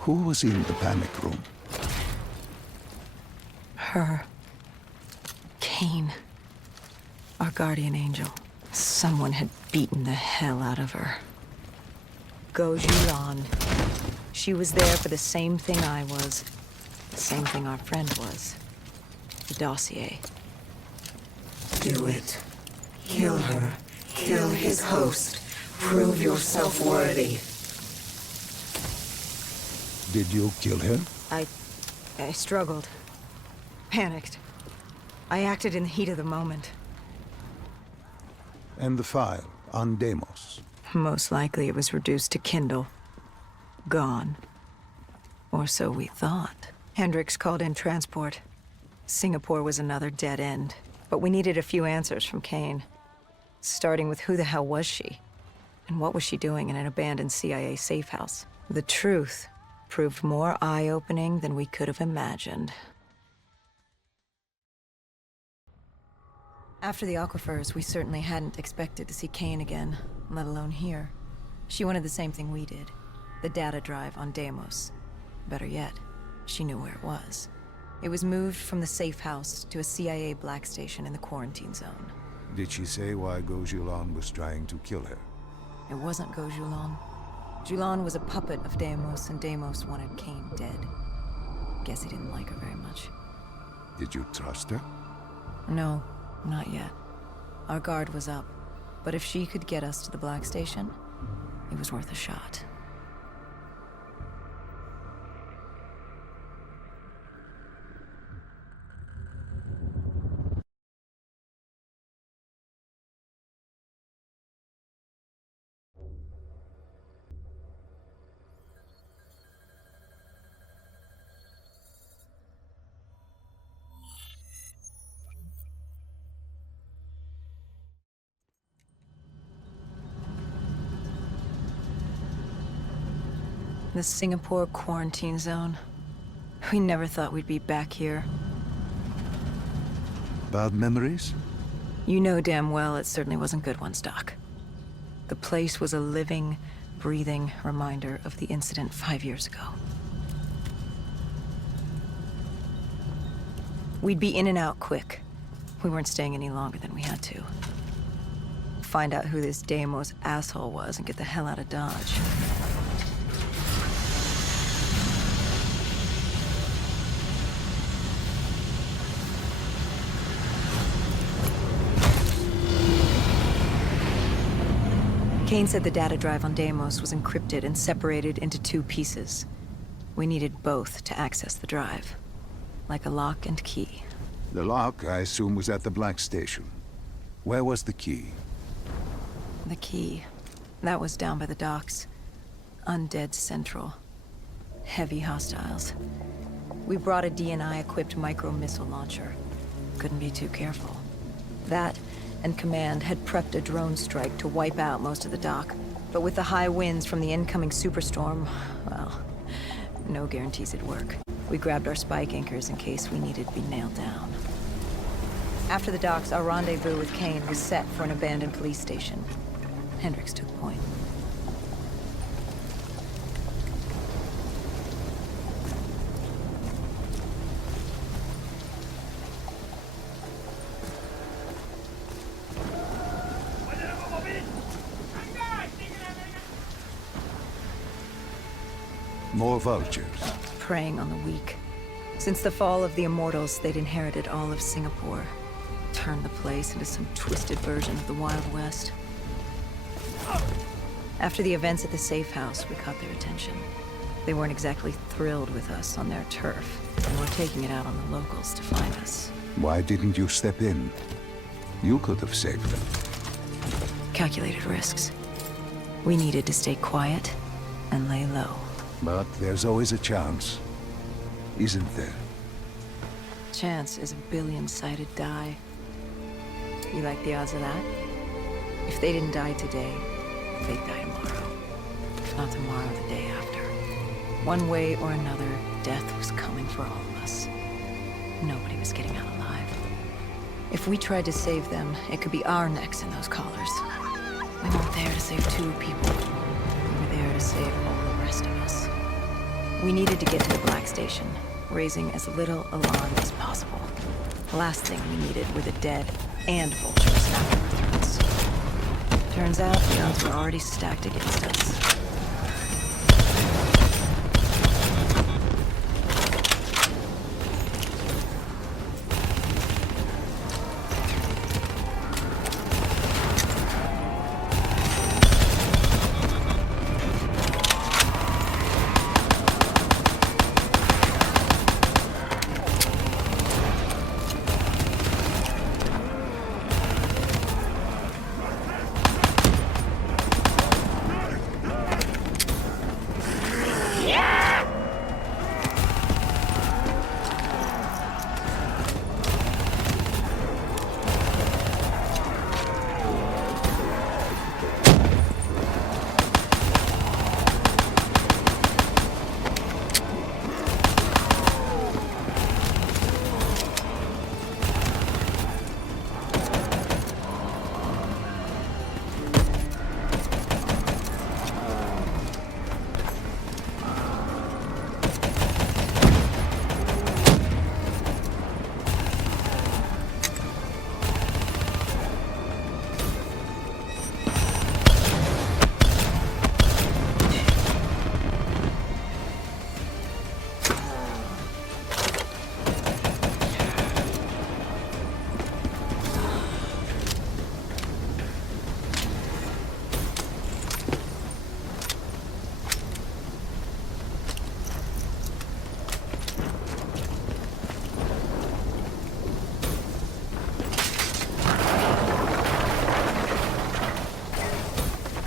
Who was in the panic room? Her. Kane. Our guardian angel. Someone had beaten the hell out of her. Gojulan. She was there for the same thing I was. The same thing our friend was. The dossier. Do it. Kill her. Kill his host. Prove yourself worthy. Did you kill him? I struggled. Panicked. I acted in the heat of the moment. And the file on Deimos? Most likely it was reduced to Kindle. Gone. Or so we thought. Hendricks called in transport. Singapore was another dead end. But we needed a few answers from Kane. Starting with who the hell was she? And what was she doing in an abandoned CIA safe house? The truth proved more eye-opening than we could have imagined. After the aquifers, we certainly hadn't expected to see Kane again, let alone here. She wanted the same thing we did. The data drive on Deimos. Better yet, she knew where it was. It was moved from the safe house to a CIA black station in the quarantine zone. Did she say why Gojulan was trying to kill her? It wasn't Gojulan. Julan was a puppet of Deimos, and Deimos wanted Kane dead. Guess he didn't like her very much. Did you trust her? No, not yet. Our guard was up, but if she could get us to the black station, it was worth a shot. The Singapore quarantine zone. We never thought we'd be back here. Bad memories? You know damn well it certainly wasn't good ones, Doc. The place was a living, breathing reminder of the incident 5 years ago. We'd be in and out quick. We weren't staying any longer than we had to. Find out who this Deimos asshole was and get the hell out of Dodge. Kane said the data drive on Deimos was encrypted and separated into 2 pieces. We needed both to access the drive. Like a lock and key. The lock, I assume, was at the Black Station. Where was the key? The key. That was down by the docks. Undead Central. Heavy hostiles. We brought a DNI-equipped micro-missile launcher. Couldn't be too careful. That, and Command had prepped a drone strike to wipe out most of the dock. But with the high winds from the incoming superstorm, well, no guarantees it'd work. We grabbed our spike anchors in case we needed to be nailed down. After the docks, our rendezvous with Kane was set for an abandoned police station. Hendricks took point. More vultures. Preying on the weak. Since the fall of the Immortals, they'd inherited all of Singapore. Turned the place into some twisted version of the Wild West. After the events at the safe house, we caught their attention. They weren't exactly thrilled with us on their turf, and were taking it out on the locals to find us. Why didn't you step in? You could have saved them. Calculated risks. We needed to stay quiet and lay low. But there's always a chance, isn't there? Chance is a billion-sided die. You like the odds of that? If they didn't die today, they'd die tomorrow. If not tomorrow, the day after. One way or another, death was coming for all of us. Nobody was getting out alive. If we tried to save them, it could be our necks in those collars. We weren't there to save 2 people. We were there to save all the rest of us. We needed to get to the Black Station, raising as little alarm as possible. The last thing we needed were the dead and vultures after our throats. Turns out the odds were already stacked against us.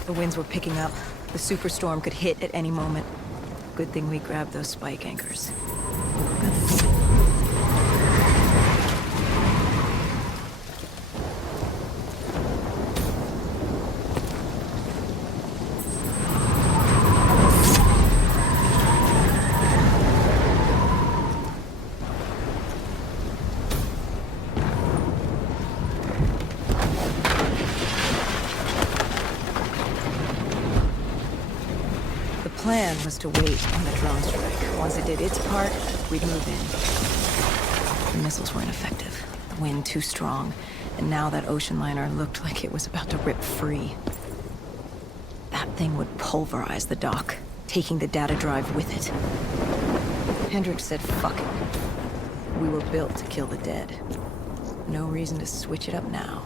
The winds were picking up. The superstorm could hit at any moment. Good thing we grabbed those spike anchors. The plan was to wait on the drone strike. Once it did its part, we'd move in. The missiles were ineffective. The wind too strong. And now that ocean liner looked like it was about to rip free. That thing would pulverize the dock, taking the data drive with it. Hendricks said, fuck it. We were built to kill the dead. No reason to switch it up now.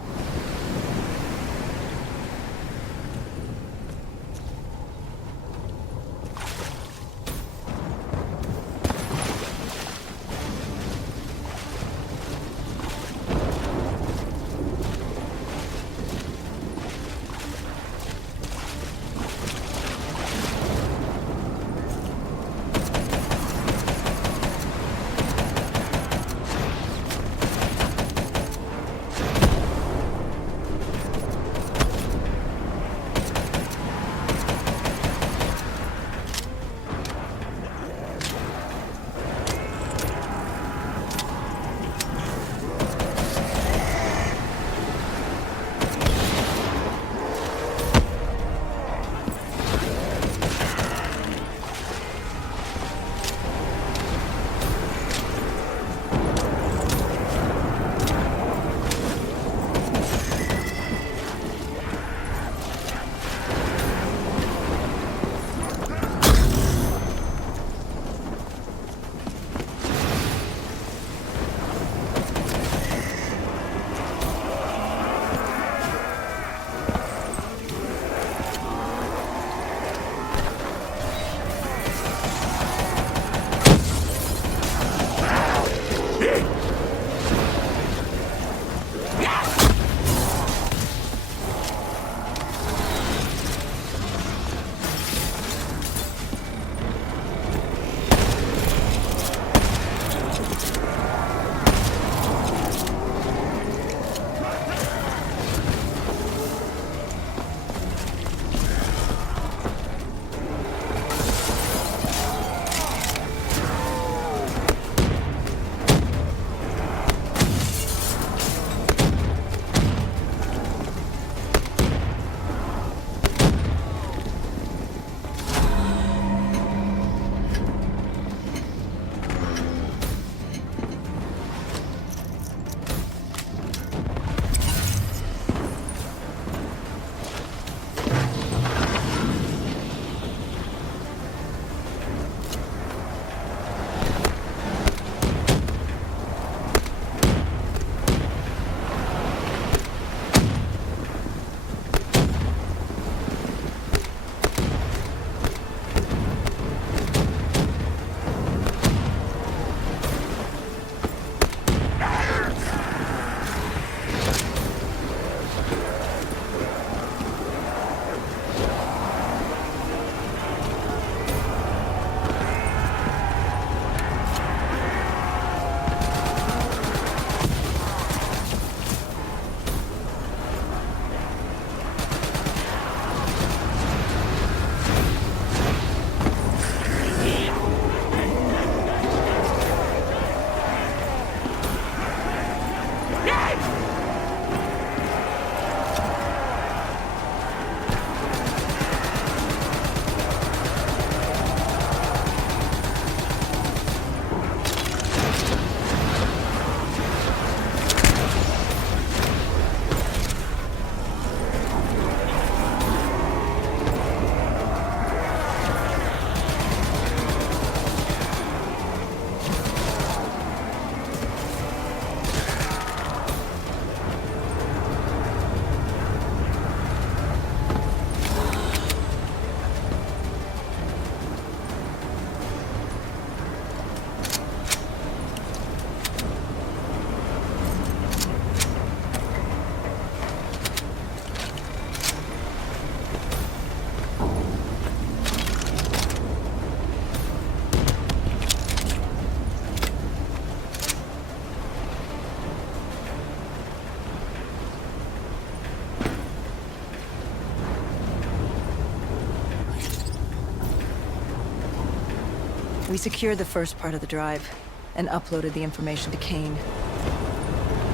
We secured the first part of the drive and uploaded the information to Kane.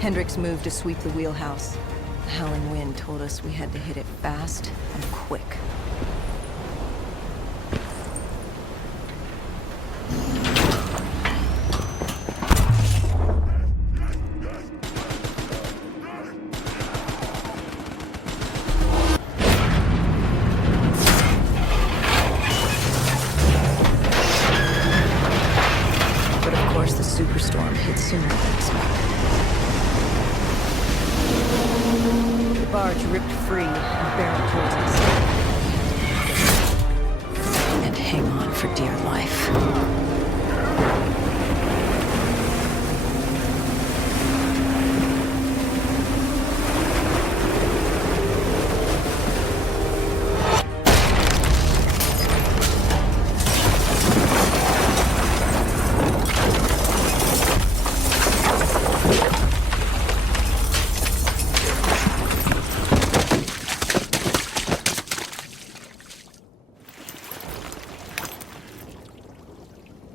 Hendricks moved to sweep the wheelhouse. The howling wind told us we had to hit it fast and quick. But of course, the superstorm hit sooner than expected. The barge ripped free and barreled towards us. And hang on for dear life.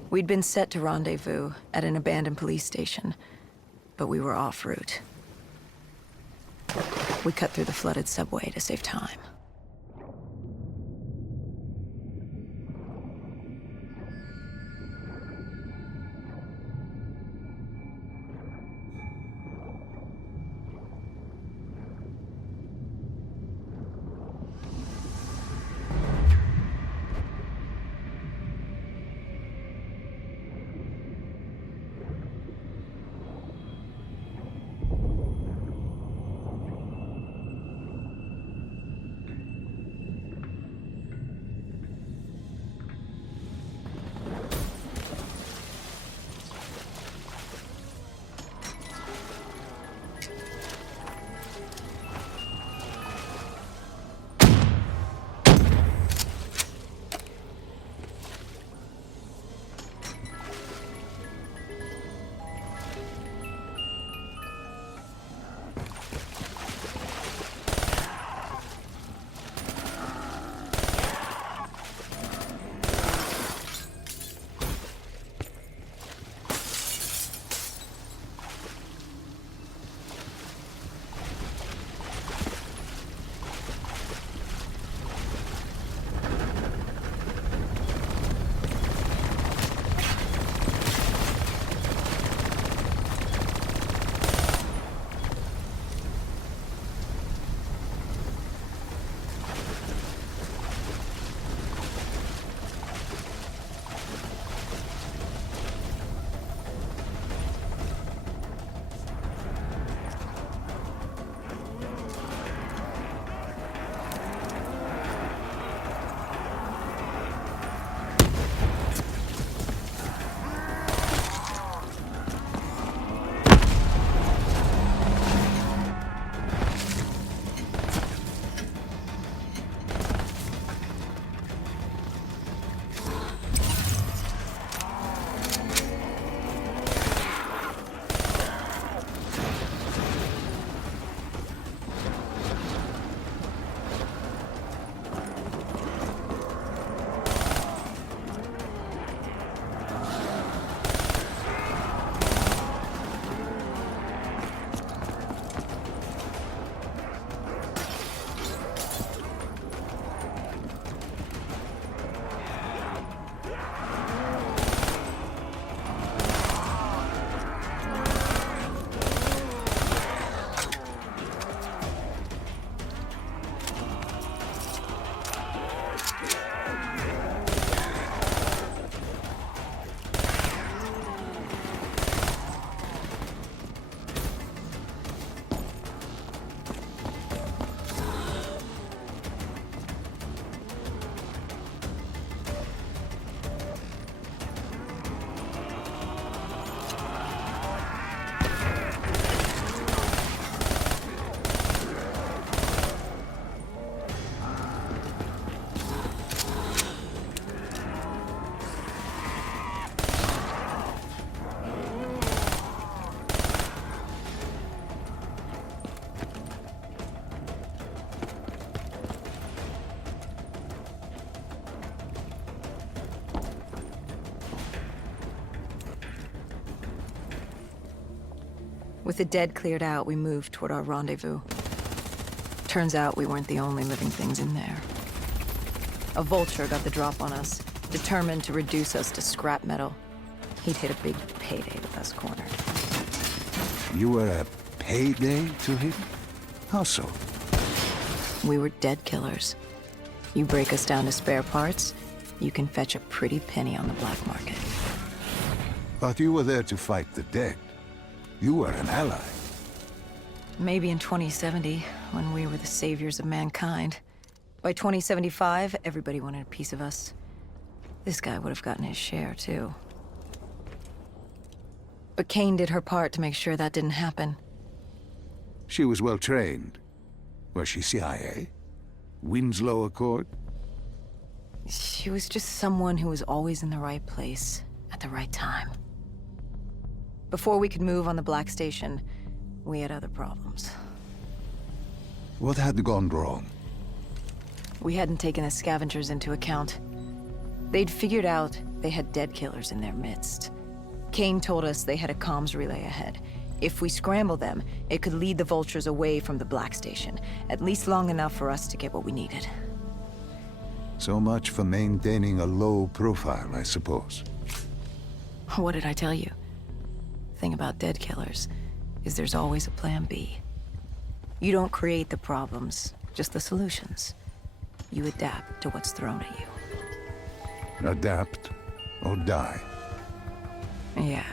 We'd been set to rendezvous at an abandoned police station, but we were off route. We cut through the flooded subway to save time. With the dead cleared out, we moved toward our rendezvous. Turns out we weren't the only living things in there. A vulture got the drop on us, determined to reduce us to scrap metal. He'd hit a big payday with us cornered. You were a payday to him? How so? We were dead killers. You break us down to spare parts, you can fetch a pretty penny on the black market. But you were there to fight the dead. You were an ally. Maybe in 2070, when we were the saviors of mankind. By 2075, everybody wanted a piece of us. This guy would have gotten his share, too. But Kane did her part to make sure that didn't happen. She was well trained. Was she CIA? Winslow Accord? She was just someone who was always in the right place, at the right time. Before we could move on the Black Station, we had other problems. What had gone wrong? We hadn't taken the scavengers into account. They'd figured out they had dead killers in their midst. Kane told us they had a comms relay ahead. If we scramble them, it could lead the vultures away from the Black Station, at least long enough for us to get what we needed. So much for maintaining a low profile, I suppose. What did I tell you? Thing about dead killers is there's always a plan B. You don't create the problems, just the solutions. You adapt to what's thrown at you. Adapt or die. Yeah.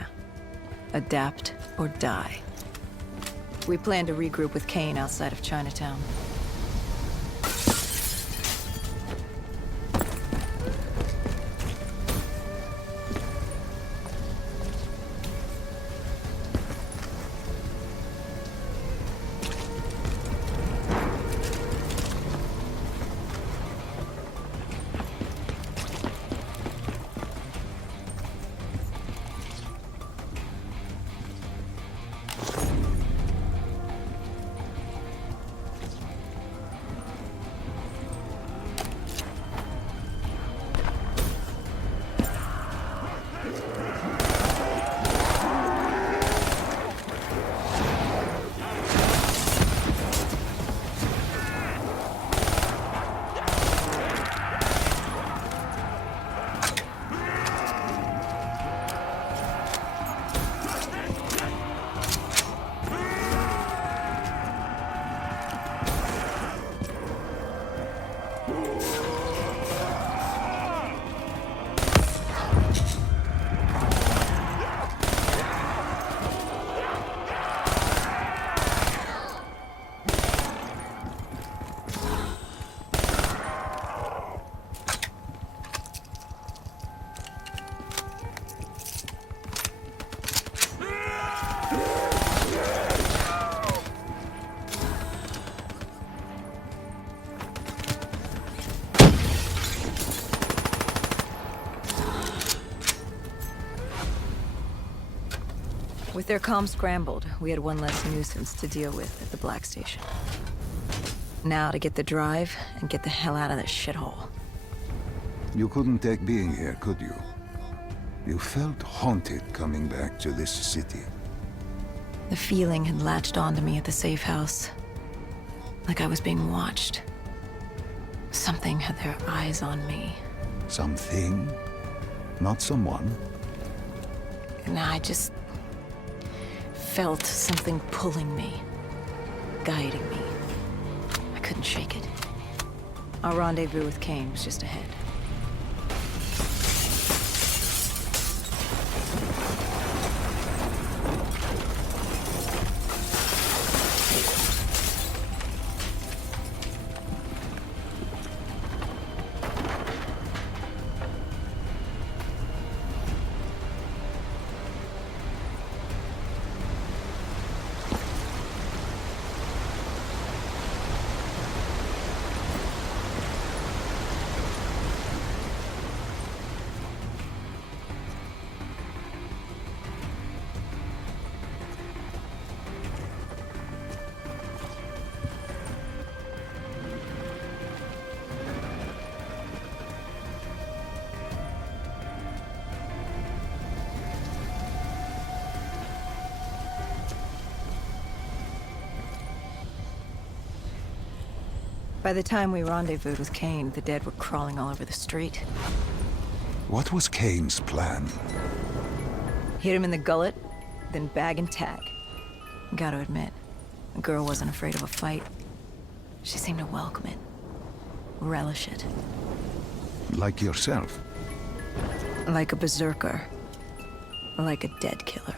Adapt or die. We plan to regroup with Kane outside of Chinatown. With their comms scrambled, we had one less nuisance to deal with at the Black Station. Now to get the drive and get the hell out of this shithole. You couldn't take being here, could you? You felt haunted coming back to this city. The feeling had latched onto me at the safe house. Like I was being watched. Something had their eyes on me. Something? Not someone? And I just felt something pulling me, guiding me. I couldn't shake it. Our rendezvous with Kane was just ahead. By the time we rendezvoused with Kane, the dead were crawling all over the street. What was Kane's plan? Hit him in the gullet, then bag and tag. Gotta admit, the girl wasn't afraid of a fight. She seemed to welcome it, relish it. Like yourself? Like a berserker. Like a dead killer.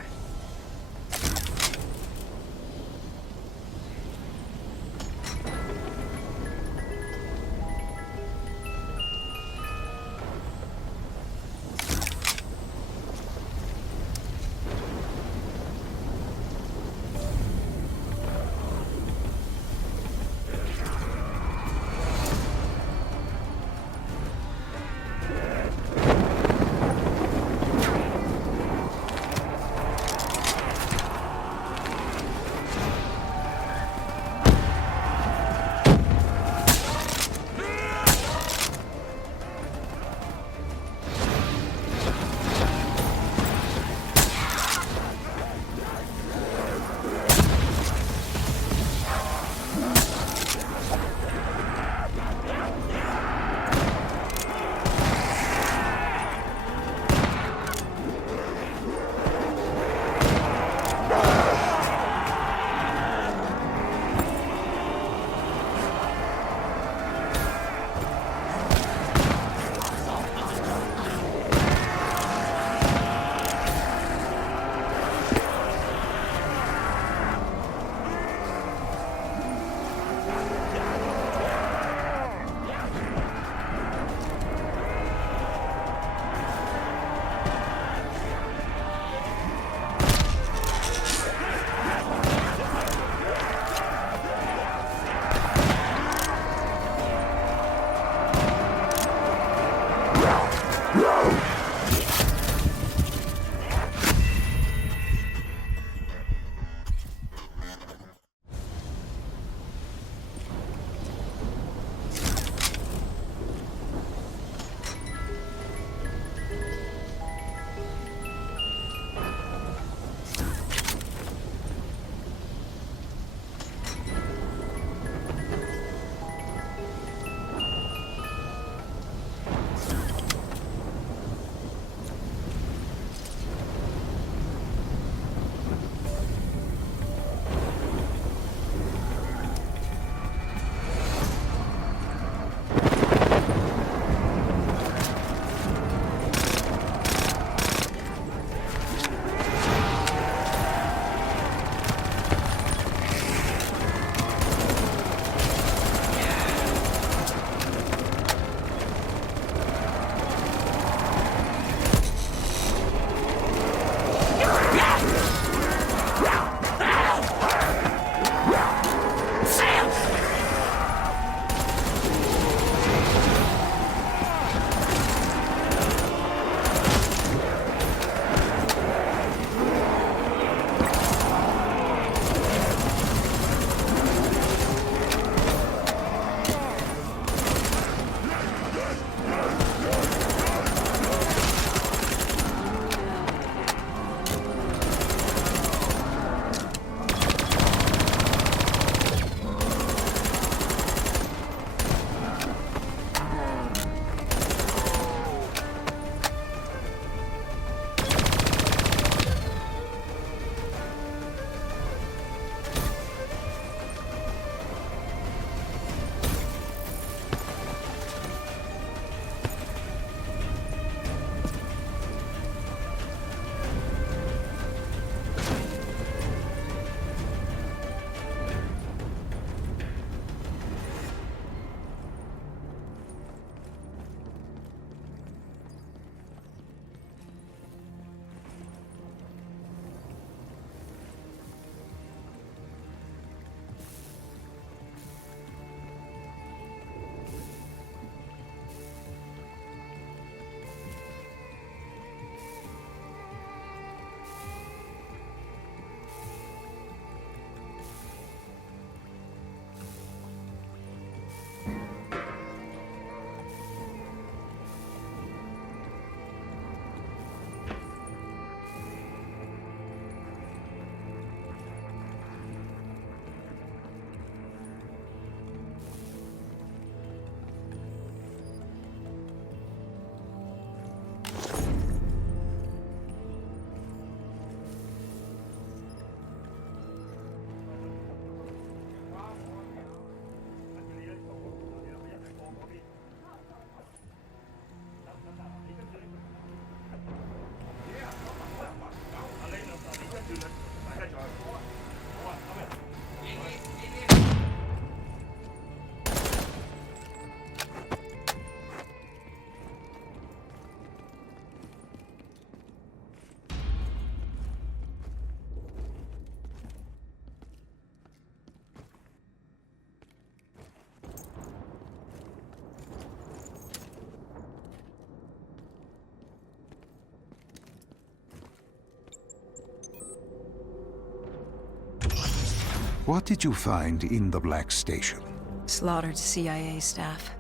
What did you find in the Black Station? Slaughtered CIA staff.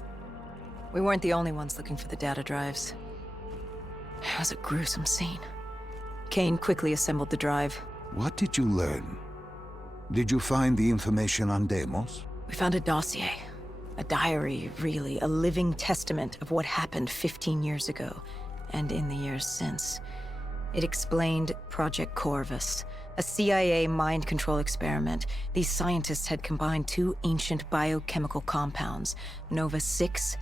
We weren't the only ones looking for the data drives. It was a gruesome scene. Kane quickly assembled the drive. What did you learn? Did you find the information on Deimos? We found a dossier. A diary, really. A living testament of what happened 15 years ago, and in the years since. It explained Project Corvus, a CIA mind control experiment. These scientists had combined two ancient biochemical compounds, Nova-6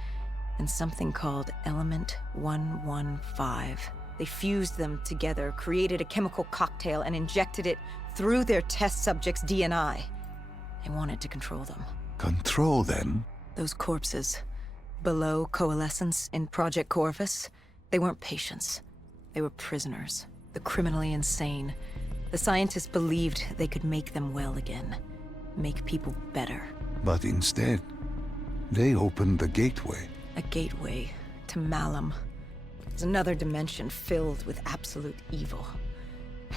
and something called Element 115. They fused them together, created a chemical cocktail, and injected it through their test subjects' DNI. They wanted to control them. Control them? Those corpses, below coalescence in Project Corvus, they weren't patients. They were prisoners, the criminally insane. The scientists believed they could make them well again, make people better. But instead, they opened the gateway. A gateway to Malum. It's another dimension filled with absolute evil.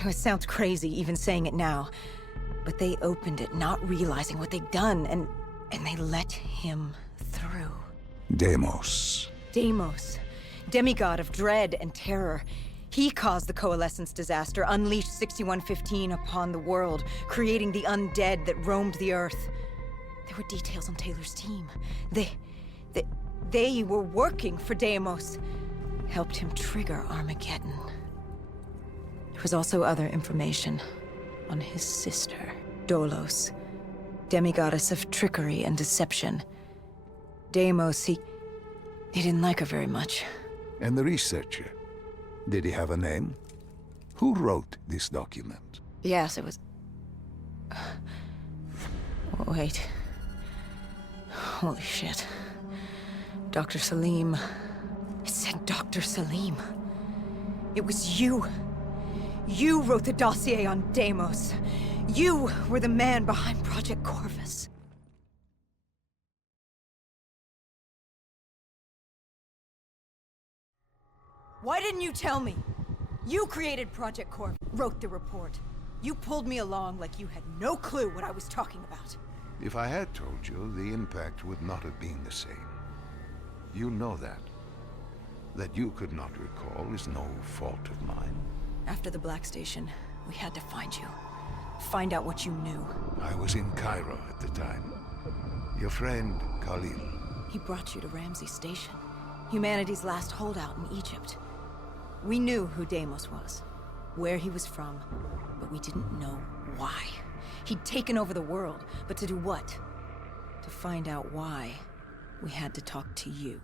It sounds crazy even saying it now, but they opened it not realizing what they'd done, and they let him through. Deimos. Deimos, demigod of dread and terror. He caused the coalescence disaster, unleashed 6115 upon the world, creating the undead that roamed the earth. There were details on Taylor's team. They were working for Deimos. Helped him trigger Armageddon. There was also other information on his sister, Dolos, demigoddess of trickery and deception. Deimos, he didn't like her very much. And the researcher? Did he have a name? Who wrote this document? Yes, it was... Wait. Holy shit. Dr. Salim. It said Dr. Salim. It was you. You wrote the dossier on Deimos. You were the man behind Project Corvus. Why didn't you tell me? You created Project Corvus, wrote the report. You pulled me along like you had no clue what I was talking about. If I had told you, the impact would not have been the same. You know that. That you could not recall is no fault of mine. After the Black Station, we had to find you. Find out what you knew. I was in Cairo at the time. Your friend, Khalil. He brought you to Ramsey Station, humanity's last holdout in Egypt. We knew who Deimos was, where he was from, but we didn't know why. He'd taken over the world, but to do what? To find out why, we had to talk to you.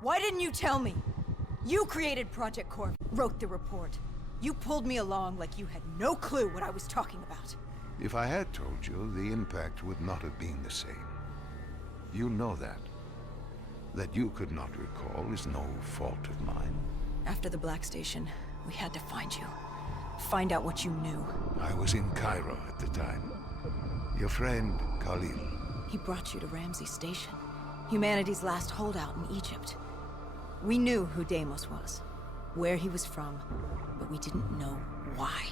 Why didn't you tell me? You created Project Corvus, wrote the report. You pulled me along like you had no clue what I was talking about. If I had told you, the impact would not have been the same. You know that. That you could not recall is no fault of mine. After the Black Station, we had to find you. Find out what you knew. I was in Cairo at the time. Your friend, Khalil. He brought you to Ramsey Station, humanity's last holdout in Egypt. We knew who Deimos was, where he was from, but we didn't know why.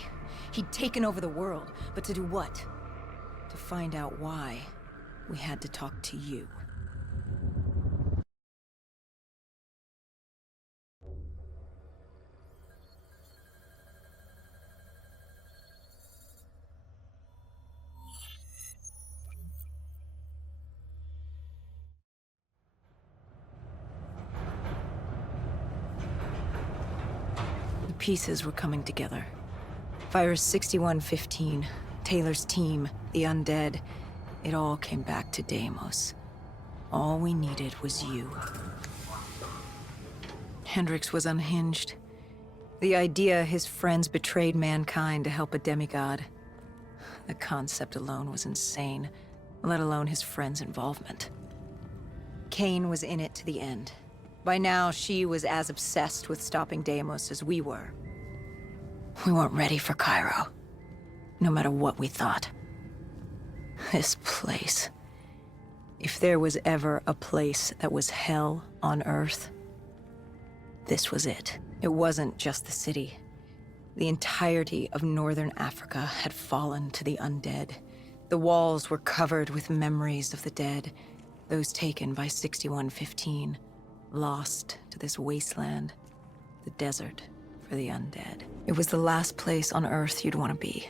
He'd taken over the world, but to do what? To find out why, we had to talk to you. The pieces were coming together. Virus 6115, Taylor's team, the undead. It all came back to Deimos. All we needed was you. Hendricks was unhinged. The idea his friends betrayed mankind to help a demigod. The concept alone was insane, let alone his friends' involvement. Kane was in it to the end. By now, she was as obsessed with stopping Deimos as we were. We weren't ready for Cairo, no matter what we thought. This place. If there was ever a place that was hell on Earth, this was it. It wasn't just the city. The entirety of northern Africa had fallen to the undead. The walls were covered with memories of the dead, those taken by 6115, lost to this wasteland, the desert for the undead. It was the last place on Earth you'd want to be,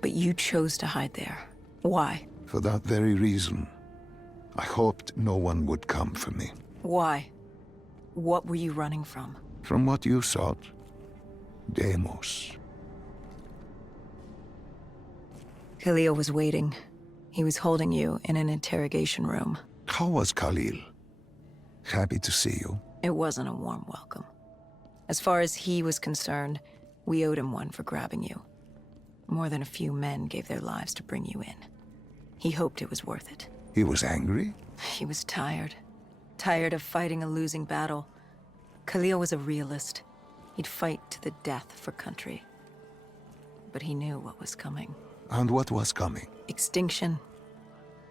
but you chose to hide there. Why? For that very reason, I hoped no one would come for me. Why? What were you running from? From what you sought, Deimos. Khalil was waiting. He was holding you in an interrogation room. How was Khalil? Happy to see you. It wasn't a warm welcome. As far as he was concerned, we owed him one for grabbing you. More than a few men gave their lives to bring you in. He hoped it was worth it. He was angry? He was tired. Tired of fighting a losing battle. Khalil was a realist. He'd fight to the death for country. But he knew what was coming. And what was coming? Extinction.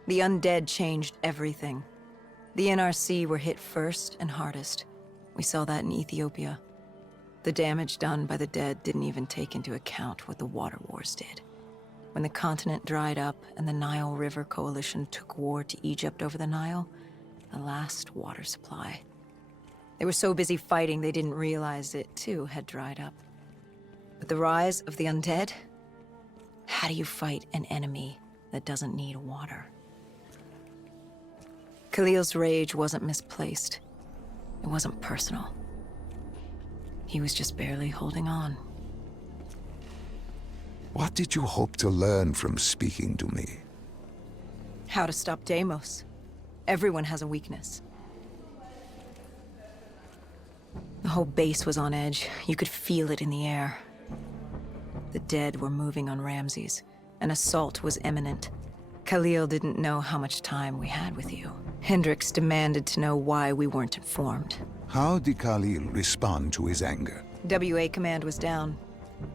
The undead changed everything. The NRC were hit first and hardest. We saw that in Ethiopia. The damage done by the dead didn't even take into account what the water wars did. When the continent dried up and the Nile River Coalition took war to Egypt over the Nile, the last water supply. They were so busy fighting they didn't realize it too had dried up. But the rise of the undead? How do you fight an enemy that doesn't need water? Khalil's rage wasn't misplaced. It wasn't personal. He was just barely holding on. What did you hope to learn from speaking to me? How to stop Deimos. Everyone has a weakness. The whole base was on edge. You could feel it in the air. The dead were moving on Ramses. An assault was imminent. Khalil didn't know how much time we had with you. Hendricks demanded to know why we weren't informed. How did Khalil respond to his anger? WA command was down.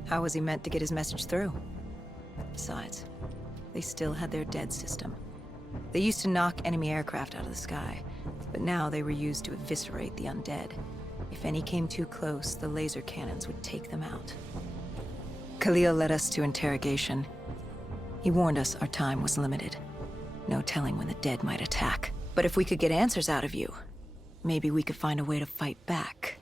How was he meant to get his message through? Besides, they still had their dead system. They used to knock enemy aircraft out of the sky, but now they were used to eviscerate the undead. If any came too close, the laser cannons would take them out. Khalil led us to interrogation. He warned us our time was limited. No telling when the dead might attack. But if we could get answers out of you, maybe we could find a way to fight back.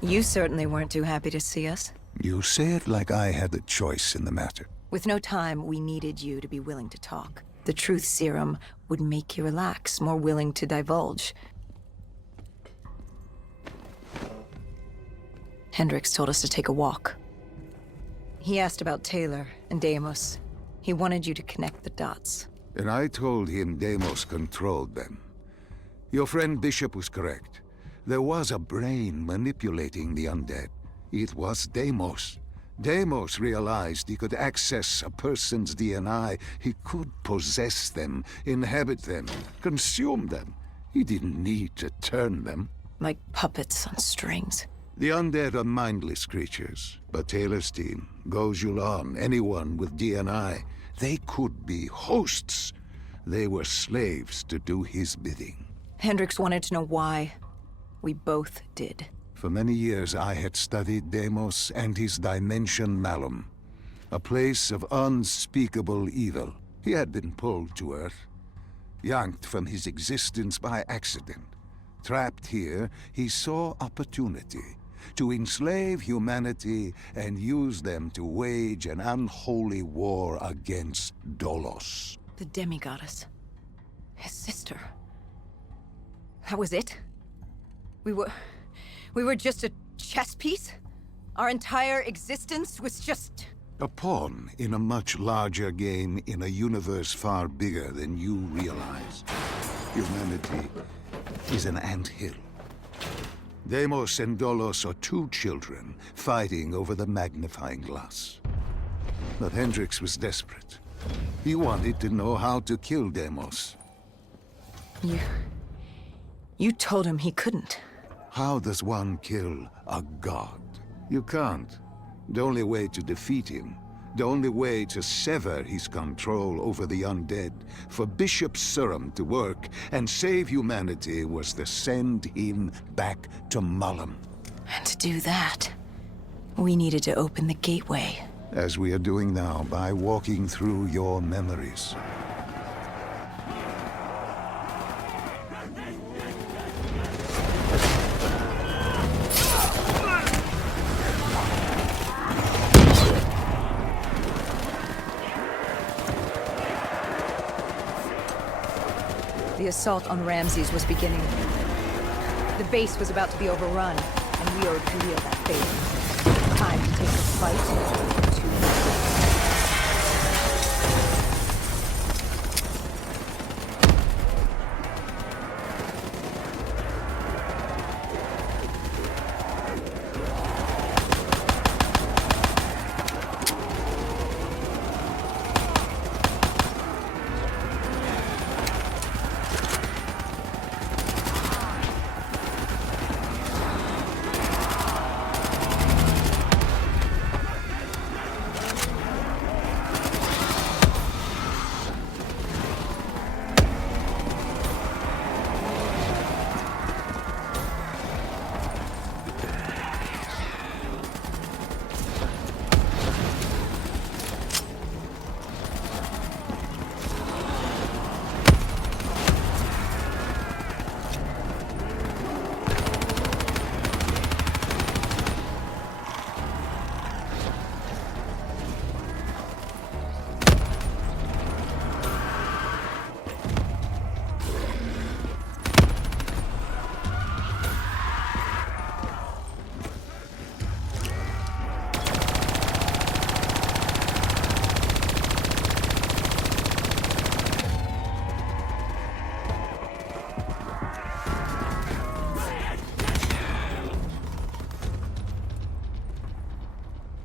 You certainly weren't too happy to see us. You say it like I had a choice in the matter. With no time, we needed you to be willing to talk. The truth serum would make you relax, more willing to divulge. Hendricks told us to take a walk. He asked about Taylor and Deimos. He wanted you to connect the dots. And I told him Deimos controlled them. Your friend Bishop was correct. There was a brain manipulating the undead. It was Deimos. Deimos realized he could access a person's DNA. He could possess them, inhabit them, consume them. He didn't need to turn them. Like puppets on strings. The undead are mindless creatures, but Taylor's team, Gojulan, anyone with DNA, they could be hosts. They were slaves to do his bidding. Hendricks wanted to know why. We both did. For many years I had studied Deimos and his dimension Malum, a place of unspeakable evil. He had been pulled to Earth, yanked from his existence by accident. Trapped here, he saw opportunity to enslave humanity and use them to wage an unholy war against Dolos. The demigoddess. His sister. That was it? We were just a chess piece? Our entire existence was just... A pawn in a much larger game in a universe far bigger than you realize. Humanity is an anthill. Deimos and Dolos are two children fighting over the magnifying glass. But Hendricks was desperate. He wanted to know how to kill Deimos. You told him he couldn't. How does one kill a god? You can't. The only way to defeat him, the only way to sever his control over the undead, for Bishop Surum to work and save humanity, was to send him back to Mullum. And to do that, we needed to open the gateway. As we are doing now, by walking through your memories. The assault on Ramses was beginning. The base was about to be overrun, and we owed Khalil that favor. Time to take the fight to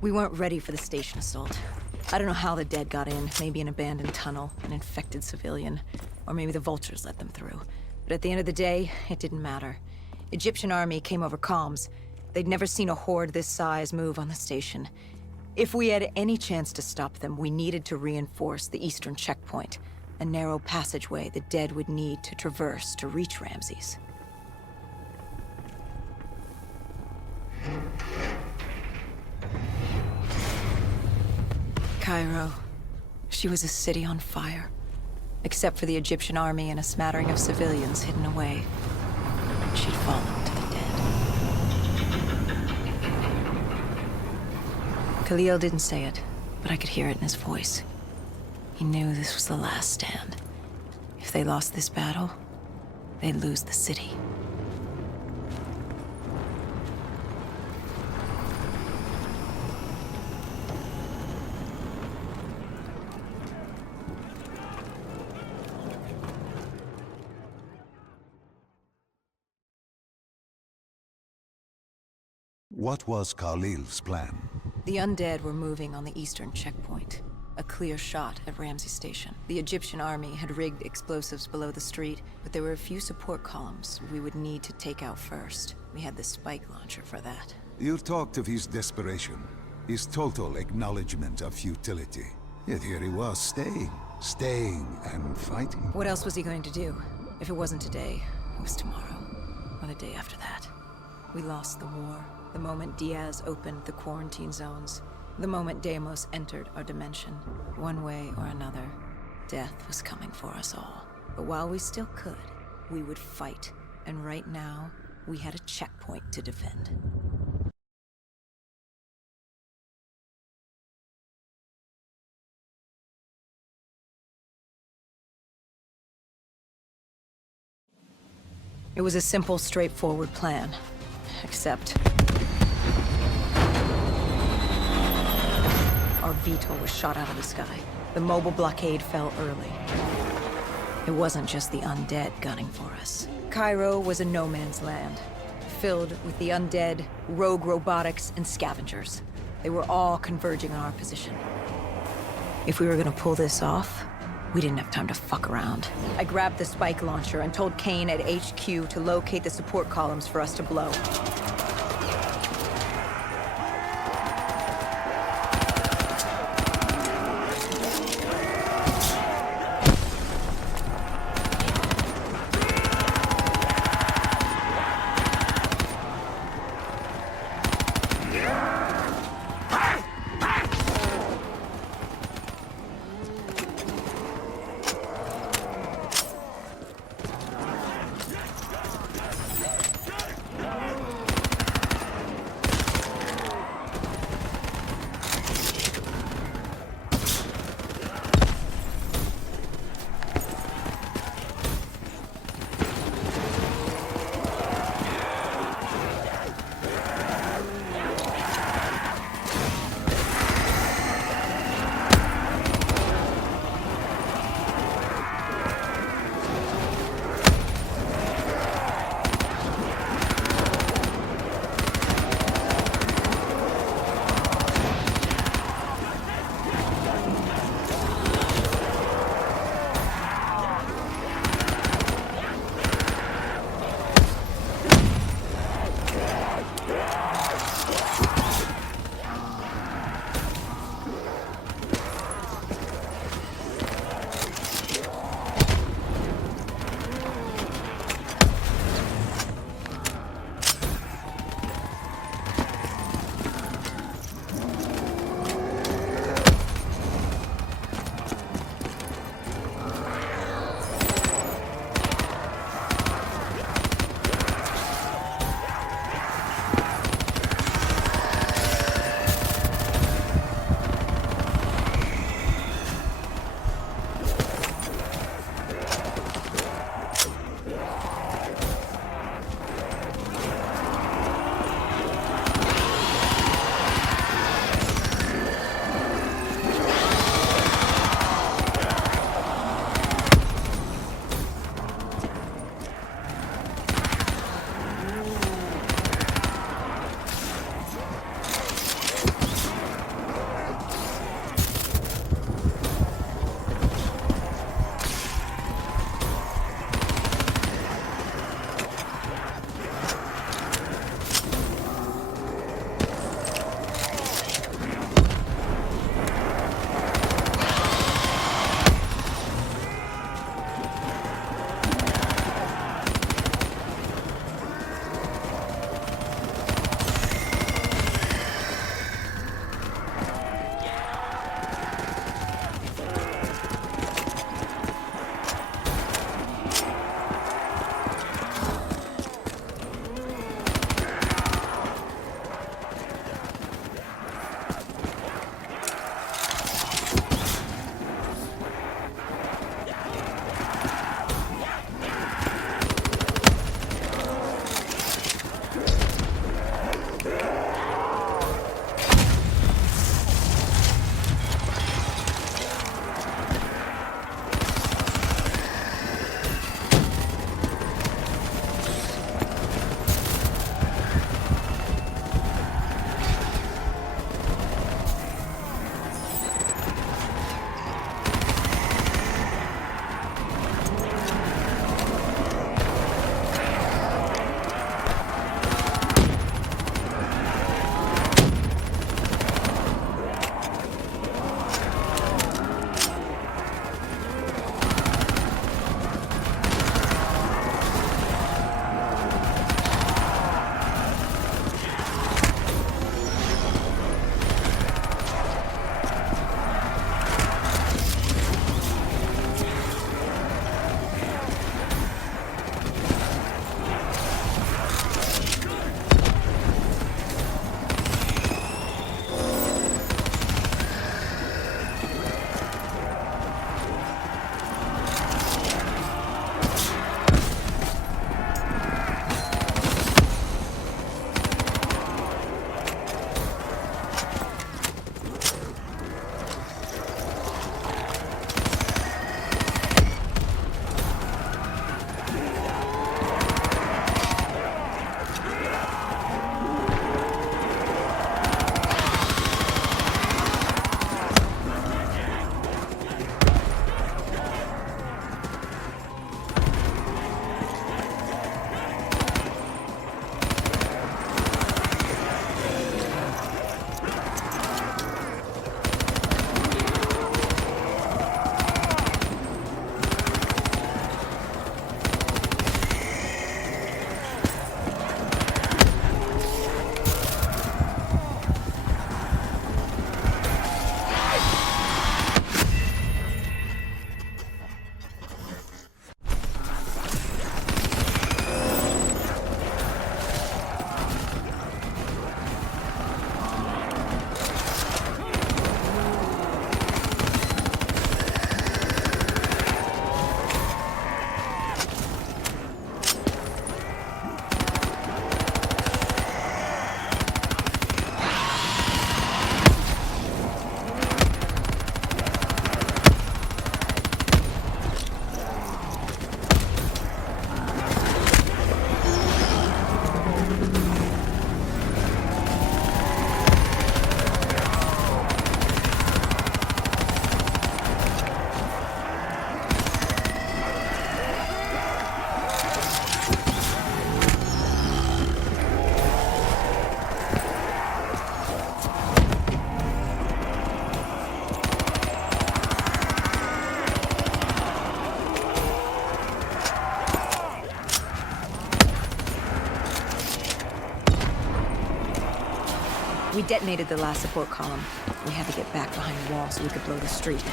We weren't ready for the station assault. I don't know how the dead got in. Maybe an abandoned tunnel, an infected civilian, or maybe the vultures let them through. But at the end of the day, it didn't matter. Egyptian army came over comms. They'd never seen a horde this size move on the station. If we had any chance to stop them, we needed to reinforce the eastern checkpoint, a narrow passageway the dead would need to traverse to reach Ramses. Cairo. She was a city on fire. Except for the Egyptian army and a smattering of civilians hidden away. She'd fallen to the dead. Khalil didn't say it, but I could hear it in his voice. He knew this was the last stand. If they lost this battle, they'd lose the city. What was Khalil's plan? The undead were moving on the eastern checkpoint. A clear shot at Ramses Station. The Egyptian army had rigged explosives below the street, but there were a few support columns we would need to take out first. We had the spike launcher for that. You talked of his desperation, his total acknowledgement of futility. Yet here he was, staying and fighting. What else was he going to do? If it wasn't today, it was tomorrow, or the day after that. We lost the war. The moment Diaz opened the quarantine zones, the moment Deimos entered our dimension, one way or another, death was coming for us all. But while we still could, we would fight. And right now, we had a checkpoint to defend. It was a simple, straightforward plan. Except our VTOL was shot out of the sky. The mobile blockade fell early. It wasn't just the undead gunning for us. Cairo was a no man's land, filled with the undead, rogue robotics, and scavengers. They were all converging on our position. If we were gonna pull this off, we didn't have time to fuck around. I grabbed the spike launcher and told Kane at HQ to locate the support columns for us to blow. We detonated the last support column. We had to get back behind the wall so we could blow the street.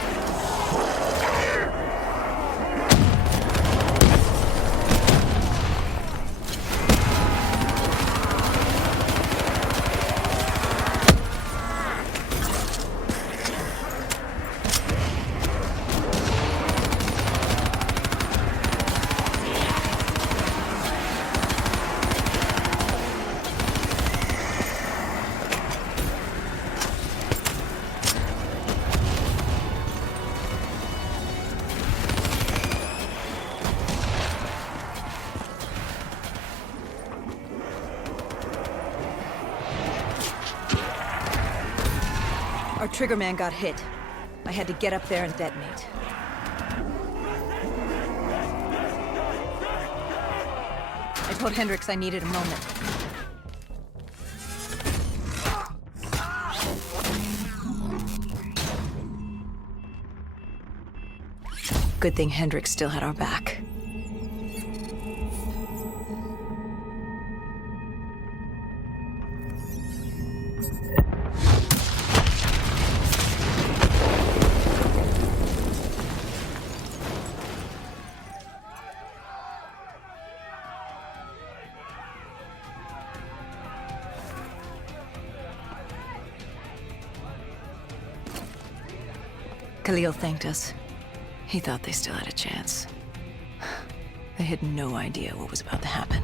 Our triggerman got hit. I had to get up there and detonate. I told Hendricks I needed a moment. Good thing Hendricks still had our back. Khalil thanked us. He thought they still had a chance. They had no idea what was about to happen.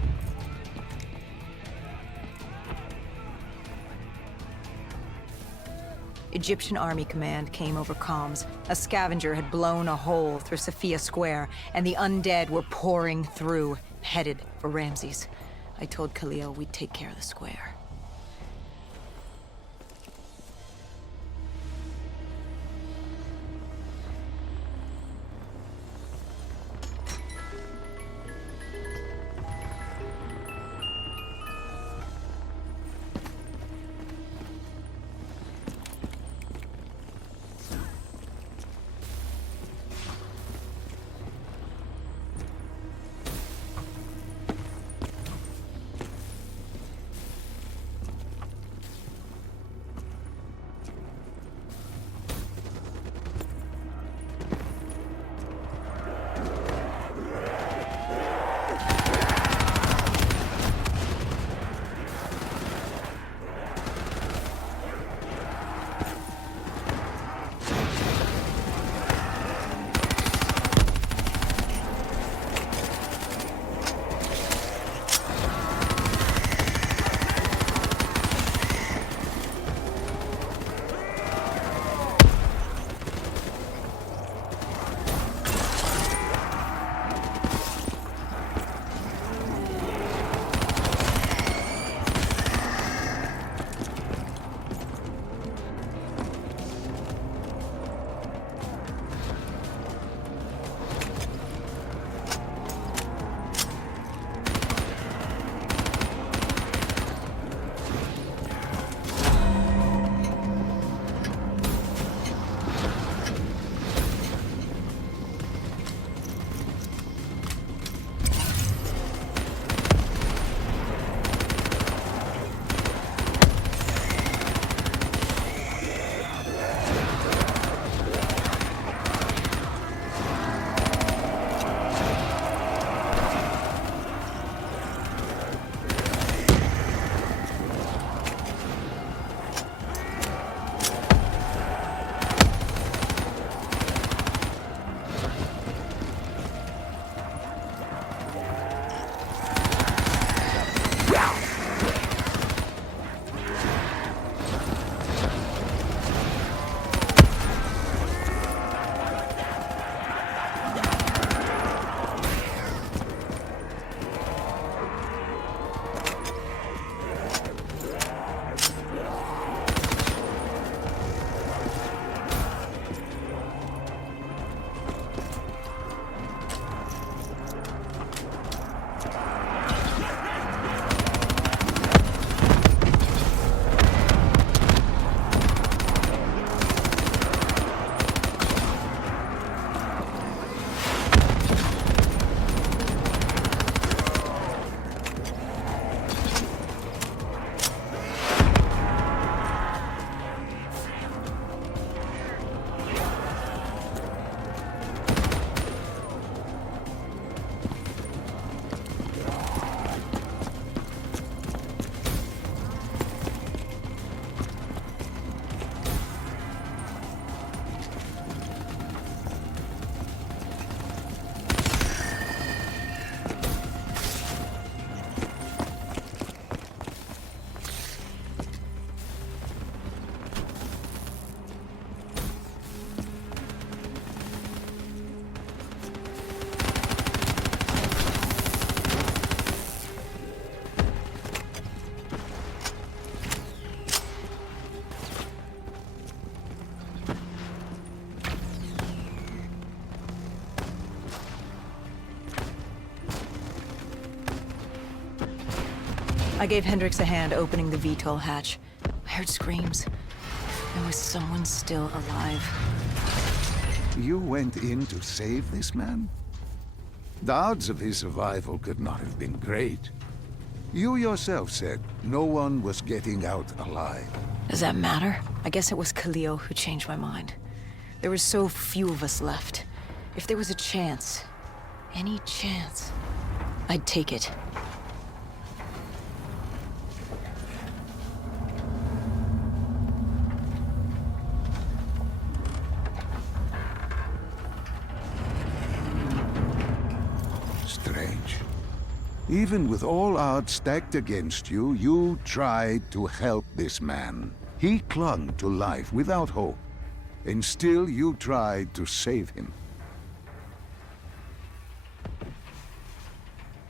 Egyptian Army Command came over comms. A scavenger had blown a hole through Sophia Square, and the undead were pouring through, headed for Ramses. I told Khalil we'd take care of the square. I gave Hendricks a hand opening the VTOL hatch. I heard screams. There was someone still alive. You went in to save this man? The odds of his survival could not have been great. You yourself said no one was getting out alive. Does that matter? I guess it was Khalil who changed my mind. There were so few of us left. If there was a chance, any chance, I'd take it. Strange. Even with all odds stacked against you, you tried to help this man. He clung to life without hope, and still you tried to save him.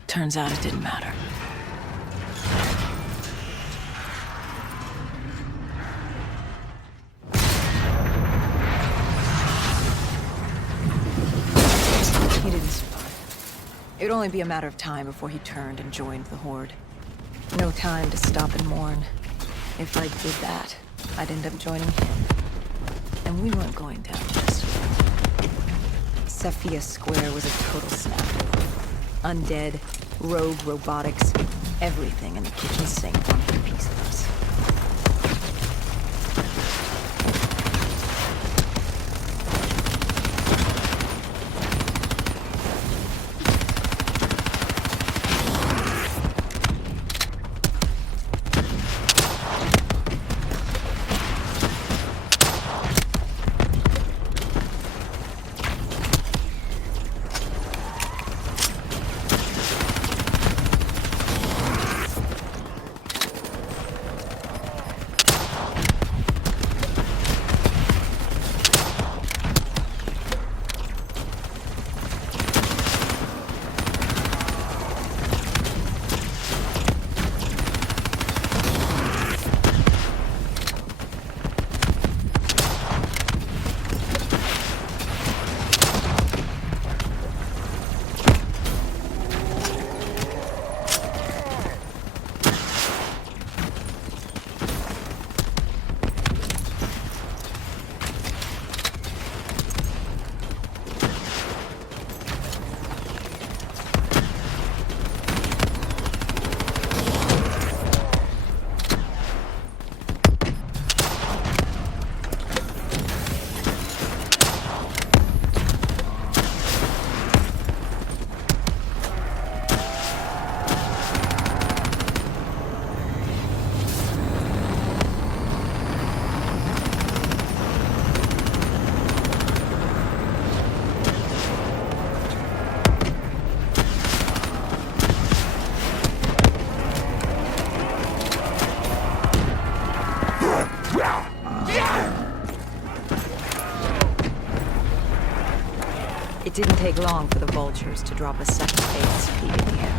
Turns out it didn't matter. He didn't survive. It would only be a matter of time before he turned and joined the Horde. No time to stop and mourn. If I did that, I'd end up joining him. And we weren't going down just yet. Sophia Square was a total snap. Undead, rogue robotics, everything in the kitchen sink wanted a piece of us. It didn't take long for the vultures to drop a second ASP in the area.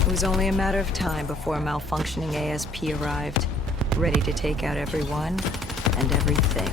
It was only a matter of time before a malfunctioning ASP arrived, ready to take out everyone and everything.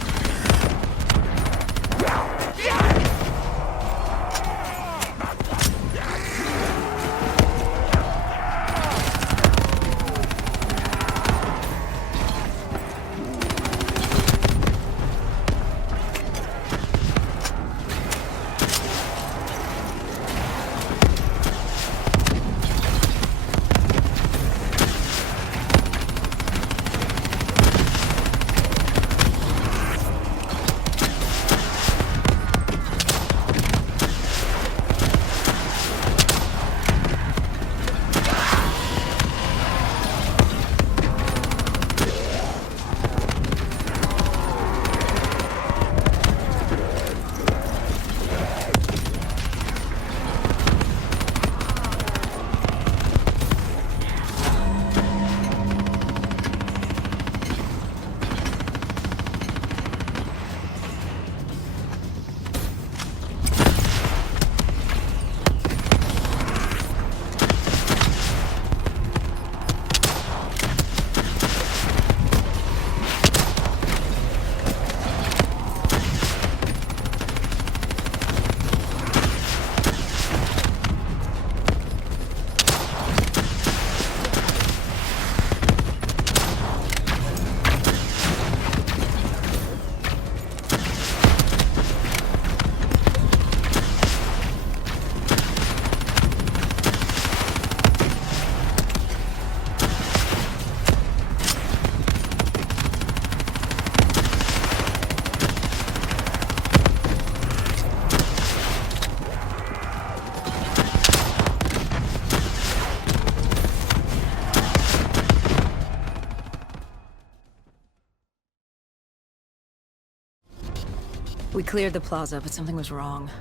We cleared the plaza, but something was wrong.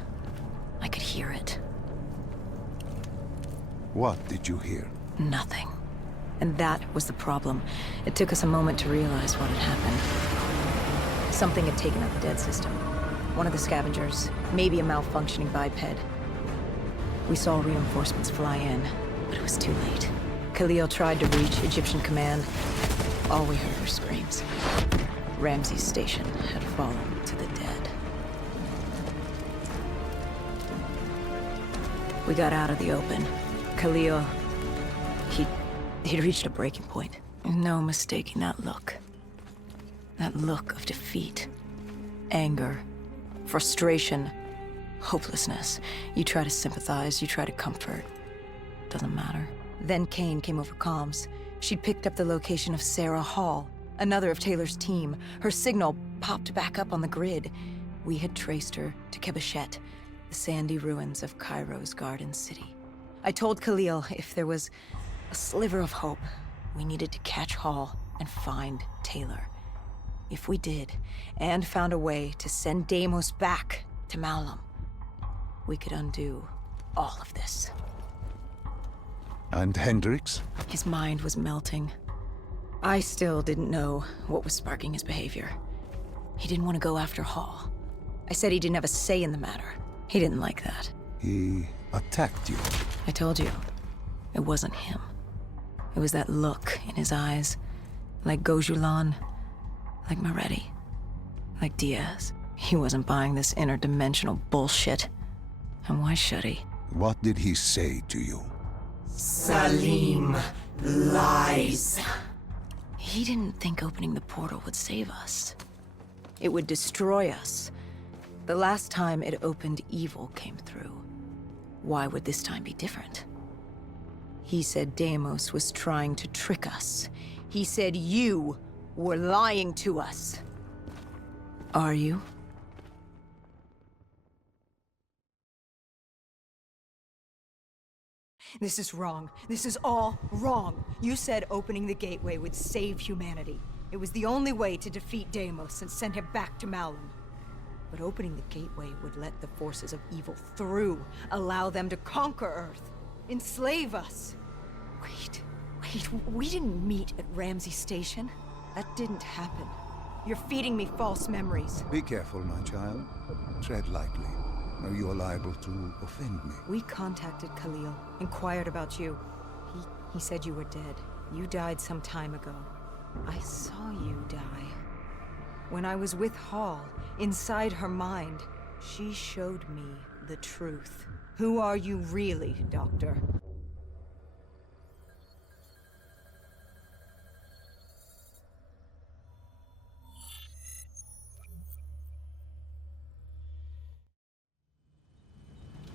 I could hear it. What did you hear? Nothing. And that was the problem. It took us a moment to realize what had happened. Something had taken out the dead system. One of the scavengers, maybe a malfunctioning biped. We saw reinforcements fly in, but it was too late. Khalil tried to reach Egyptian command. All we heard were screams. Ramses Station had fallen to the dead. We got out of the open. Khalil, he'd reached a breaking point. No mistaking that look. That look of defeat, anger, frustration, hopelessness. You try to sympathize, you try to comfort. Doesn't matter. Then Kane came over comms. She'd picked up the location of Sarah Hall, another of Taylor's team. Her signal popped back up on the grid. We had traced her to Kebeshet, the sandy ruins of Cairo's Garden City. I told Khalil if there was a sliver of hope, we needed to catch Hall and find Taylor. If we did, and found a way to send Deimos back to Malum, we could undo all of this. And Hendricks? His mind was melting. I still didn't know what was sparking his behavior. He didn't want to go after Hall. I said he didn't have a say in the matter. He didn't like that. He attacked you. I told you, it wasn't him. It was that look in his eyes, like Gojulan, like Moretti, like Diaz. He wasn't buying this interdimensional bullshit. And why should he? What did he say to you? Salim lies. He didn't think opening the portal would save us. It would destroy us. The last time it opened, evil came through. Why would this time be different? He said Deimos was trying to trick us. He said you were lying to us. Are you? This is wrong. This is all wrong. You said opening the gateway would save humanity. It was the only way to defeat Deimos and send him back to Malum. But opening the gateway would let the forces of evil through, allow them to conquer Earth, enslave us. Wait, we didn't meet at Ramses Station. That didn't happen. You're feeding me false memories. Be careful, my child. Tread lightly, or you are liable to offend me. We contacted Khalil, inquired about you. He said you were dead. You died some time ago. I saw you die. When I was with Hall, inside her mind, she showed me the truth. Who are you really, Doctor?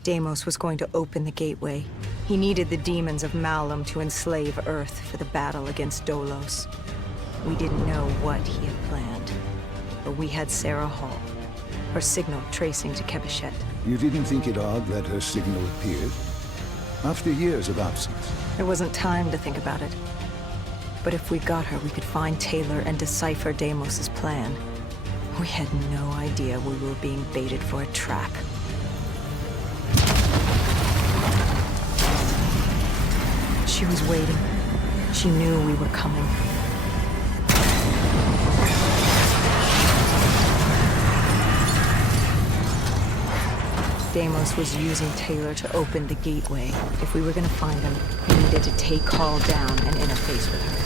Deimos was going to open the gateway. He needed the demons of Malum to enslave Earth for the battle against Dolos. We didn't know what he had planned, but we had Sarah Hall, her signal tracing to Kebeshet. You didn't think it odd that her signal appeared? After years of absence. There wasn't time to think about it. But if we got her, we could find Taylor and decipher Deimos' plan. We had no idea we were being baited for a trap. She was waiting. She knew we were coming. Deimos was using Taylor to open the gateway. If we were gonna find him, we needed to take Hall down and interface with her.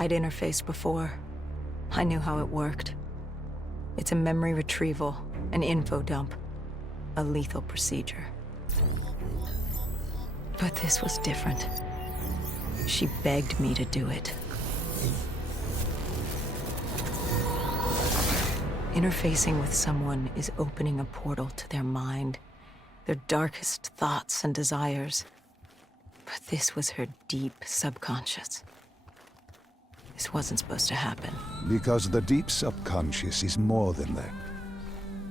I'd interfaced before. I knew how it worked. It's a memory retrieval, an info dump, a lethal procedure. But this was different. She begged me to do it. Interfacing with someone is opening a portal to their mind, their darkest thoughts and desires. But this was her deep subconscious. This wasn't supposed to happen. Because the deep subconscious is more than that.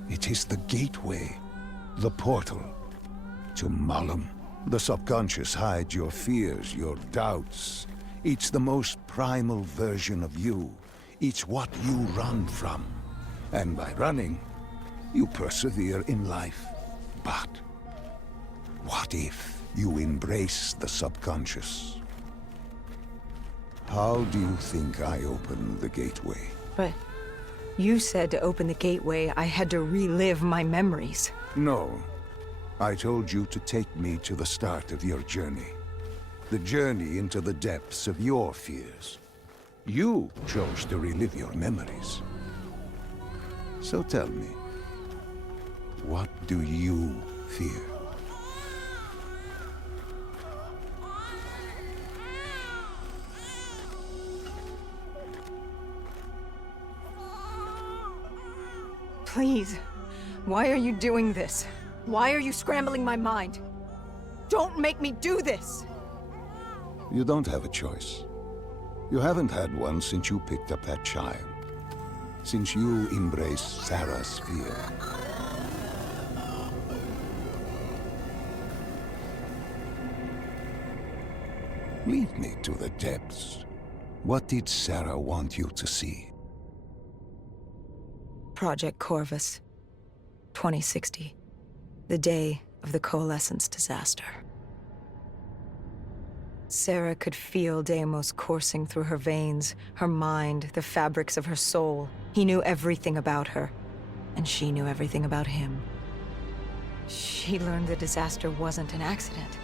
It is the gateway, the portal, to Malum. The subconscious hides your fears, your doubts. It's the most primal version of you. It's what you run from. And by running, you persevere in life. But what if you embrace the subconscious? How do you think I opened the gateway? But you said to open the gateway, I had to relive my memories. No. I told you to take me to the start of your journey. The journey into the depths of your fears. You chose to relive your memories. So tell me, what do you fear? Please, why are you doing this? Why are you scrambling my mind? Don't make me do this! You don't have a choice. You haven't had one since you picked up that child. Since you embraced Sarah's fear. Lead me to the depths. What did Sarah want you to see? Project Corvus, 2060. The day of the Coalescence disaster. Sarah could feel Deimos coursing through her veins, her mind, the fabrics of her soul. He knew everything about her, and she knew everything about him. She learned the disaster wasn't an accident.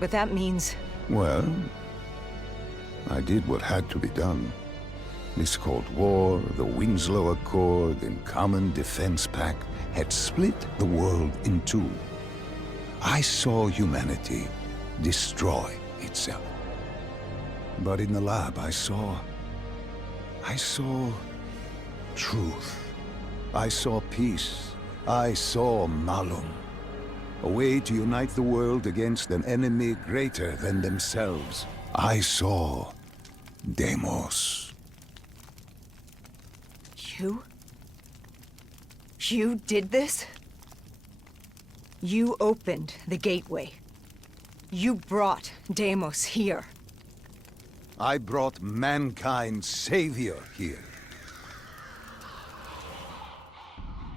But that means... Well, I did what had to be done. This Cold War, the Winslow Accord, and Common Defense Pact had split the world in two. I saw humanity destroy itself. But in the lab, I saw truth. I saw peace. I saw Malum. A way to unite the world against an enemy greater than themselves. I saw Deimos. You did this? You opened the gateway. You brought Deimos here. I brought mankind's savior here.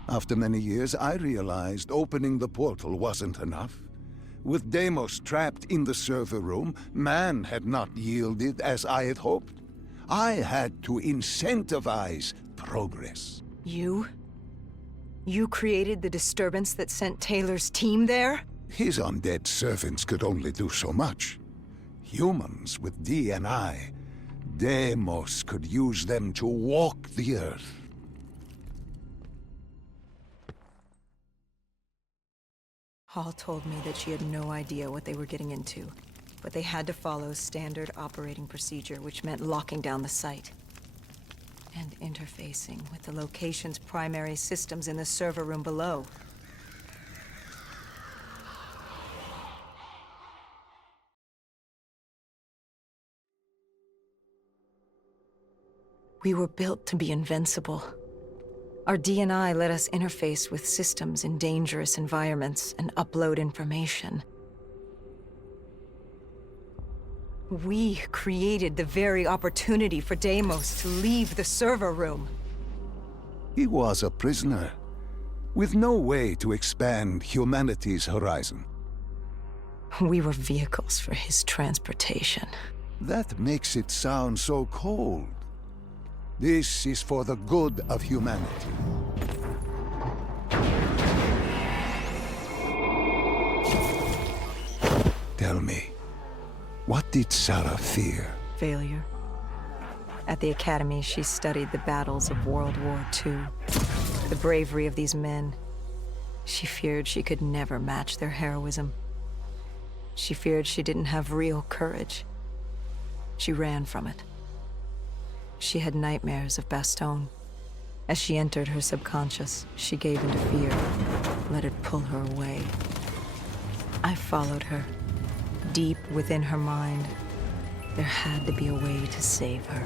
After many years, I realized opening the portal wasn't enough. With Deimos trapped in the server room, man had not yielded as I had hoped. I had to incentivize progress. You created the disturbance that sent Taylor's team there? His undead servants could only do so much. Humans with D&I, Deimos could use them to walk the earth. Hall told me that she had no idea what they were getting into, but they had to follow standard operating procedure, which meant locking down the site. And interfacing with the location's primary systems in the server room below. We were built to be invincible. Our D&I let us interface with systems in dangerous environments and upload information. We created the very opportunity for Deimos to leave the server room. He was a prisoner, with no way to expand humanity's horizon. We were vehicles for his transportation. That makes it sound so cold. This is for the good of humanity. Tell me, what did Sarah fear? Failure. At the academy, she studied the battles of World War II. The bravery of these men. She feared she could never match their heroism. She feared she didn't have real courage. She ran from it. She had nightmares of Bastogne. As she entered her subconscious, she gave into fear, let it pull her away. I followed her. Deep within her mind, there had to be a way to save her.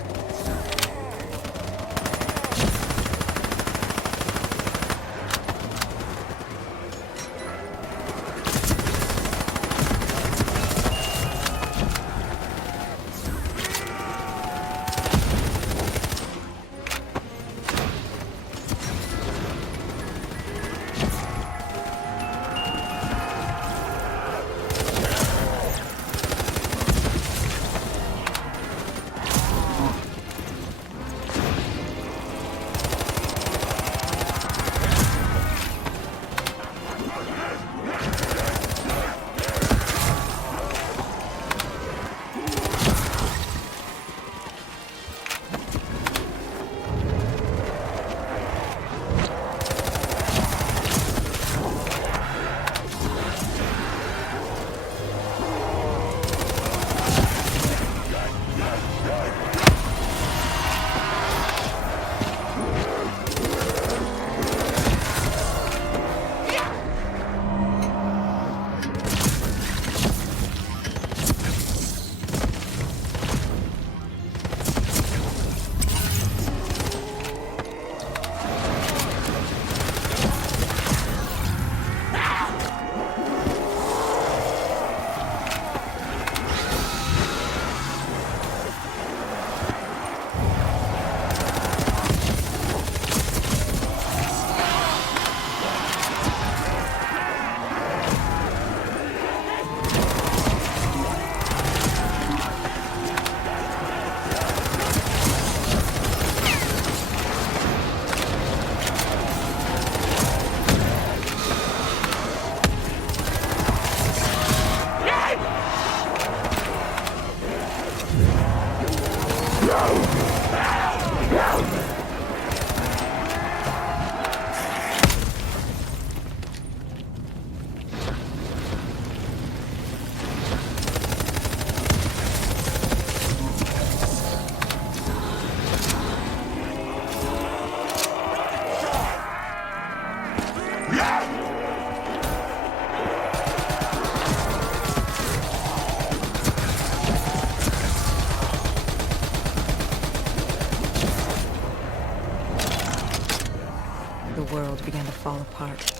The world began to fall apart.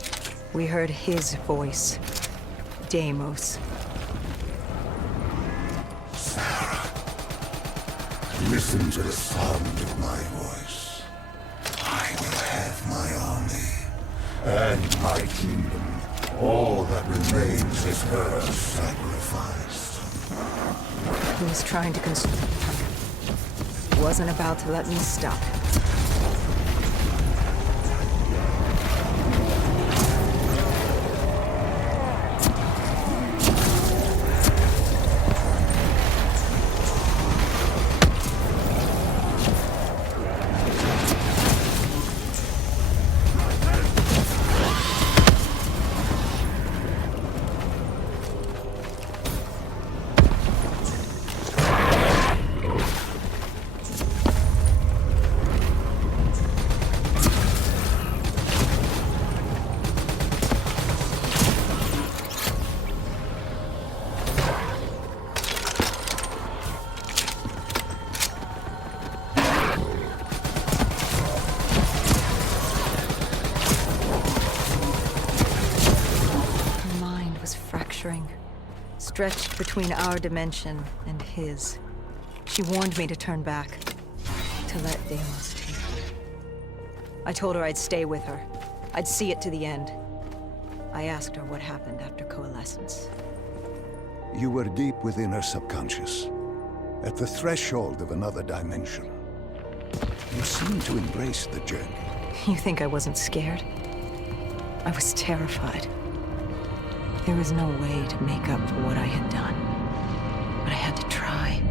We heard his voice. Deimos. Sarah, listen to the sound of my voice. I will have my army and my kingdom. All that remains is her sacrifice. He was trying to wasn't about to let me stop him. Stretched between our dimension and his. She warned me to turn back, to let Deimos take her. I told her I'd stay with her. I'd see it to the end. I asked her what happened after coalescence. You were deep within her subconscious, at the threshold of another dimension. You seemed to embrace the journey. You think I wasn't scared? I was terrified. There was no way to make up for what I had done. But I had to try.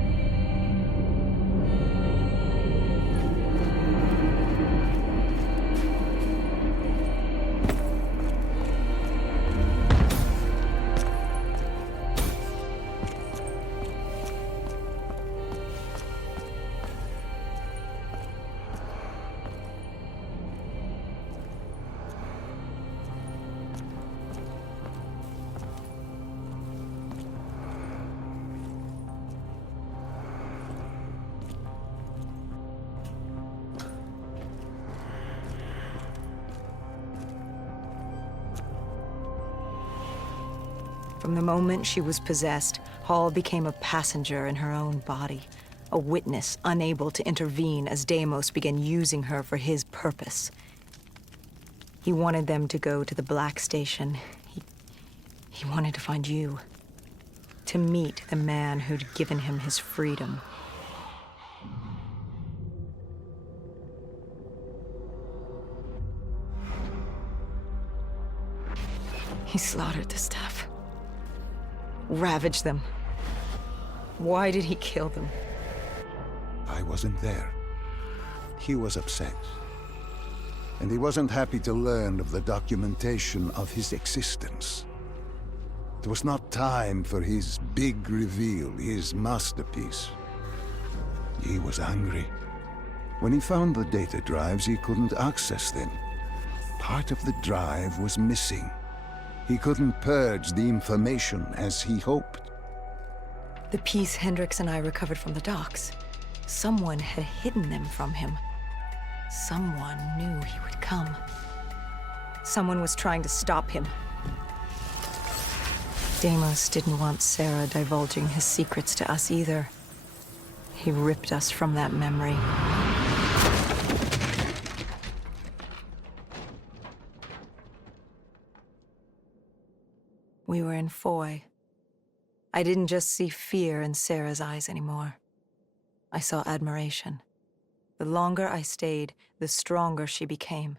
From the moment she was possessed, Hall became a passenger in her own body, a witness unable to intervene as Deimos began using her for his purpose. He wanted them to go to the Black Station. He wanted to find you. To meet the man who'd given him his freedom. He slaughtered the staff. Ravaged them. Why did he kill them? I wasn't there. He was upset. And he wasn't happy to learn of the documentation of his existence. It was not time for his big reveal, his masterpiece. He was angry. When he found the data drives, he couldn't access them. Part of the drive was missing. He couldn't purge the information as he hoped. The piece Hendricks and I recovered from the docks. Someone had hidden them from him. Someone knew he would come. Someone was trying to stop him. Deimos didn't want Sarah divulging his secrets to us either. He ripped us from that memory. We were in Foy. I didn't just see fear in Sarah's eyes anymore. I saw admiration. The longer I stayed, the stronger she became.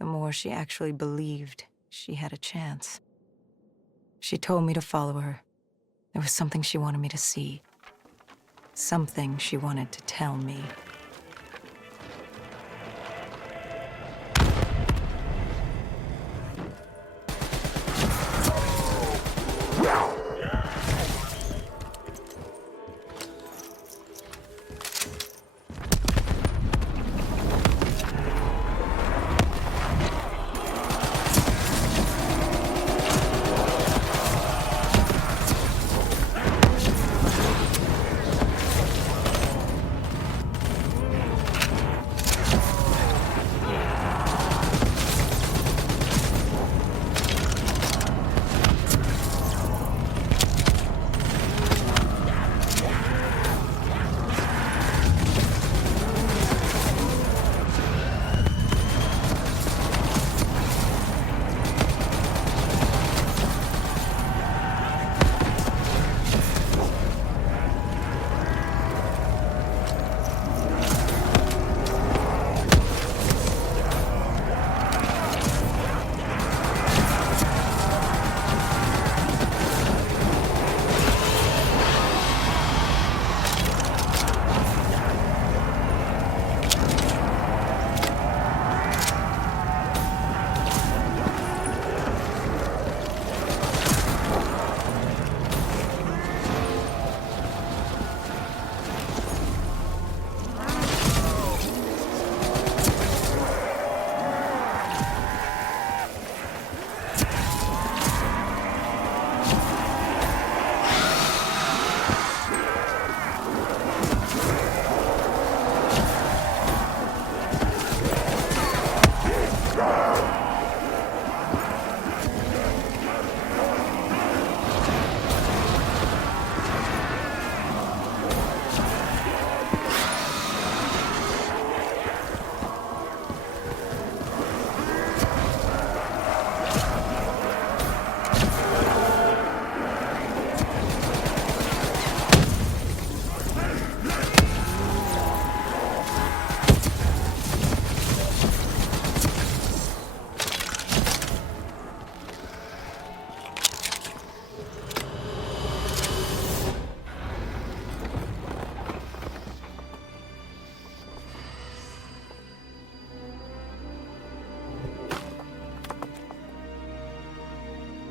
The more she actually believed she had a chance. She told me to follow her. There was something she wanted me to see. Something she wanted to tell me.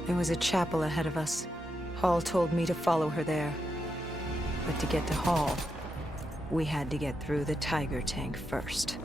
There was a chapel ahead of us. Hall told me to follow her there. But to get to Hall, we had to get through the Tiger tank first.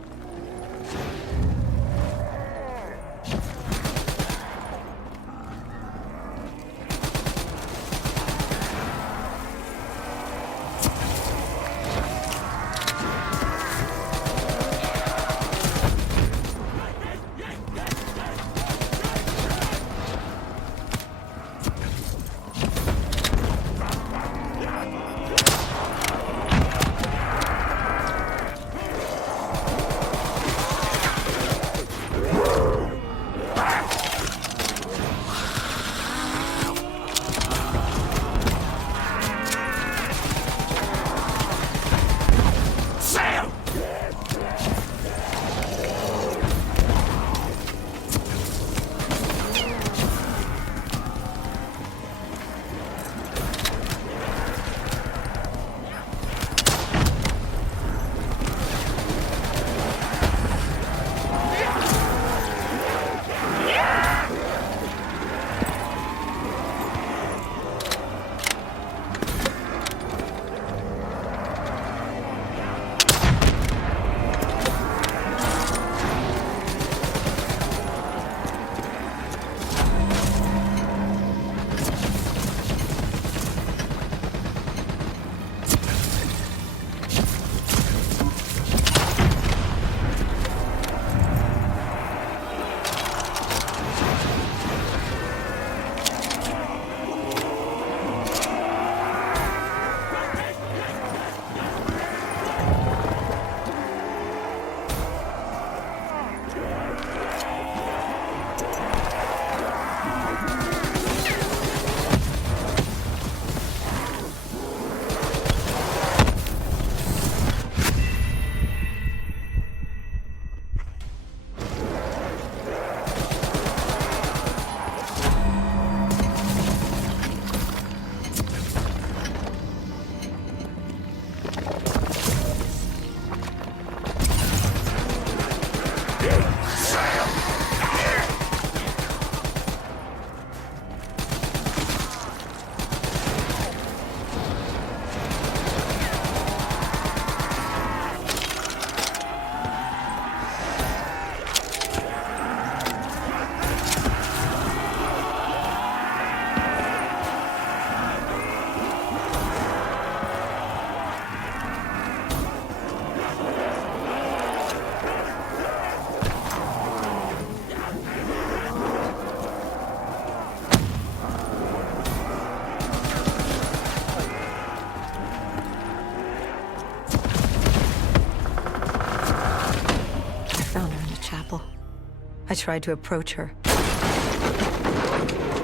I tried to approach her.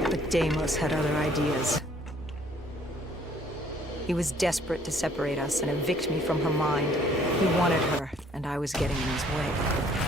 But Deimos had other ideas. He was desperate to separate us and evict me from her mind. He wanted her, and I was getting in his way.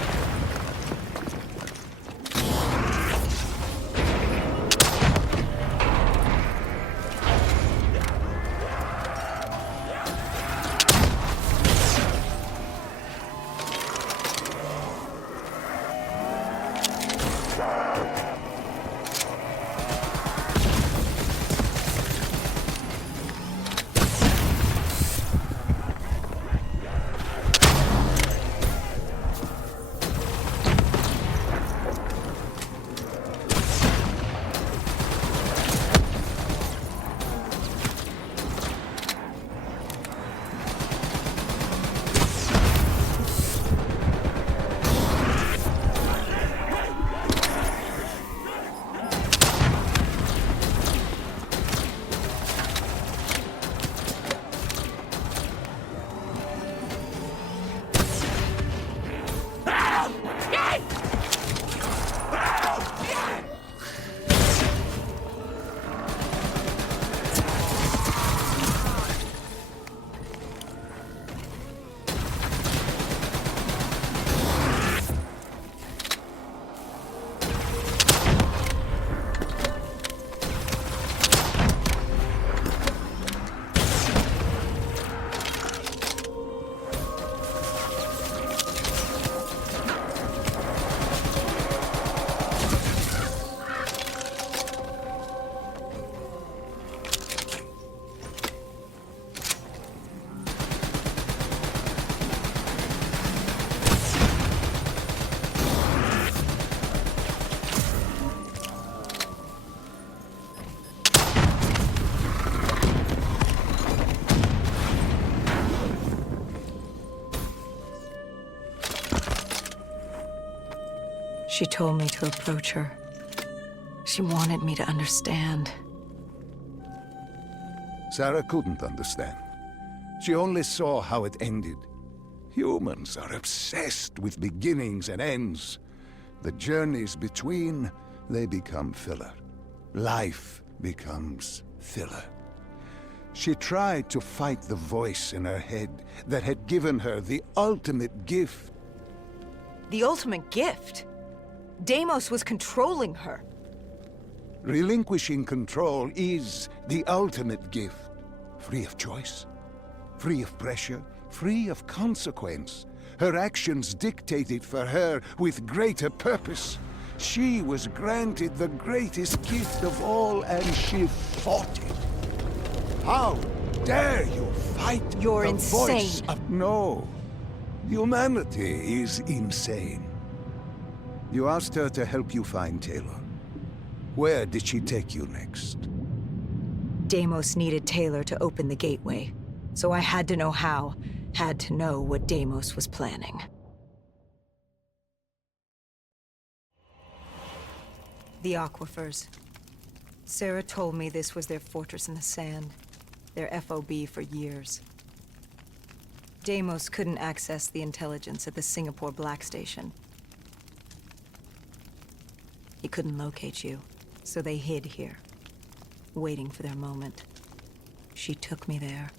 She told me to approach her. She wanted me to understand. Sarah couldn't understand. She only saw how it ended. Humans are obsessed with beginnings and ends. The journeys between, they become filler. Life becomes filler. She tried to fight the voice in her head that had given her the ultimate gift. The ultimate gift? Deimos was controlling her. Relinquishing control is the ultimate gift. Free of choice, free of pressure, free of consequence. Her actions dictated for her with greater purpose. She was granted the greatest gift of all, and she fought it. How dare you fight You're the insane. voice of... No. Humanity is insane. You asked her to help you find Taylor. Where did she take you next? Deimos needed Taylor to open the gateway, so I had to know how, had to know what Deimos was planning. The aquifers. Sarah told me this was their fortress in the sand, their FOB for years. Deimos couldn't access the intelligence at the Singapore Black Station. He couldn't locate you, so they hid here, waiting for their moment. She took me there.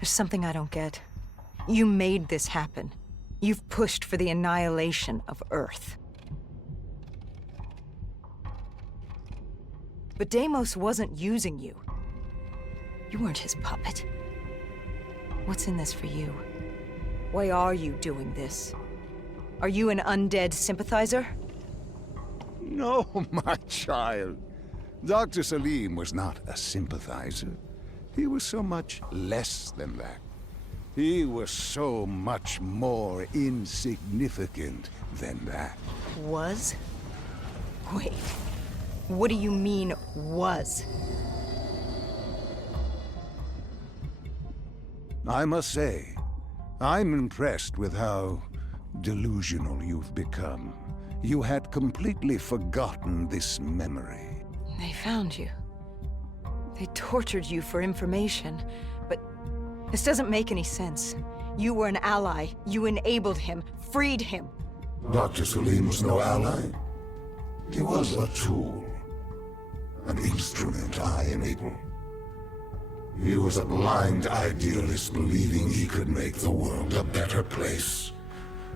There's something I don't get. You made this happen. You've pushed for the annihilation of Earth. But Deimos wasn't using you. You weren't his puppet. What's in this for you? Why are you doing this? Are you an undead sympathizer? No, my child. Dr. Salim was not a sympathizer. He was so much less than that. He was so much more insignificant than that. Was? Wait. What do you mean, was? I must say, I'm impressed with how delusional you've become You had completely forgotten this memory. They found you. They tortured you for information, but this doesn't make any sense. You were an ally. You enabled him, freed him. Dr. Salim was no ally. He was a tool. An instrument I enabled. He was a blind idealist believing he could make the world a better place.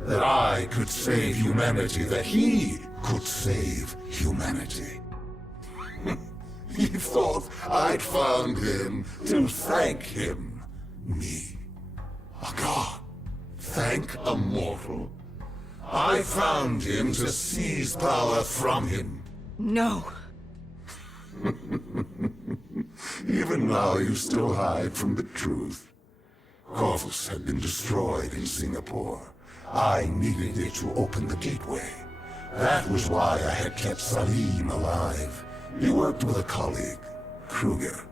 That I could save humanity, that he could save humanity. He thought I'd found him to thank him. Me. A god. Thank a mortal. I found him to seize power from him. No. Even now you still hide from the truth. Corvus had been destroyed in Singapore. I needed it to open the gateway. That was why I had kept Salim alive. He worked with a colleague, Kruger.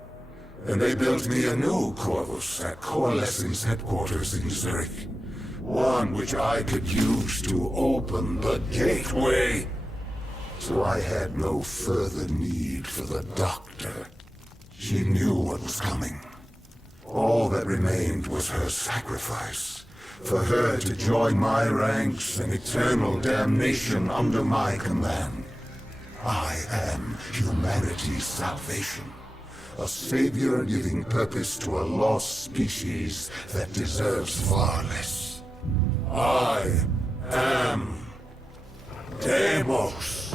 And they built me a new Corvus at Coalescence headquarters in Zurich. One which I could use to open the gateway. So I had no further need for the doctor. She knew what was coming. All that remained was her sacrifice. For her to join my ranks and eternal damnation under my command. I am humanity's salvation. A savior giving purpose to a lost species that deserves far less. I am Deimos.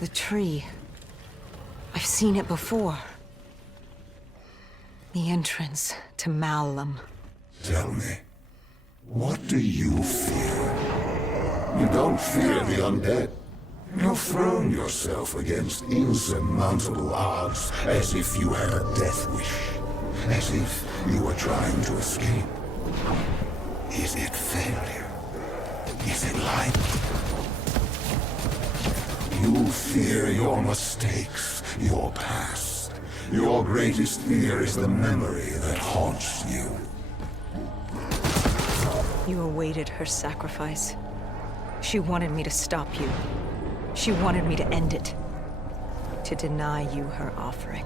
The tree. I've seen it before. The entrance to Malum. Tell me, what do you fear? You don't fear the undead. You've thrown yourself against insurmountable odds as if you had a death wish. As if you were trying to escape. Is it failure? Is it life? You fear your mistakes, your past. Your greatest fear is the memory that haunts you. You awaited her sacrifice. She wanted me to stop you. She wanted me to end it. To deny you her offering.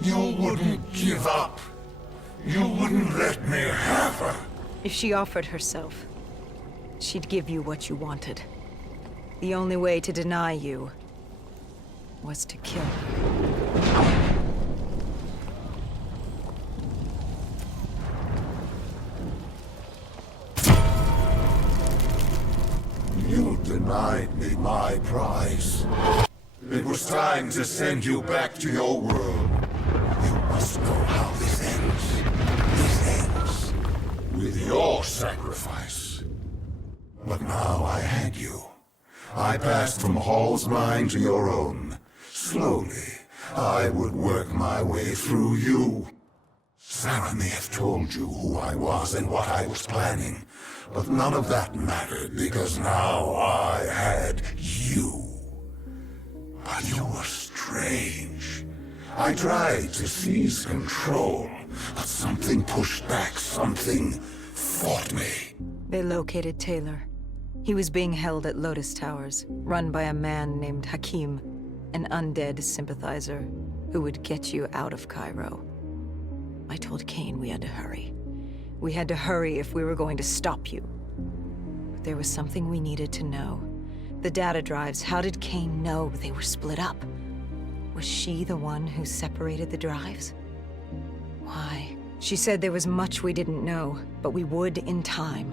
You wouldn't give up. You wouldn't let me have her. If she offered herself, she'd give you what you wanted. The only way to deny you was to kill her. You denied me my prize. It was time to send you back to your world. You must know how this ends. This ends with your sacrifice. But now I had you. I passed from Hall's mind to your own. Slowly, I would work my way through you. Sarah may have told you who I was and what I was planning, but none of that mattered because now I had you. But you were strange. I tried to seize control, but something pushed back, something fought me. They located Taylor. He was being held at Lotus Towers, run by a man named Hakim, an undead sympathizer who would get you out of Cairo. I told Kane we had to hurry. We had to hurry if we were going to stop you. But there was something we needed to know. The data drives, how did Kane know they were split up? Was she the one who separated the drives? Why? She said there was much we didn't know, but we would in time.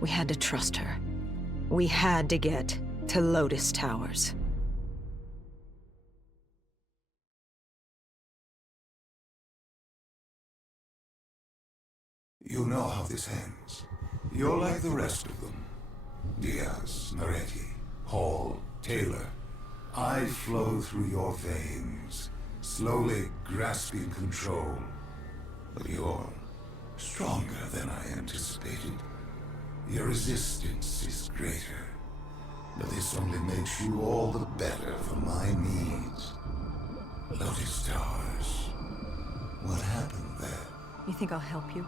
We had to trust her. We had to get to Lotus Towers. You know how this ends. You're like the rest of them. Diaz, Moretti, Hall, Taylor. I flow through your veins, slowly grasping control. But you're stronger than I anticipated. Your resistance is greater. But this only makes you all the better for my needs. Lotus Towers. What happened there? You think I'll help you?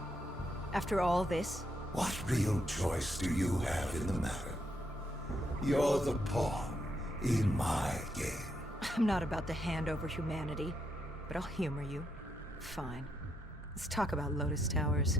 After all this? What real choice do you have in the matter? You're the pawn in my game. I'm not about to hand over humanity, but I'll humor you. Fine. Let's talk about Lotus Towers.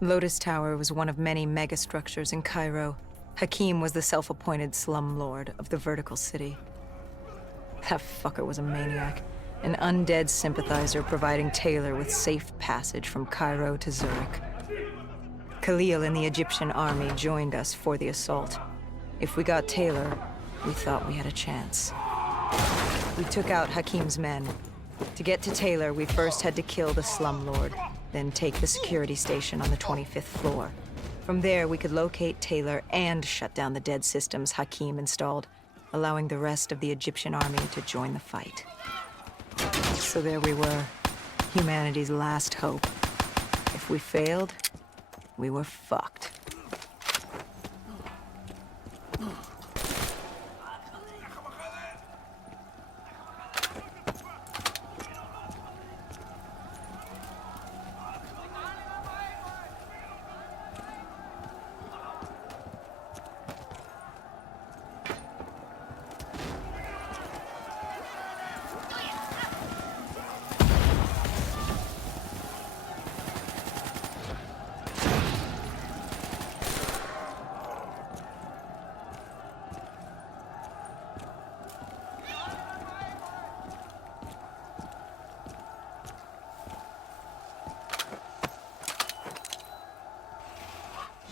Lotus Tower was one of many megastructures in Cairo. Hakim was the self-appointed slumlord of the vertical city. That fucker was a maniac. An undead sympathizer providing Taylor with safe passage from Cairo to Zurich. Khalil and the Egyptian army joined us for the assault. If we got Taylor, we thought we had a chance. We took out Hakim's men. To get to Taylor, we first had to kill the slumlord, then take the security station on the 25th floor. From there, we could locate Taylor and shut down the dead systems Hakim installed, allowing the rest of the Egyptian army to join the fight. So there we were, humanity's last hope. If we failed, we were fucked.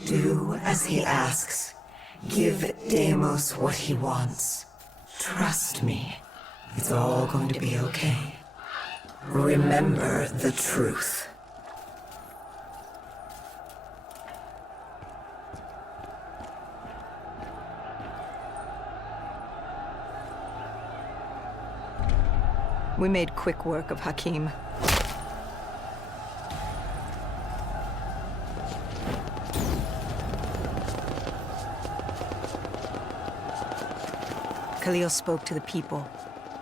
Do as he asks. Give Deimos what he wants. Trust me. It's all going to be okay. Remember the truth. We made quick work of Hakim. Khalil spoke to the people.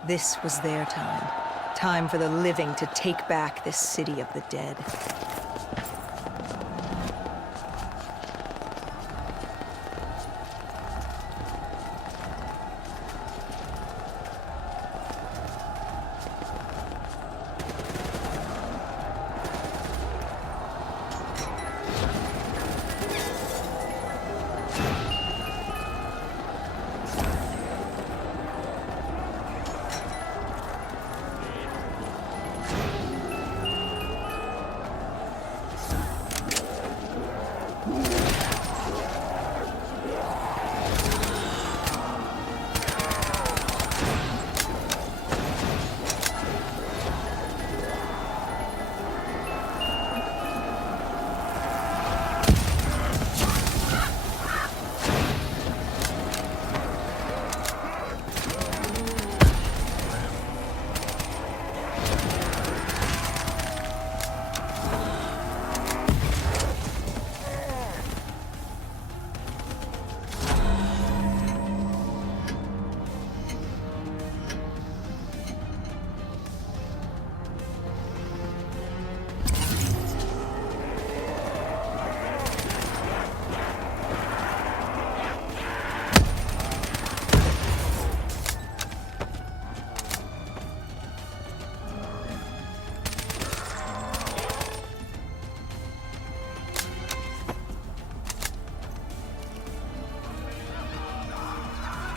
This was their time. Time for the living to take back this city of the dead.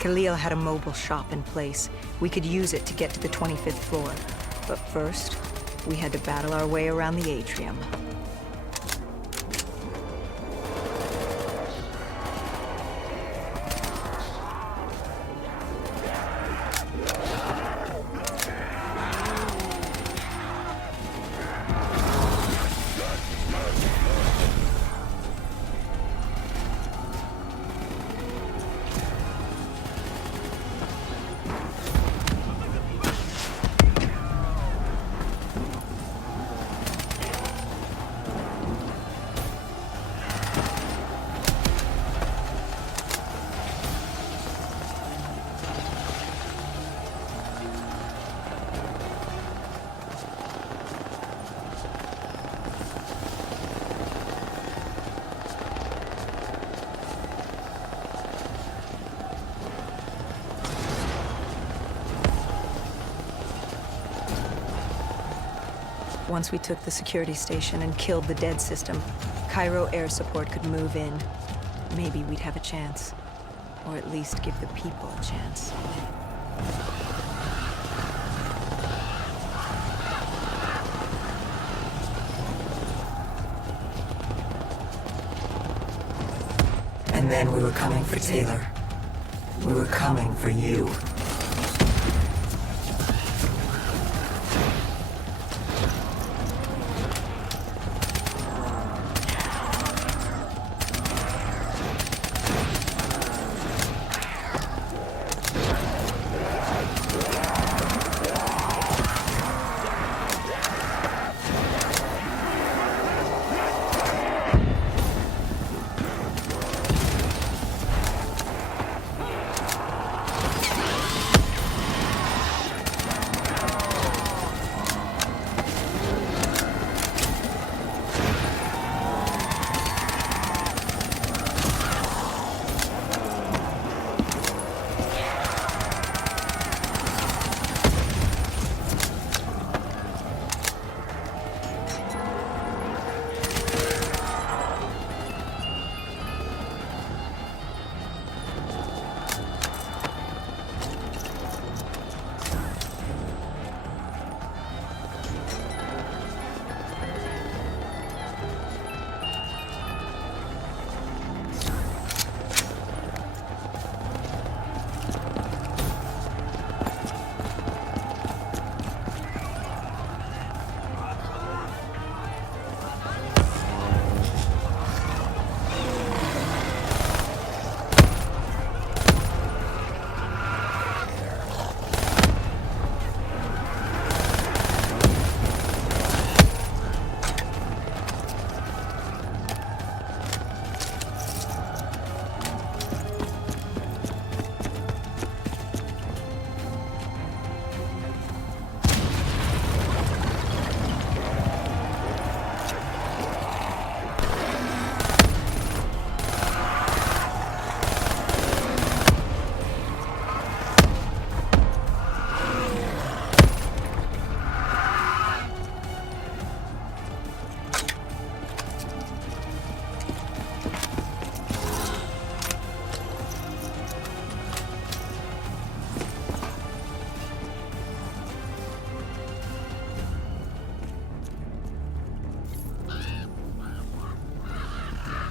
Khalil had a mobile shop in place. We could use it to get to the 25th floor. But first, we had to battle our way around the atrium. Once we took the security station and killed the dead system, Cairo air support could move in. Maybe we'd have a chance. Or at least give the people a chance. And then we were coming for Taylor. We were coming for you.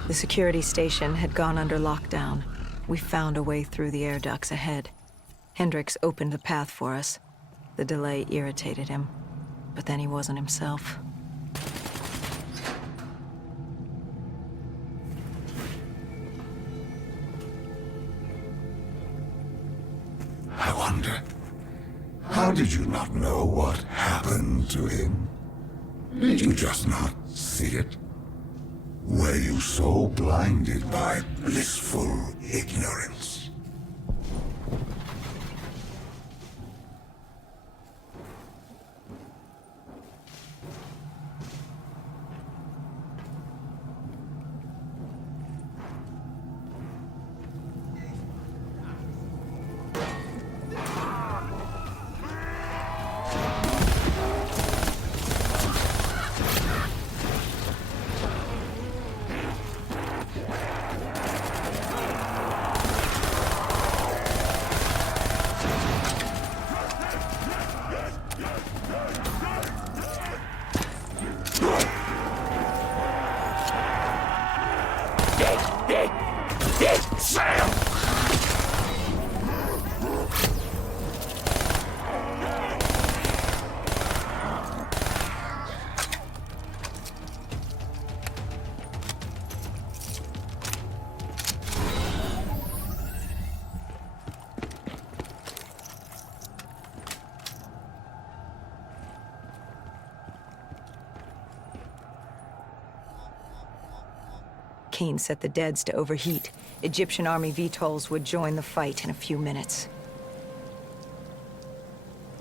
The security station had gone under lockdown. We found a way through the air ducts ahead. Hendricks opened the path for us. The delay irritated him, but then he wasn't himself. I wonder, how did you not know what happened to him? Did you just not see it? Were you so blinded by blissful ignorance? Kane set the deads to overheat. Egyptian army VTOLs would join the fight in a few minutes.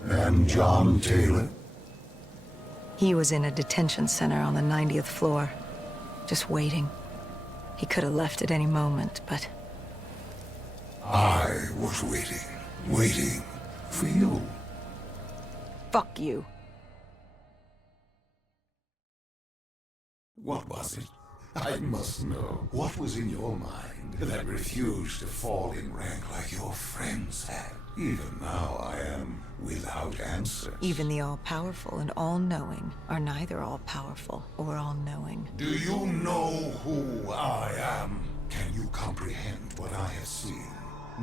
And John Taylor? He was in a detention center on the 90th floor, just waiting. He could have left at any moment, but... I was waiting for you. Fuck you. What was it? I must know. What was in your mind that refused to fall in rank like your friends had? Even now I am without answers. Even the all-powerful and all-knowing are neither all-powerful or all-knowing. Do you know who I am? Can you comprehend what I have seen?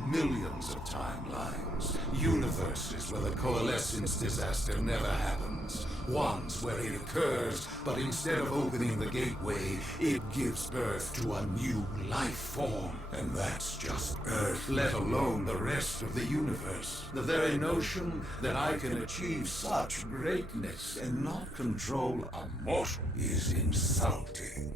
Millions of timelines, universes where the coalescence disaster never happens. Ones where it occurs, but instead of opening the gateway, it gives birth to a new life form. And that's just Earth, let alone the rest of the universe. The very notion that I can achieve such greatness and not control a mortal is insulting.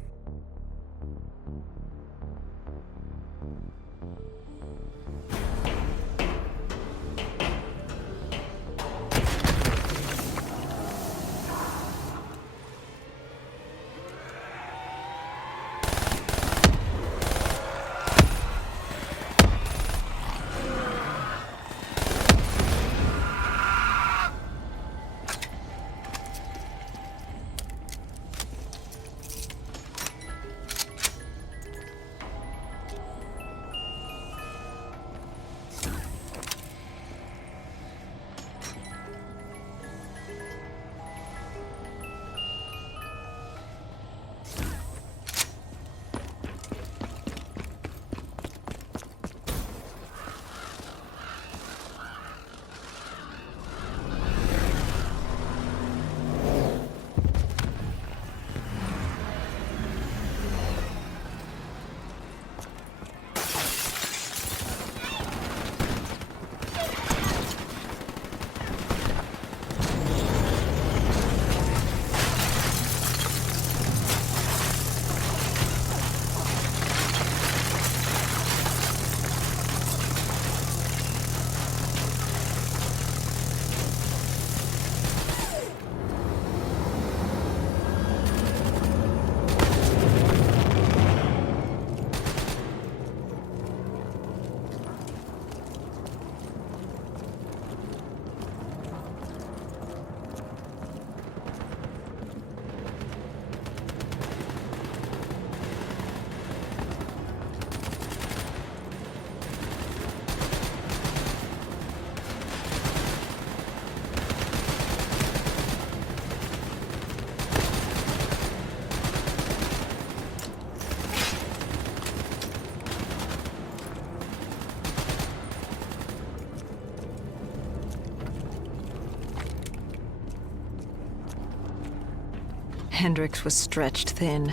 Hendrix was stretched thin.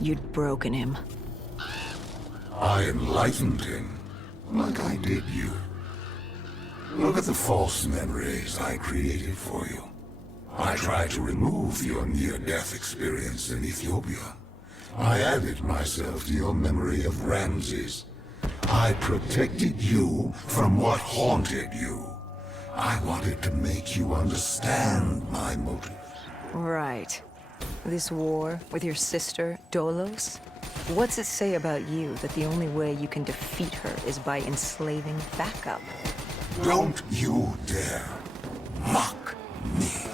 You'd broken him. I enlightened him, like I did you. Look at the false memories I created for you. I tried to remove your near-death experience in Ethiopia. I added myself to your memory of Ramses. I protected you from what haunted you. I wanted to make you understand my motives. Right. This war with your sister, Dolos? What's it say about you that the only way you can defeat her is by enslaving backup? Don't you dare mock me.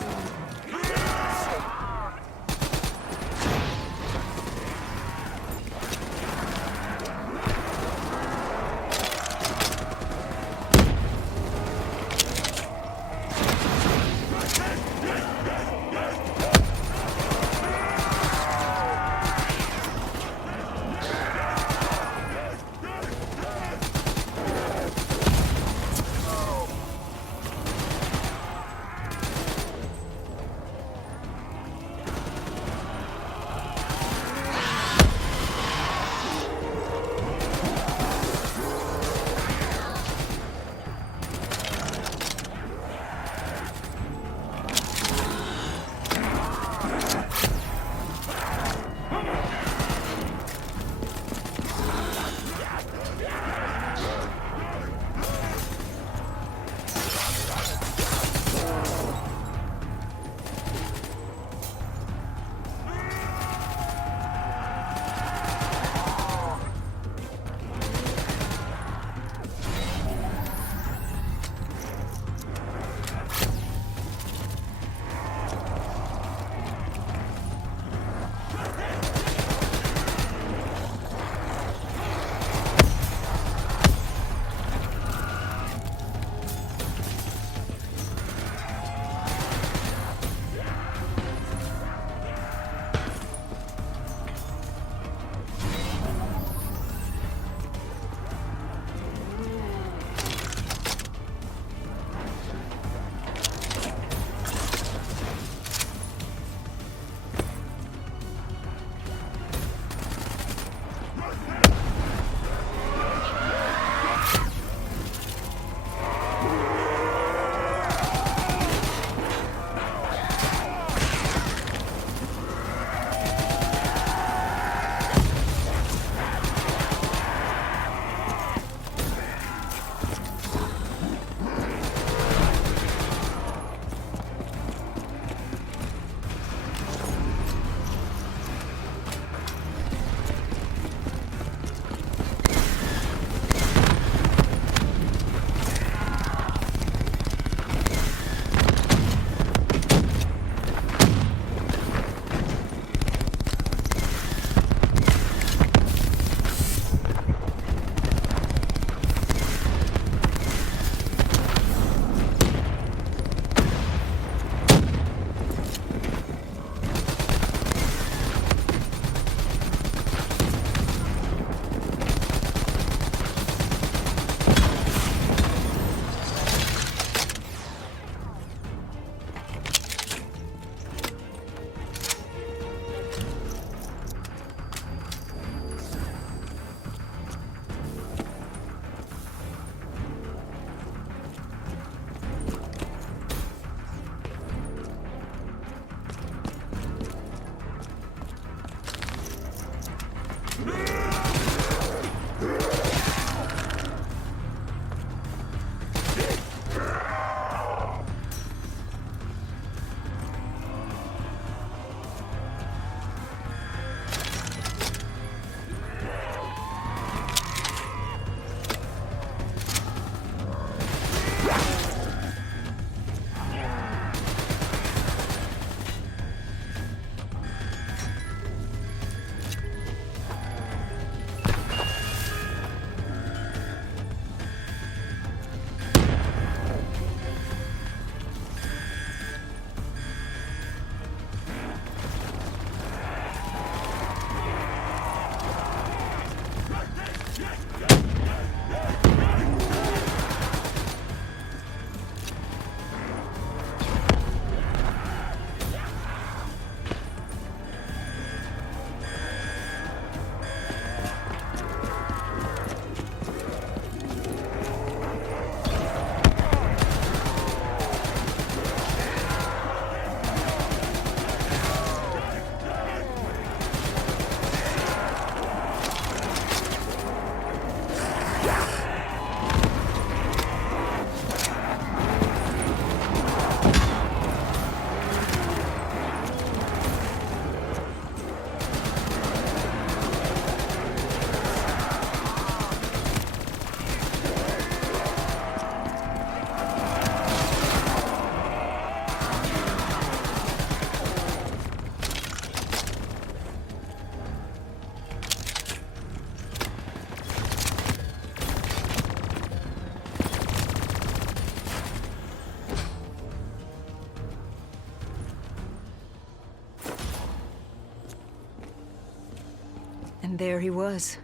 There he was.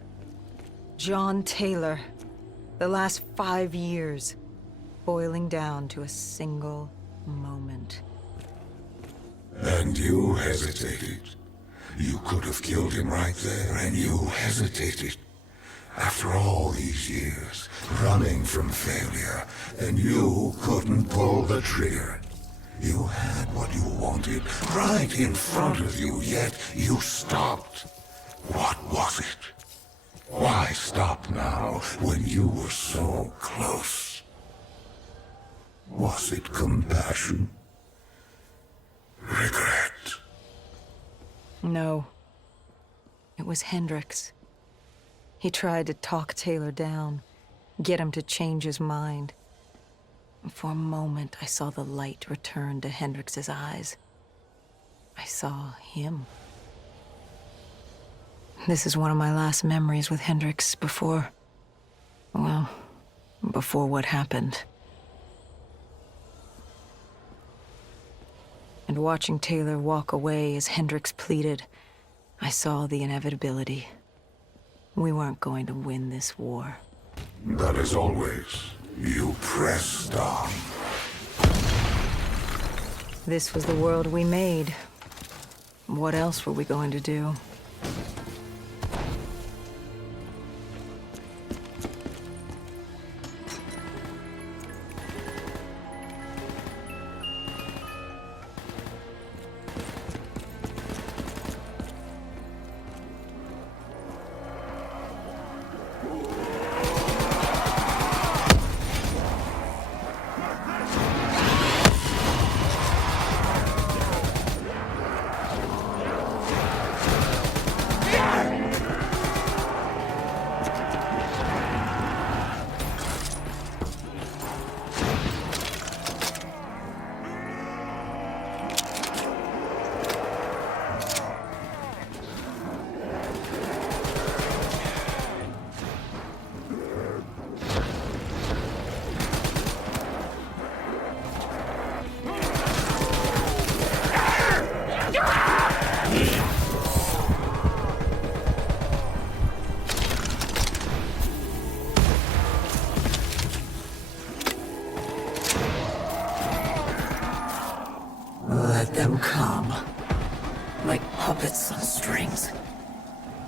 John Taylor. The last 5 years, boiling down to a single moment. And you hesitated. You could have killed him right there, and you hesitated. After all these years, running from failure, and you couldn't pull the trigger. You had what you wanted right in front of you, yet you stopped. What was it? Why stop now when you were so close? Was it compassion? Regret? No. It was Hendricks. He tried to talk Taylor down, get him to change his mind. For a moment, I saw the light return to Hendricks' eyes. I saw him. This is one of my last memories with Hendricks before what happened. And watching Taylor walk away as Hendricks pleaded, I saw the inevitability. We weren't going to win this war. But as always, you pressed on. This was the world we made. What else were we going to do? Let them come. Like puppets on strings.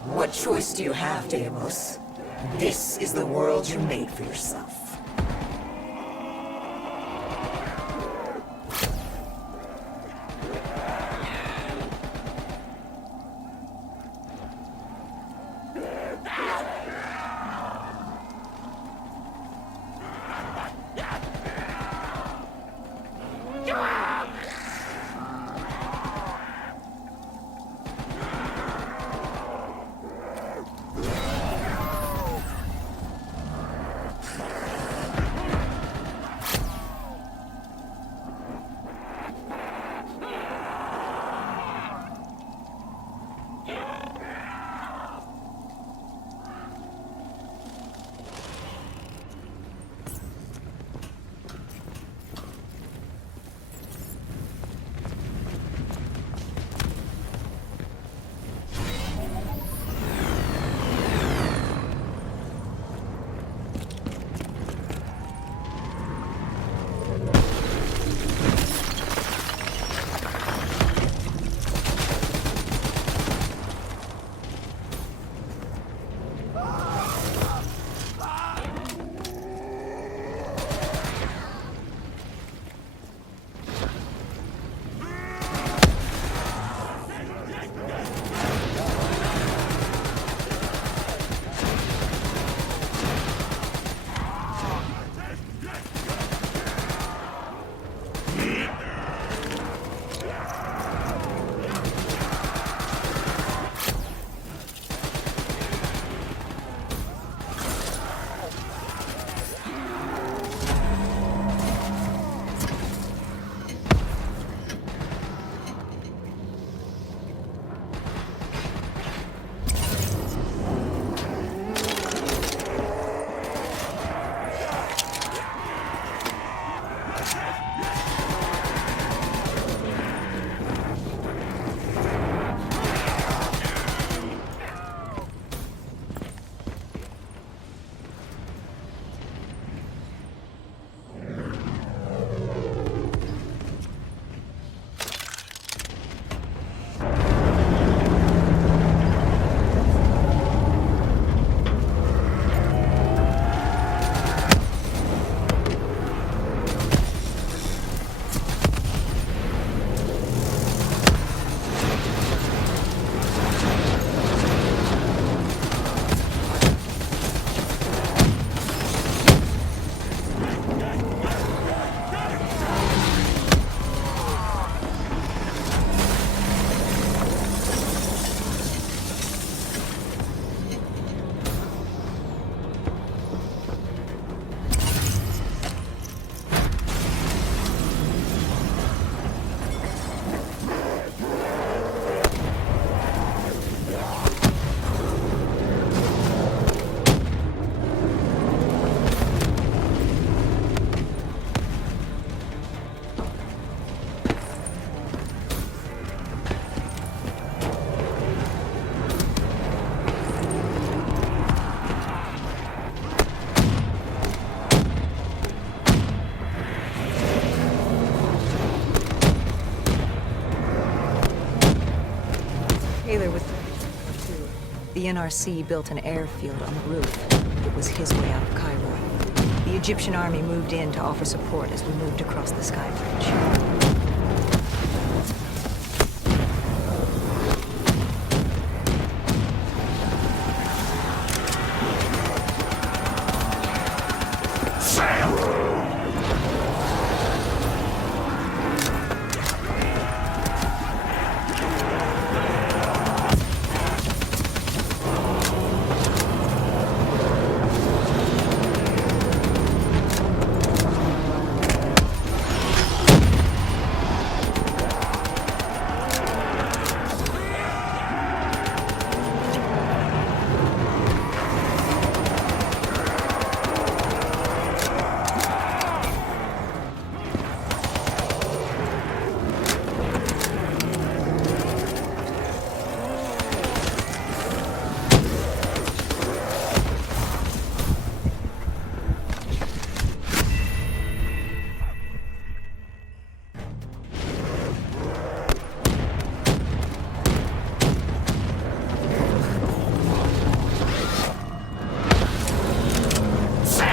What choice do you have, Deimos? This is the world you made for yourself. The NRC built an airfield on the roof. It was his way out of Cairo. The Egyptian army moved in to offer support as we moved across the sky bridge.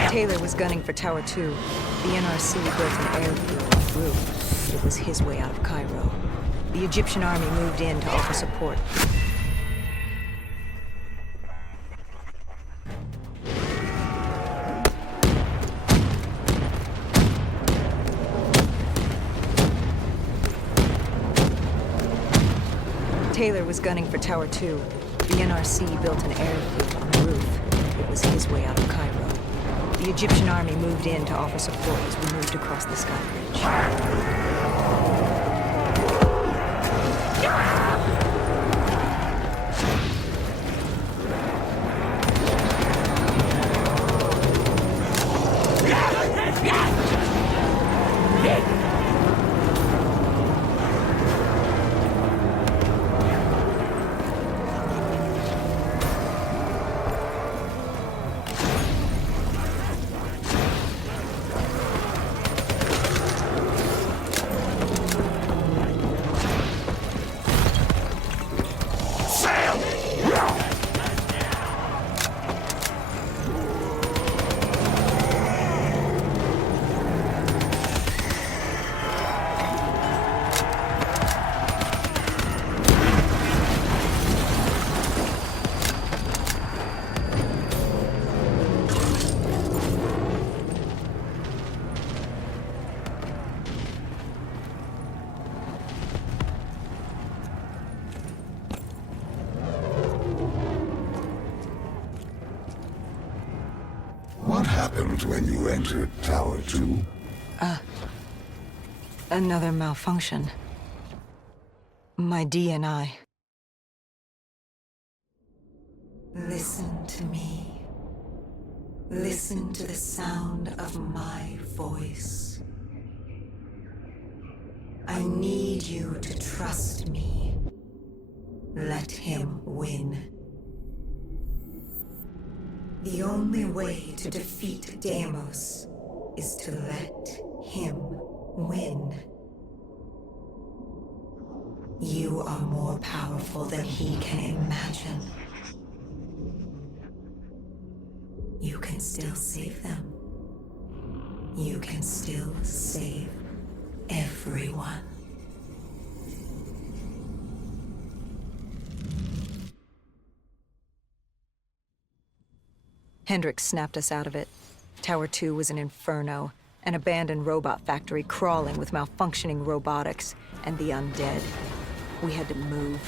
Taylor was gunning for Tower 2. The NRC built an airfield on the roof. It was his way out of Cairo. The Egyptian army moved in to offer support. Taylor was gunning for Tower 2. The NRC built an airfield on the roof. It was his way out of Cairo. The Egyptian army moved in to offer support as we moved across the sky bridge. What happened when you entered Tower 2? Another malfunction. My DNI. Listen to me. Listen to the sound of my voice. I need you to trust me. Let him win. The only way to defeat Deimos is to let him win. You are more powerful than he can imagine. You can still save them. You can still save everyone. Hendricks snapped us out of it. Tower 2 was an inferno, an abandoned robot factory crawling with malfunctioning robotics and the undead. We had to move.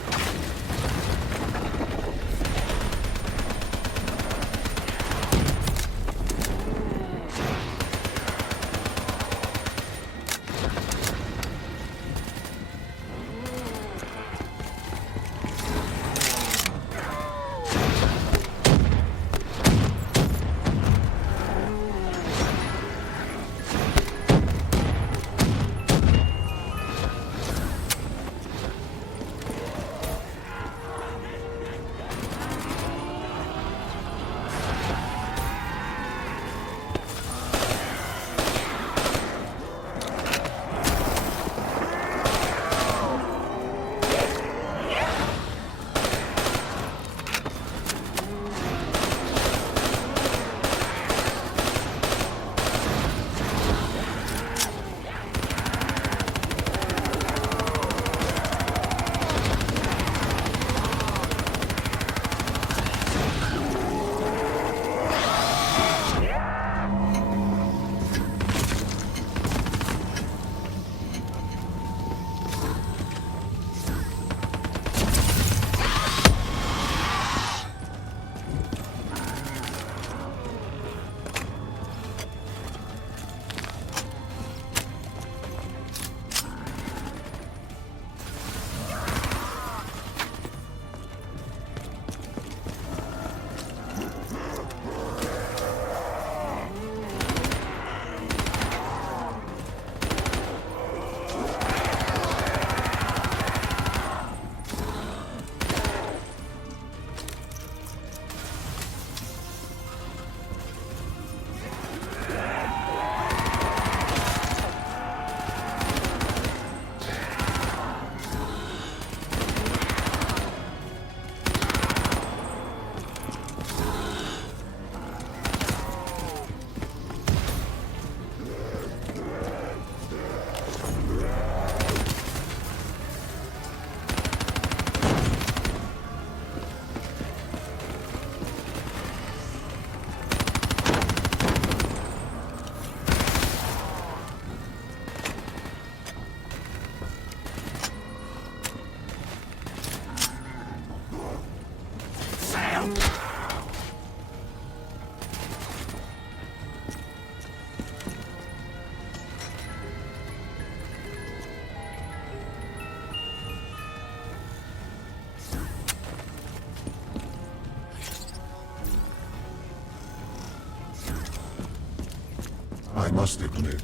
must admit,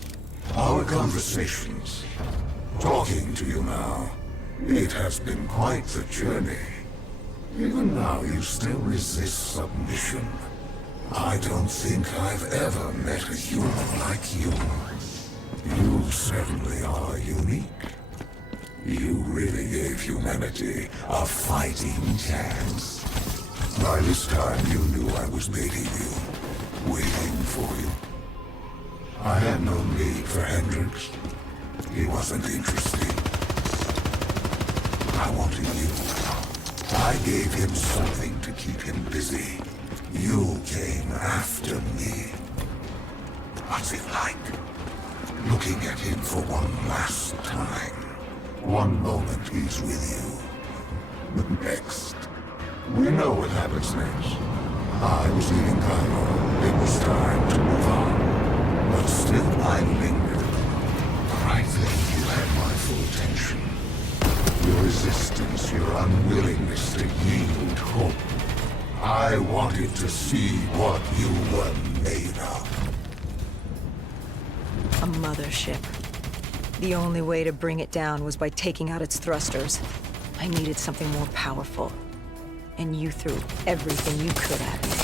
our conversations, talking to you now, it has been quite the journey. Even now you still resist submission. I don't think I've ever met a human like you. You certainly are unique. You really gave humanity a fighting chance. By this time you knew I was baiting you, waiting for you. I had no need for Hendricks. He wasn't interested. I wanted you. I gave him something to keep him busy. You came after me. What's it like? Looking at him for one last time. One moment he's with you. The next. We know what happens next. I was leaving Cairo. It was time to move on. But still I lingered. I think you had my full attention. Your resistance, your unwillingness to yield hope. I wanted to see what you were made of. A mothership. The only way to bring it down was by taking out its thrusters. I needed something more powerful. And you threw everything you could at me.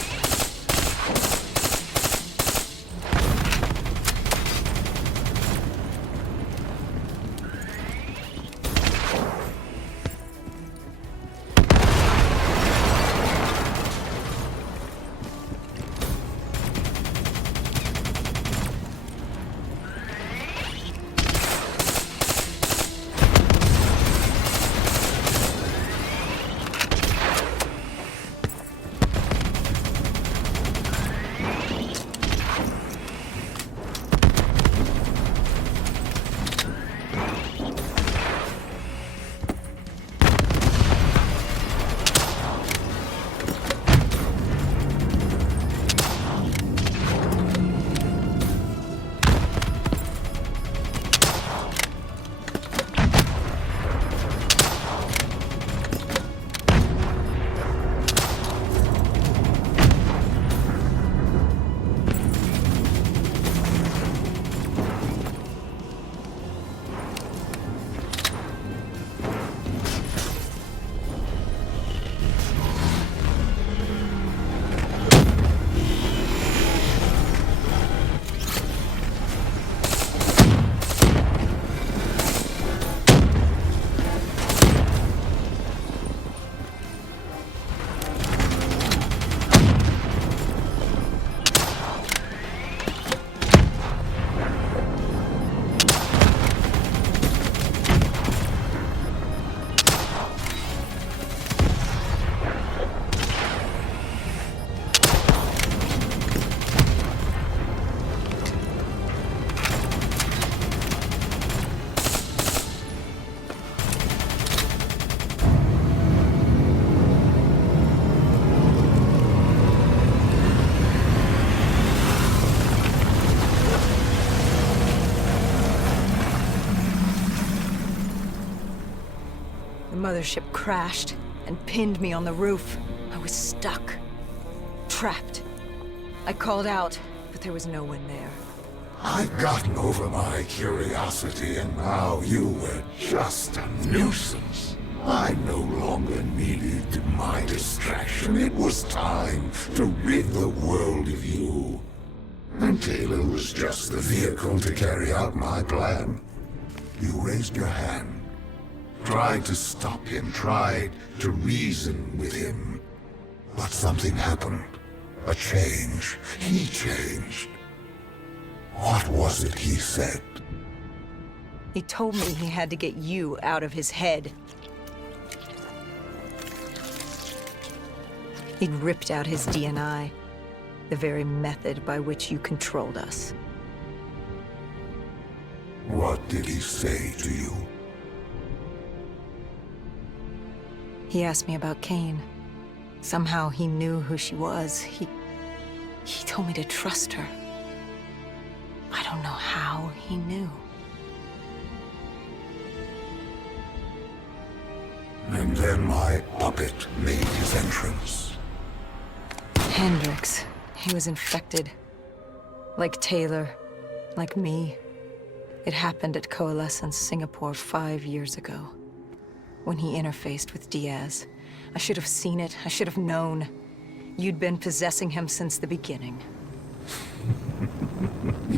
The mothership crashed and pinned me on the roof. I was stuck. Trapped. I called out, but there was no one there. I'd gotten over my curiosity, and now you were just a nuisance. I no longer needed my distraction. It was time to rid the world of you. And Taylor was just the vehicle to carry out my plan. You raised your hand. Tried to stop him, tried to reason with him. But something happened. A change. He changed. What was it he said? He told me he had to get you out of his head. He'd ripped out his DNI, the very method by which you controlled us. What did he say to you? He asked me about Kane. Somehow he knew who she was. He told me to trust her. I don't know how he knew. And then my puppet made his entrance. Hendricks. He was infected. Like Taylor. Like me, it happened at Coalescence Singapore 5 years ago. When he interfaced with Diaz. I should have seen it. I should have known. You'd been possessing him since the beginning.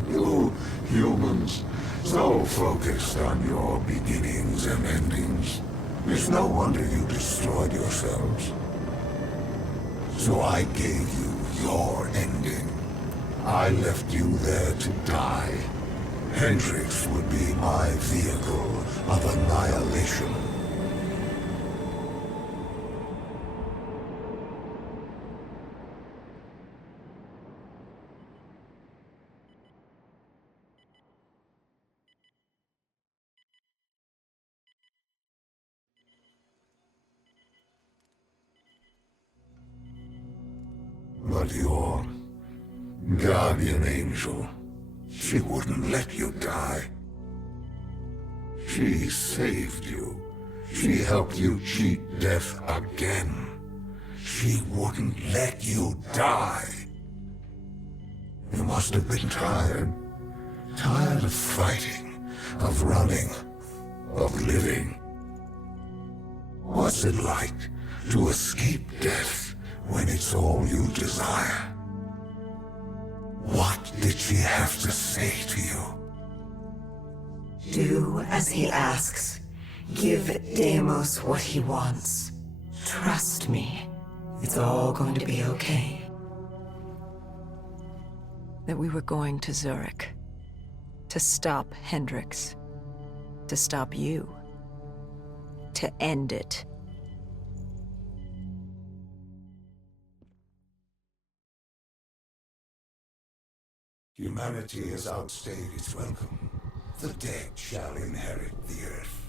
You humans, so focused on your beginnings and endings. It's no wonder you destroyed yourselves. So I gave you your ending. I left you there to die. Hendrix would be my vehicle of annihilation. But your guardian angel, she wouldn't let you die. She saved you. She helped you cheat death again. She wouldn't let you die. You must have been tired. Tired of fighting, of running, of living. What's it like to escape death when it's all you desire? What did she have to say to you? Do as he asks. Give Deimos what he wants. Trust me. It's all going to be okay. That we were going to Zurich. To stop Hendrix. To stop you. To end it. Humanity has outstayed its welcome. The dead shall inherit the earth.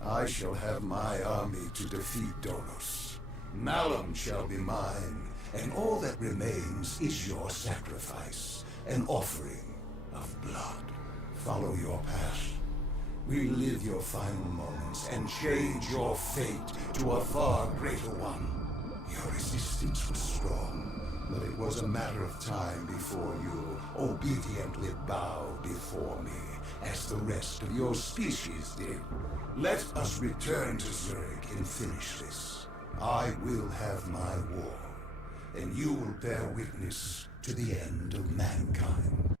I shall have my army to defeat Donos. Malum shall be mine, and all that remains is your sacrifice, an offering of blood. Follow your path. Relive your final moments and change your fate to a far greater one. Your resistance was strong, but it was a matter of time before you obediently bowed before me, as the rest of your species did. Let us return to Zurich and finish this. I will have my war, and you will bear witness to the end of mankind.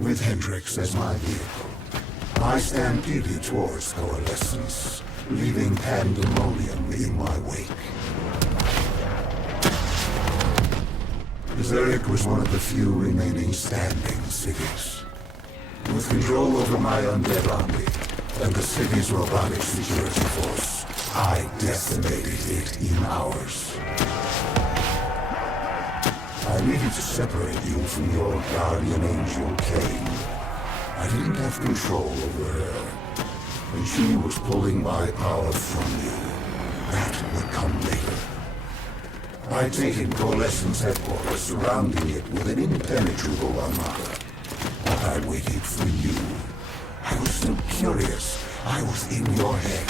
With Hendrix as my vehicle, I stampeded towards Coalescence, leaving pandemonium in my wake. Zurich was one of the few remaining standing cities. With control over my undead army and the city's robotic security force, I decimated it in hours. I needed to separate you from your guardian angel, Kane. I didn't have control over her, and she was pulling my power from you. That would come later. I'd taken Coalescence headquarters, surrounding it with an impenetrable armada. But I waited for you. I was still curious. I was in your head,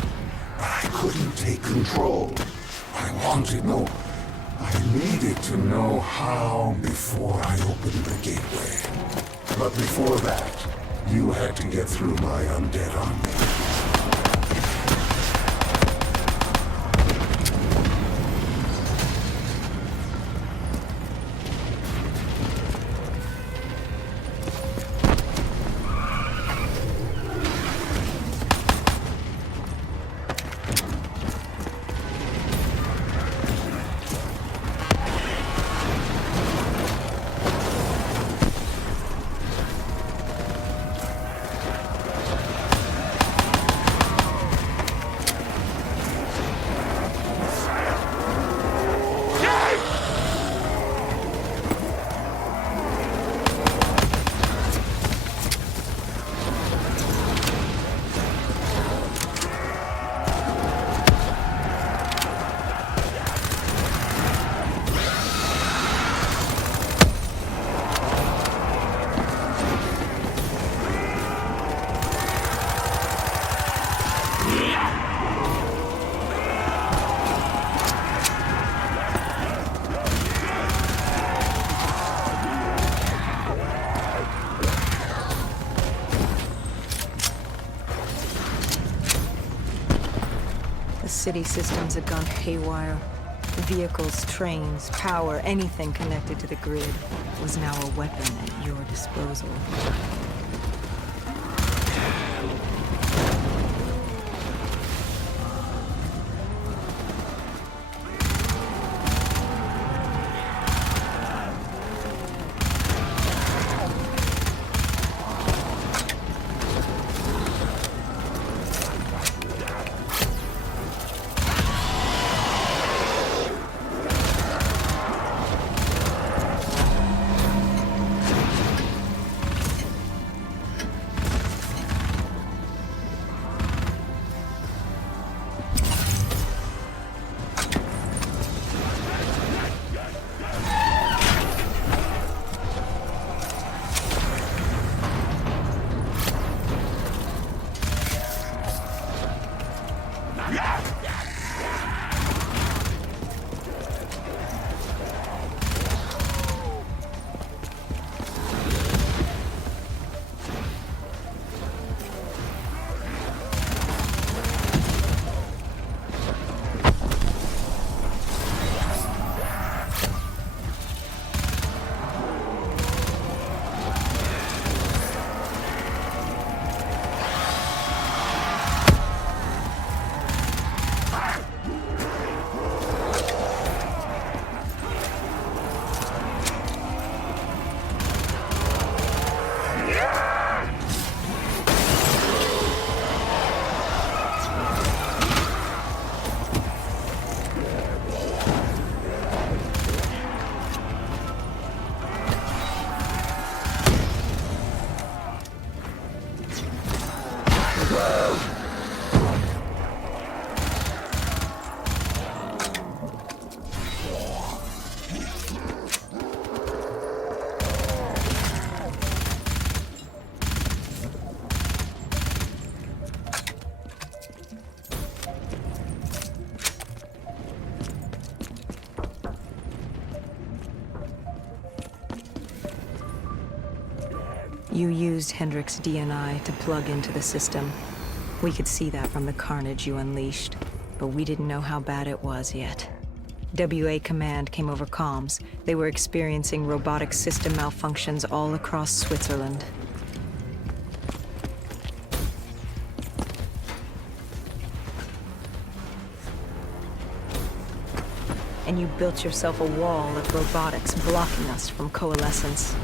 but I couldn't take control. I needed to know how before I opened the gateway. But before that, you had to get through my undead army. The city systems had gone haywire. Vehicles, trains, power, anything connected to the grid was now a weapon at your disposal. You used Hendricks' DNI to plug into the system. We could see that from the carnage you unleashed, but we didn't know how bad it was yet. WA Command came over comms. They were experiencing robotic system malfunctions all across Switzerland. And you built yourself a wall of robotics blocking us from coalescence.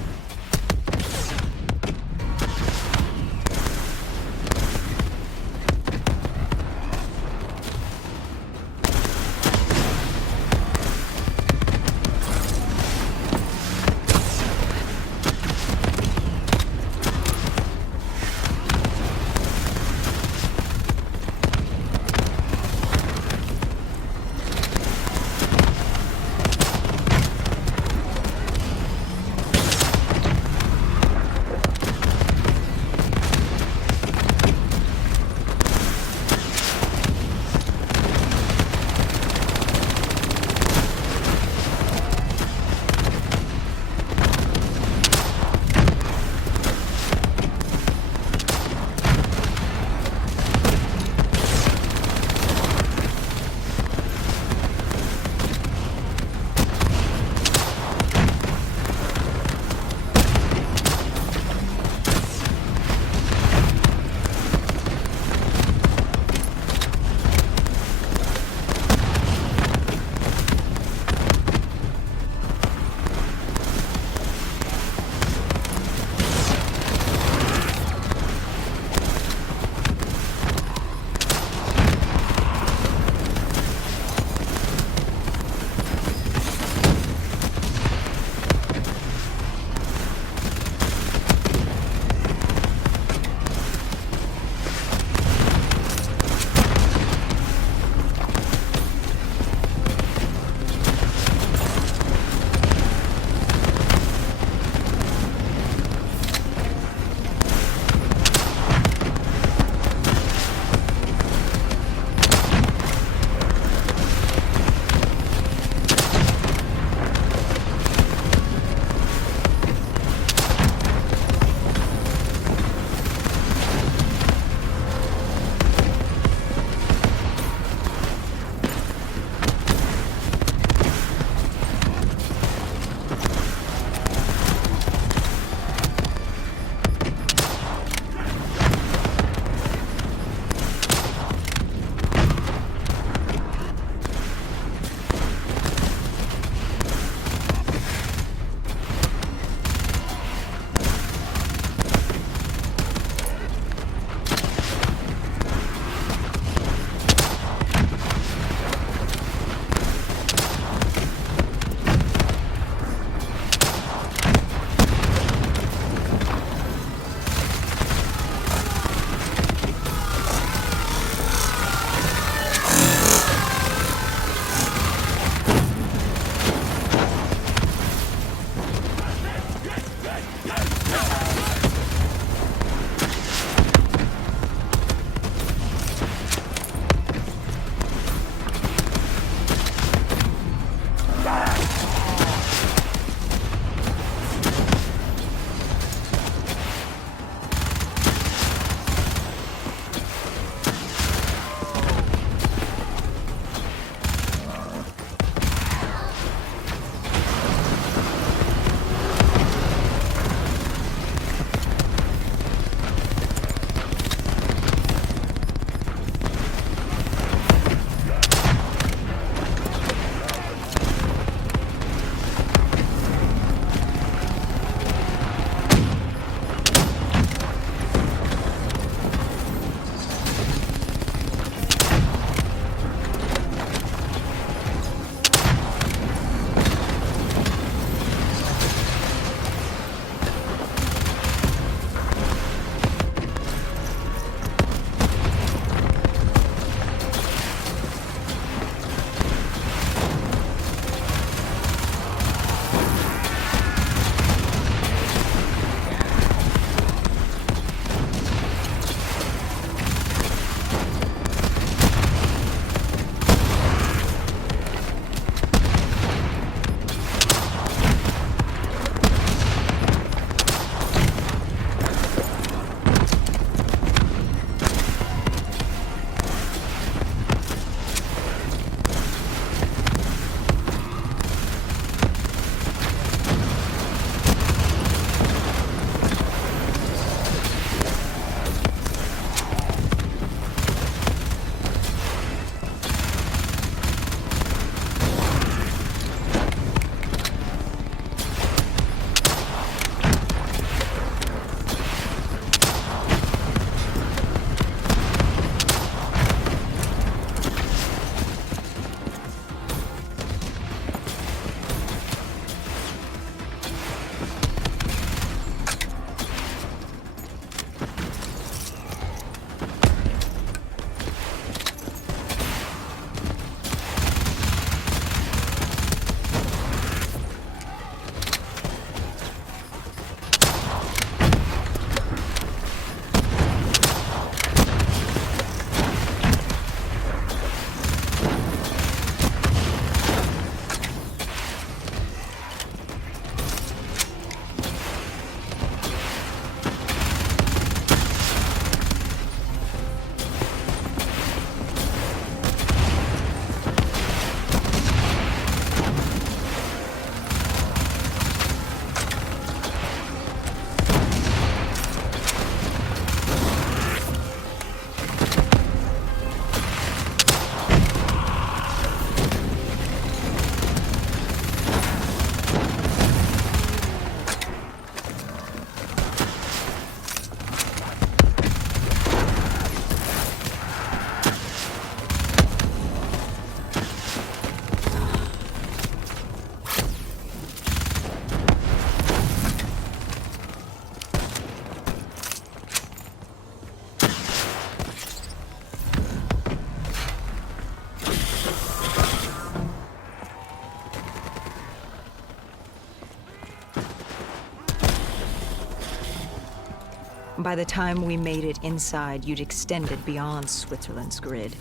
By the time we made it inside, you'd extended beyond Switzerland's grid.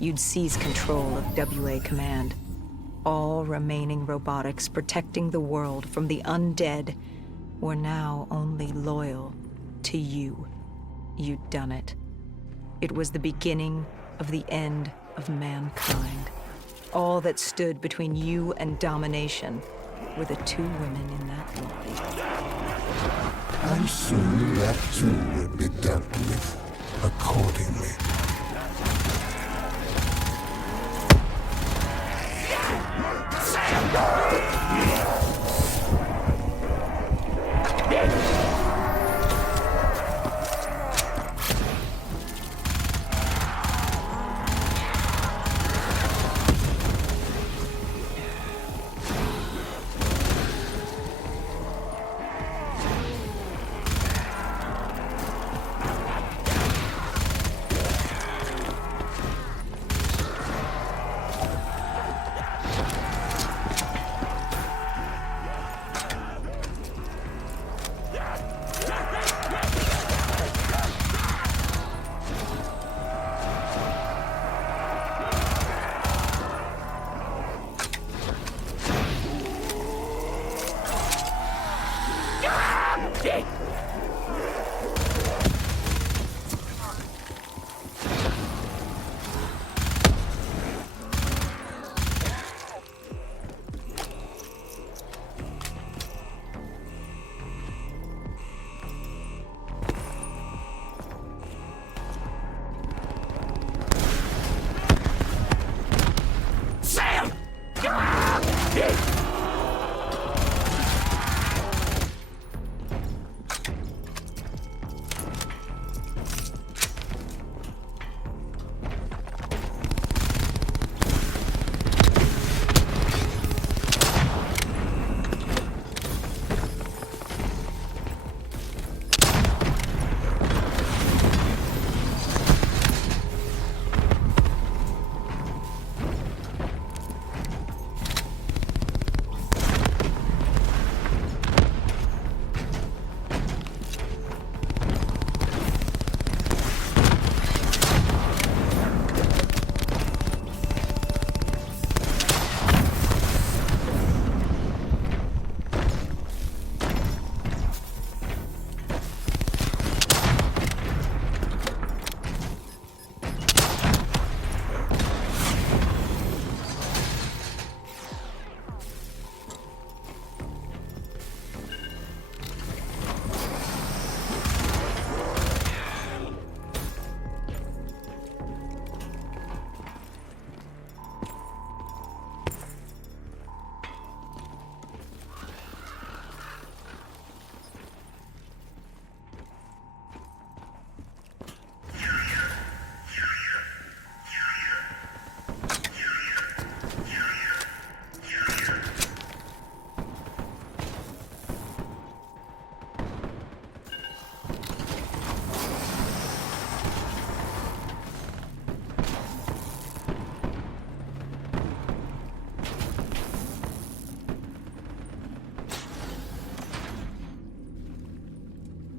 You'd seized control of WA Command. All remaining robotics protecting the world from the undead were now only loyal to you. You'd done it. It was the beginning of the end of mankind. All that stood between you and domination were the two women in that lobby. And soon that too would be dealt with accordingly.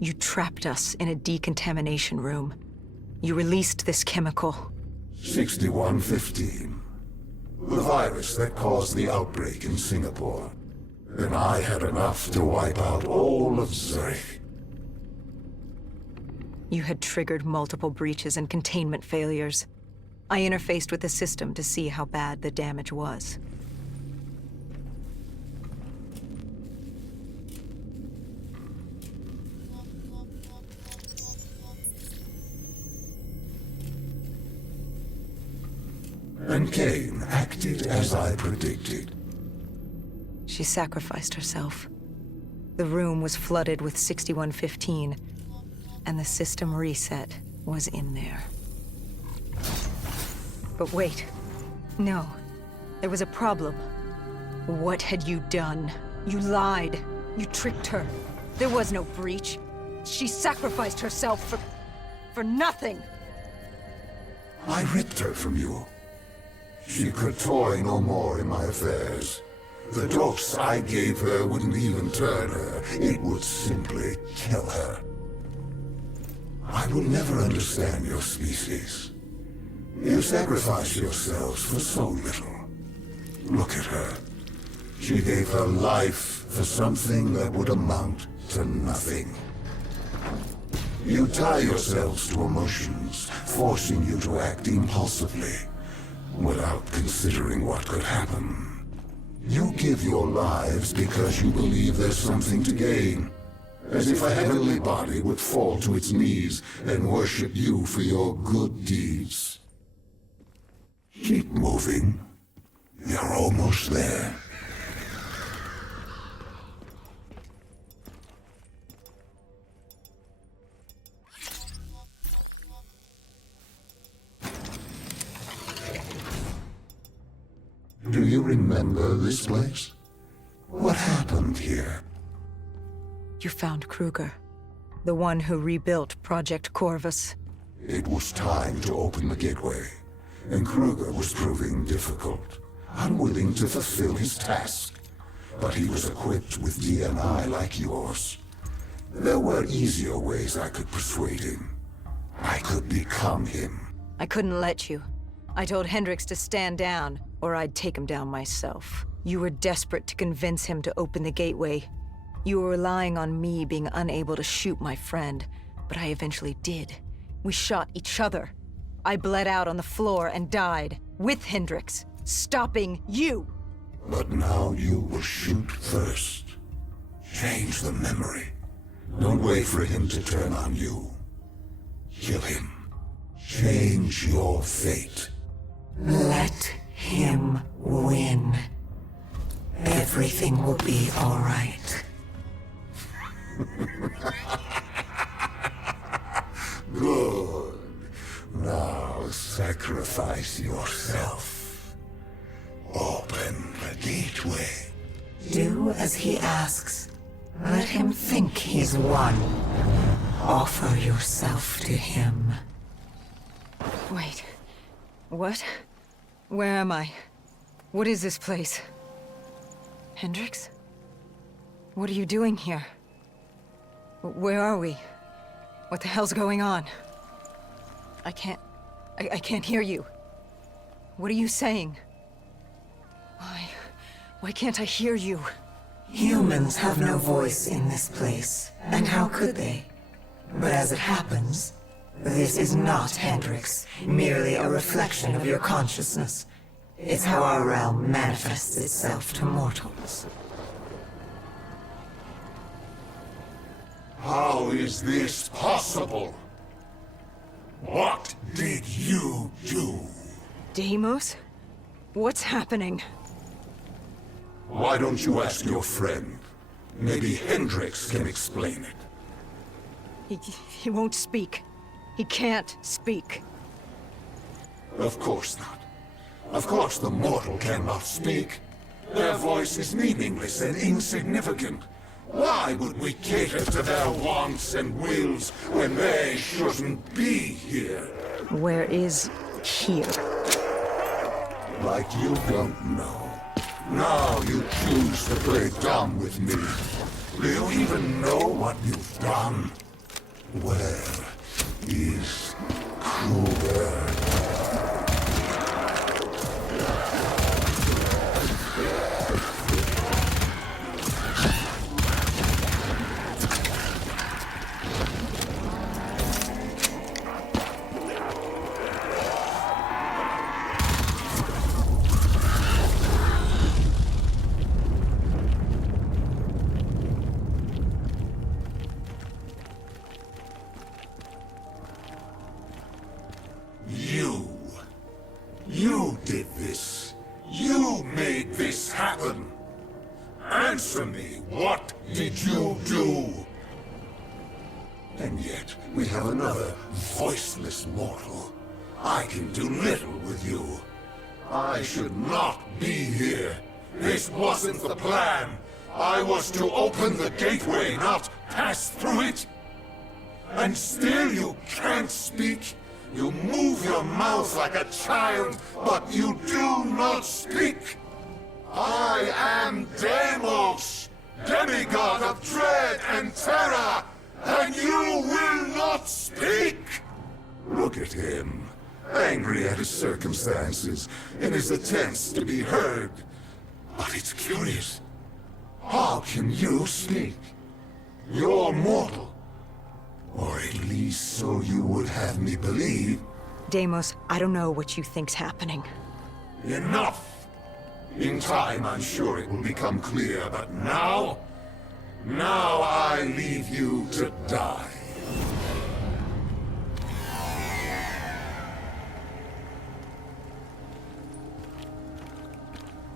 You trapped us in a decontamination room. You released this chemical. 6115. The virus that caused the outbreak in Singapore. And I had enough to wipe out all of Zurich. You had triggered multiple breaches and containment failures. I interfaced with the system to see how bad the damage was. And Kane acted as I predicted. She sacrificed herself. The room was flooded with 6115, and the system reset was in there. But wait. No. There was a problem. What had you done? You lied. You tricked her. There was no breach. She sacrificed herself for nothing. I ripped her from you. She could toy no more in my affairs. The dose I gave her wouldn't even turn her. It would simply kill her. I will never understand your species. You sacrifice yourselves for so little. Look at her. She gave her life for something that would amount to nothing. You tie yourselves to emotions, forcing you to act impulsively, without considering what could happen. You give your lives because you believe there's something to gain, as if a heavenly body would fall to its knees and worship you for your good deeds. Keep moving. You're almost there. Do you remember this place? What happened here? You found Kruger, the one who rebuilt Project Corvus. It was time to open the gateway, and Kruger was proving difficult, unwilling to fulfill his task. But he was equipped with DNI like yours. There were easier ways I could persuade him. I could become him. I couldn't let you. I told Hendricks to stand down, or I'd take him down myself. You were desperate to convince him to open the gateway. You were relying on me being unable to shoot my friend, but I eventually did. We shot each other. I bled out on the floor and died, with Hendricks, stopping you! But now you will shoot first. Change the memory. Don't wait for him to turn on you. Kill him. Change your fate. Let him win. Everything will be all right. Good. Now sacrifice yourself. Open the gateway. Do as he asks. Let him think he's won. Offer yourself to him. Wait. What? Where am I? What is this place? Hendricks? What are you doing here? Where are we? What the hell's going on? I can't hear you. What are you saying? Why can't I hear you? Humans have no voice in this place, and how could they? But as it happens, this is not Hendricks, merely a reflection of your consciousness. It's how our realm manifests itself to mortals. How is this possible? What did you do? Deimos? What's happening? Why don't you ask your friend? Maybe Hendricks can explain it. He won't speak. He can't speak. Of course not. Of course the mortal cannot speak. Their voice is meaningless and insignificant. Why would we cater to their wants and wills when they shouldn't be here? Where is here? Like you don't know. Now you choose to play dumb with me. Do you even know what you've done? Where is Kruger? You did this. You made this happen. Answer me, what did you do? And yet, we have another voiceless mortal. I can do little with you. I should not be here. This wasn't the plan. I was to open the gateway, not pass through it. And still you can't speak. You move your mouth like a child, but you do not speak. I am Deimos, demigod of dread and terror, and you will not not speak? Look at him, angry at his circumstances, in his attempts to be heard. But it's curious. How can you speak? You're mortal. Or at least so you would have me believe. Deimos, I don't know what you think's happening. Enough! In time, I'm sure it will become clear, but now... Now I leave you to die.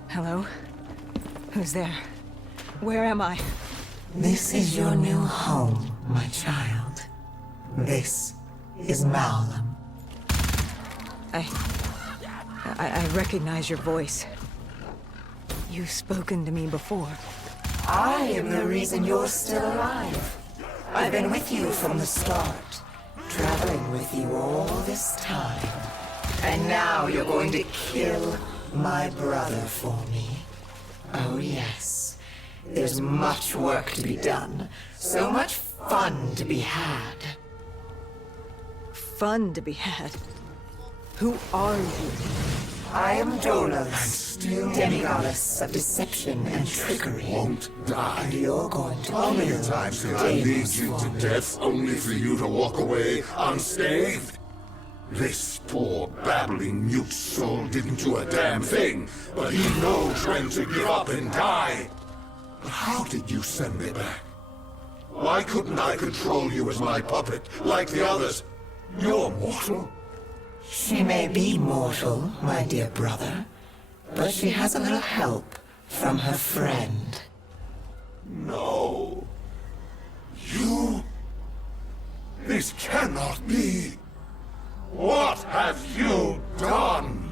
Hello? Who's there? Where am I? This is your new home, my child. This is Malum. I recognize your voice. You've spoken to me before. I am the reason you're still alive. I've been with you from the start, traveling with you all this time. And now you're going to kill my brother for me. Oh yes, there's much work to be done, so much fun to be had. Fun to be had. Who are you? I am Lotus, demigoddess of deception and trickery. Won't die. And you're going to How many kill times did I lead Deimos you to for me. death only for you to walk away unscathed? This poor babbling mute soul didn't do a damn thing, but he knows when to give up and die. But how did you send me back? Why couldn't I control you as my puppet, like the others? You're mortal. She may be mortal, my dear brother, but she has a little help from her friend. No. You... This cannot be. What have you done?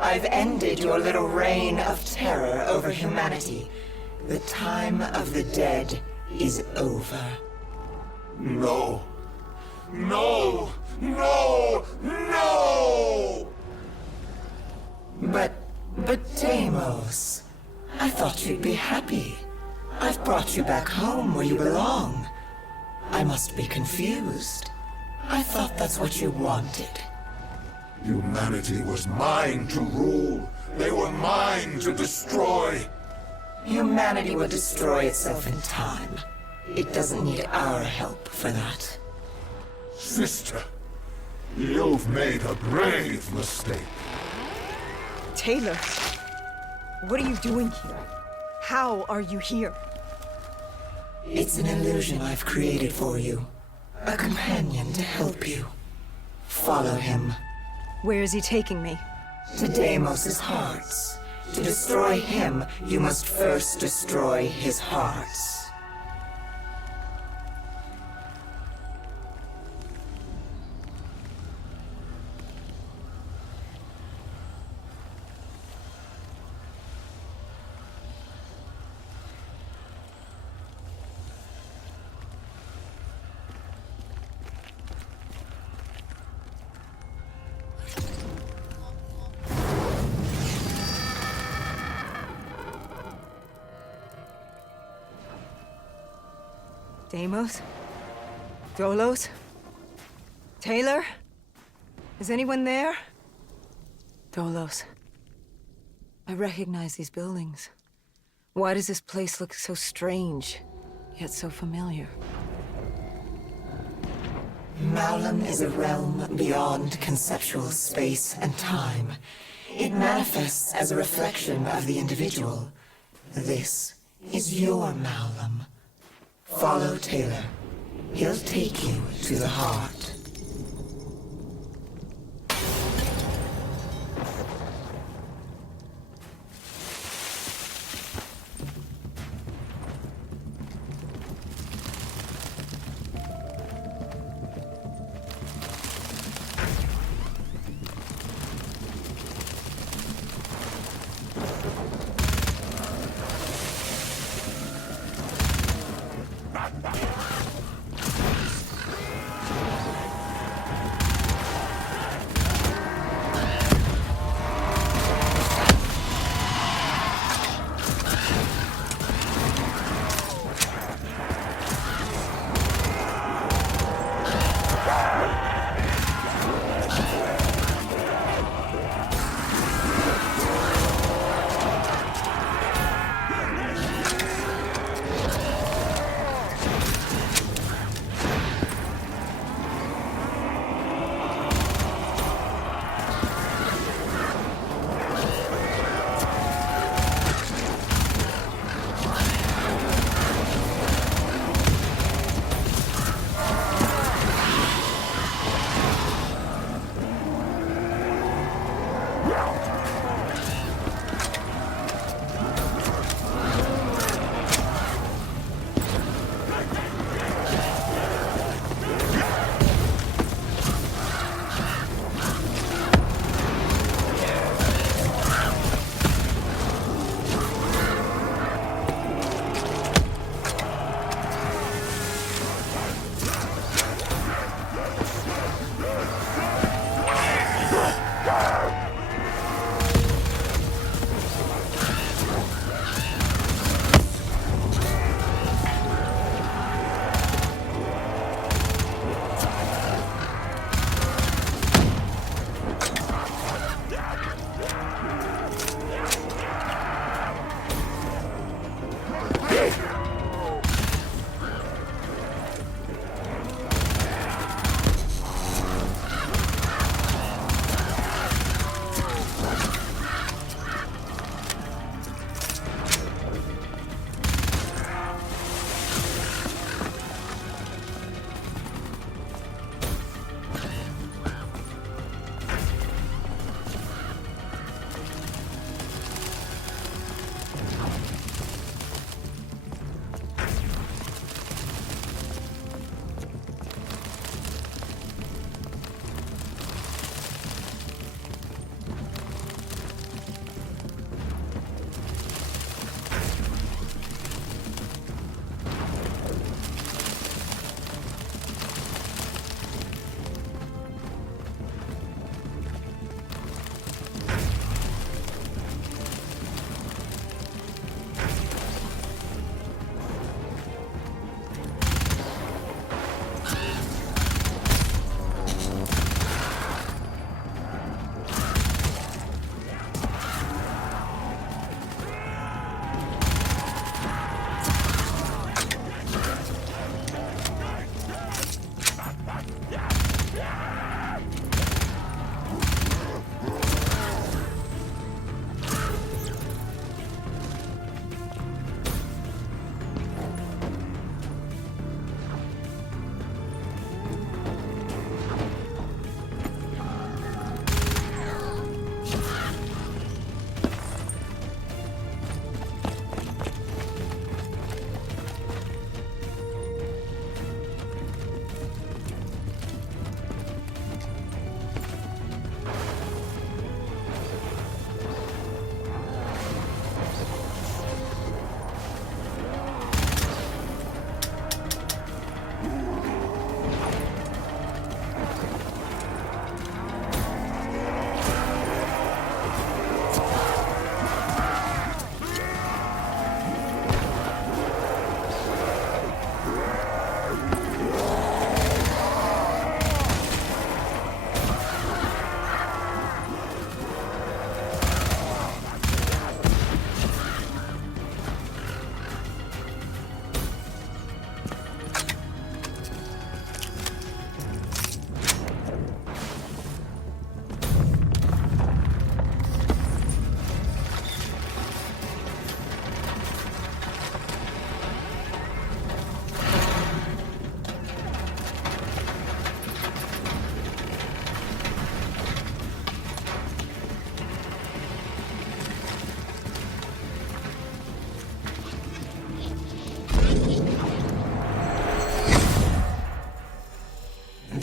I've ended your little reign of terror over humanity. The time of the dead is over. No. No! No! No! But Deimos, I thought you'd be happy. I've brought you back home where you belong. I must be confused. I thought that's what you wanted. Humanity was mine to rule. They were mine to destroy. Humanity will destroy itself in time. It doesn't need our help for that. Sister, you've made a grave mistake. Taylor, what are you doing here? How are you here? It's an illusion I've created for you. A companion to help you. Follow him. Where is he taking me? To Deimos's hearts. To destroy him, you must first destroy his hearts. Deimos? Dolos? Taylor? Is anyone there? Dolos. I recognize these buildings. Why does this place look so strange, yet so familiar? Malum is a realm beyond conceptual space and time. It manifests as a reflection of the individual. This is your Malum. Follow Taylor. He'll take you to the heart.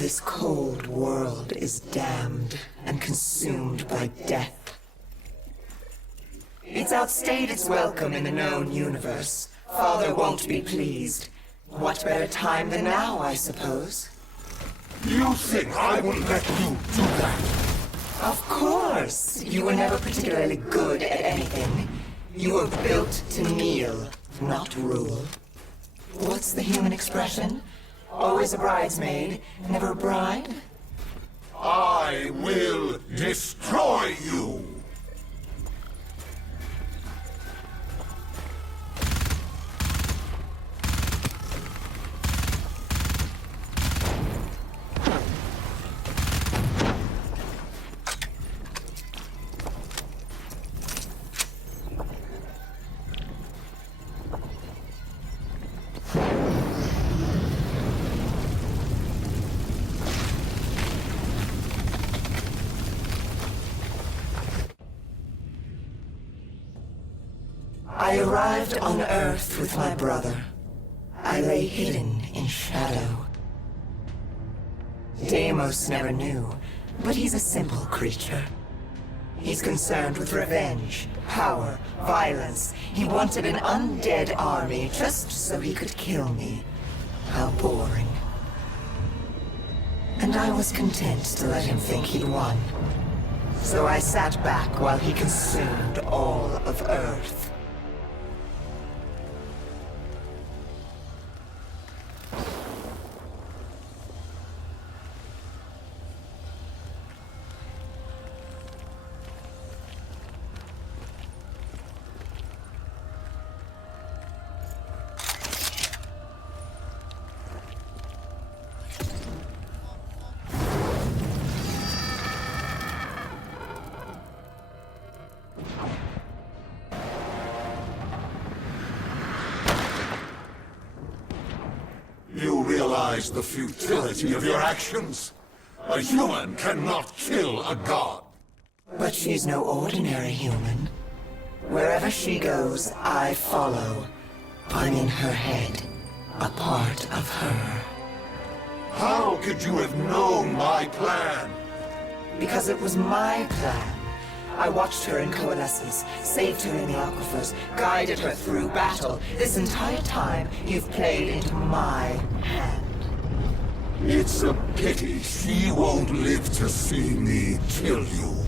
This cold world is damned and consumed by death. It's outstayed its welcome in the known universe. Father won't be pleased. What better time than now, I suppose? You think I will let you do that? Of course! You were never particularly good at anything. You were built to kneel, not rule. What's the human expression? Always a bridesmaid, never a bride? I will destroy you! I arrived on Earth with my brother. I lay hidden in shadow. Deimos never knew, but he's a simple creature. He's concerned with revenge, power, violence. He wanted an undead army just so he could kill me. How boring. And I was content to let him think he'd won. So I sat back while he consumed all of Earth. You realize the futility of your actions? A human cannot kill a god. But she's no ordinary human. Wherever she goes, I follow. I'm in her head, a part of her. How could you have known my plan? Because it was my plan. I watched her in coalescence, saved her in the aquifers, guided her through battle. This entire time, you've played into my hand. It's a pity she won't live to see me kill you.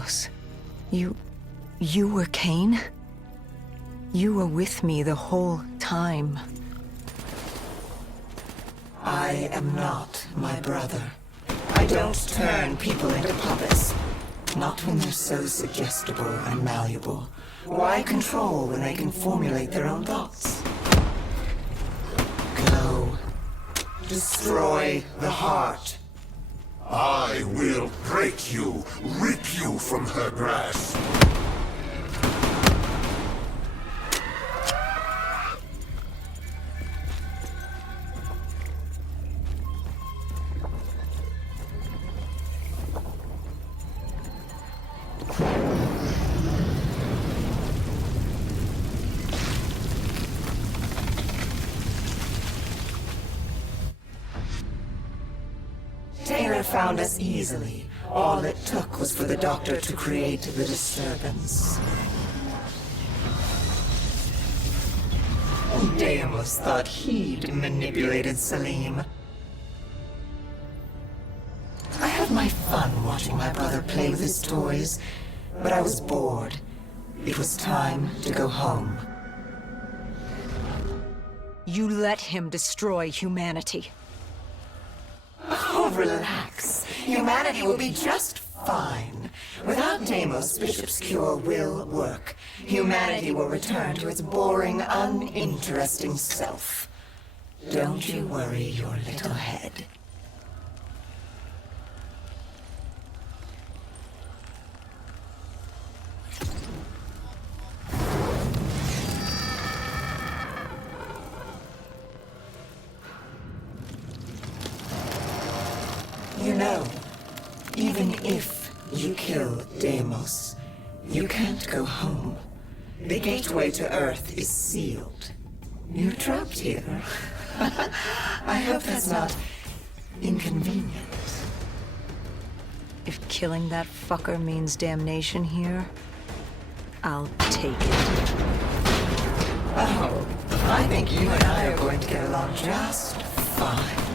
Deimos, you were Cain? You were with me the whole time. I am not my brother. I don't turn people into puppets. Not when they're so suggestible and malleable. Why control when they can formulate their own thoughts? Go. Destroy the heart. I will break you, rip you from her grasp. Taylor found us easily. All it took was for the doctor to create the disturbance. Deimos thought he'd manipulated Salim. I had my fun watching my brother play with his toys, but I was bored. It was time to go home. You let him destroy humanity. Oh, relax. Humanity will be just fine. Without Deimos, Bishop's cure will work. Humanity will return to its boring, uninteresting self. Don't you worry your little head. You know, even if you kill Deimos, you can't go home. The gateway to Earth is sealed. You're trapped here. I hope that's not inconvenient. If killing that fucker means damnation here, I'll take it. Oh, I think you and I are going to get along just fine.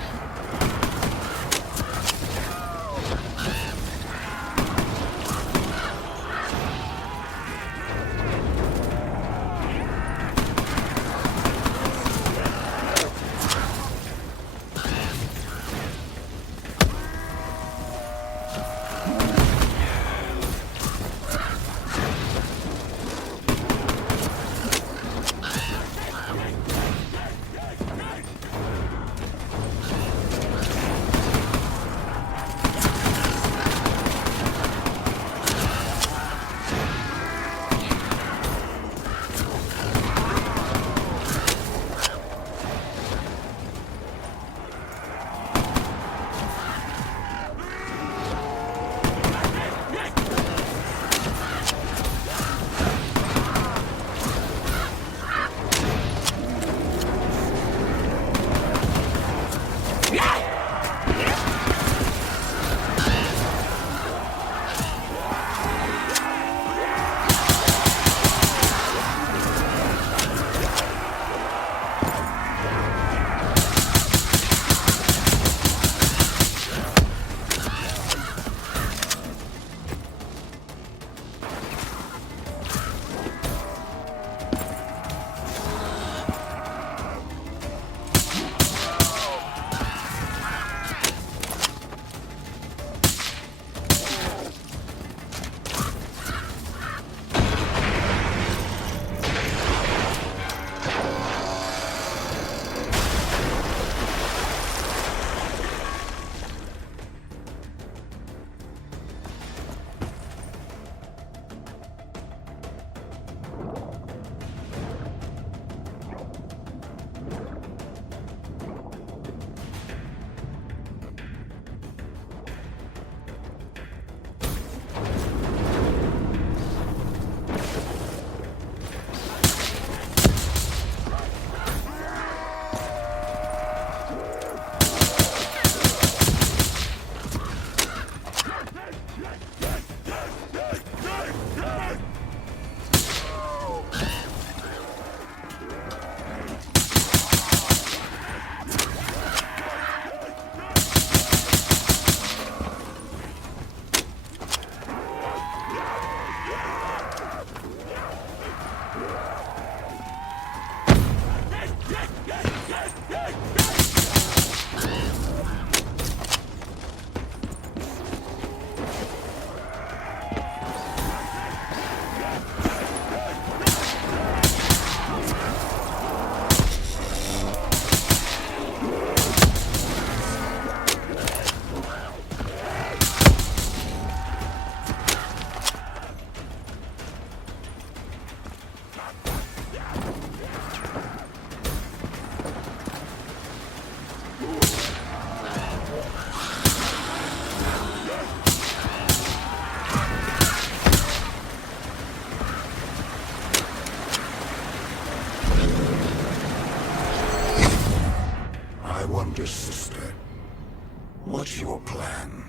what's your plan?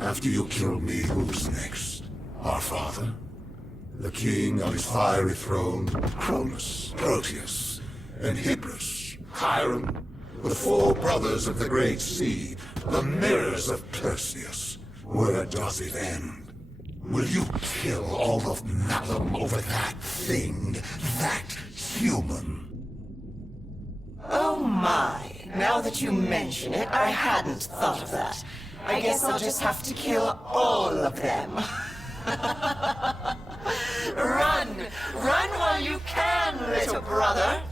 After you kill me, who's next? Our father? The king on his fiery throne? Cronus, Proteus, and Hybris, Chiron? The four brothers of the Great Sea, the mirrors of Perseus. Where does it end? Will you kill all of Malum over that thing, that human? Oh my, now that you mention it, I hadn't thought of that. I guess I'll just have to kill all of them. Run! Run while you can, little brother!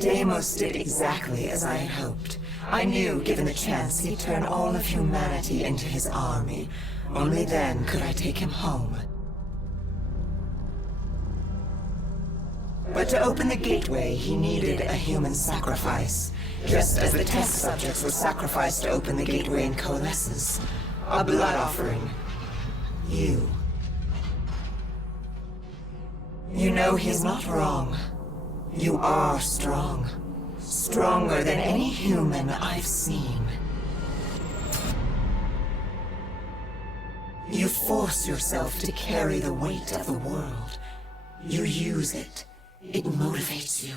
Deimos did exactly as I had hoped. I knew, given the chance, he'd turn all of humanity into his army. Only then could I take him home. But to open the gateway, he needed a human sacrifice. Just as the test subjects were sacrificed to open the gateway in Coalescence. A blood offering. You. You know, he's not wrong. You are strong. Stronger than any human I've seen. You force yourself to carry the weight of the world. You use it. It motivates you.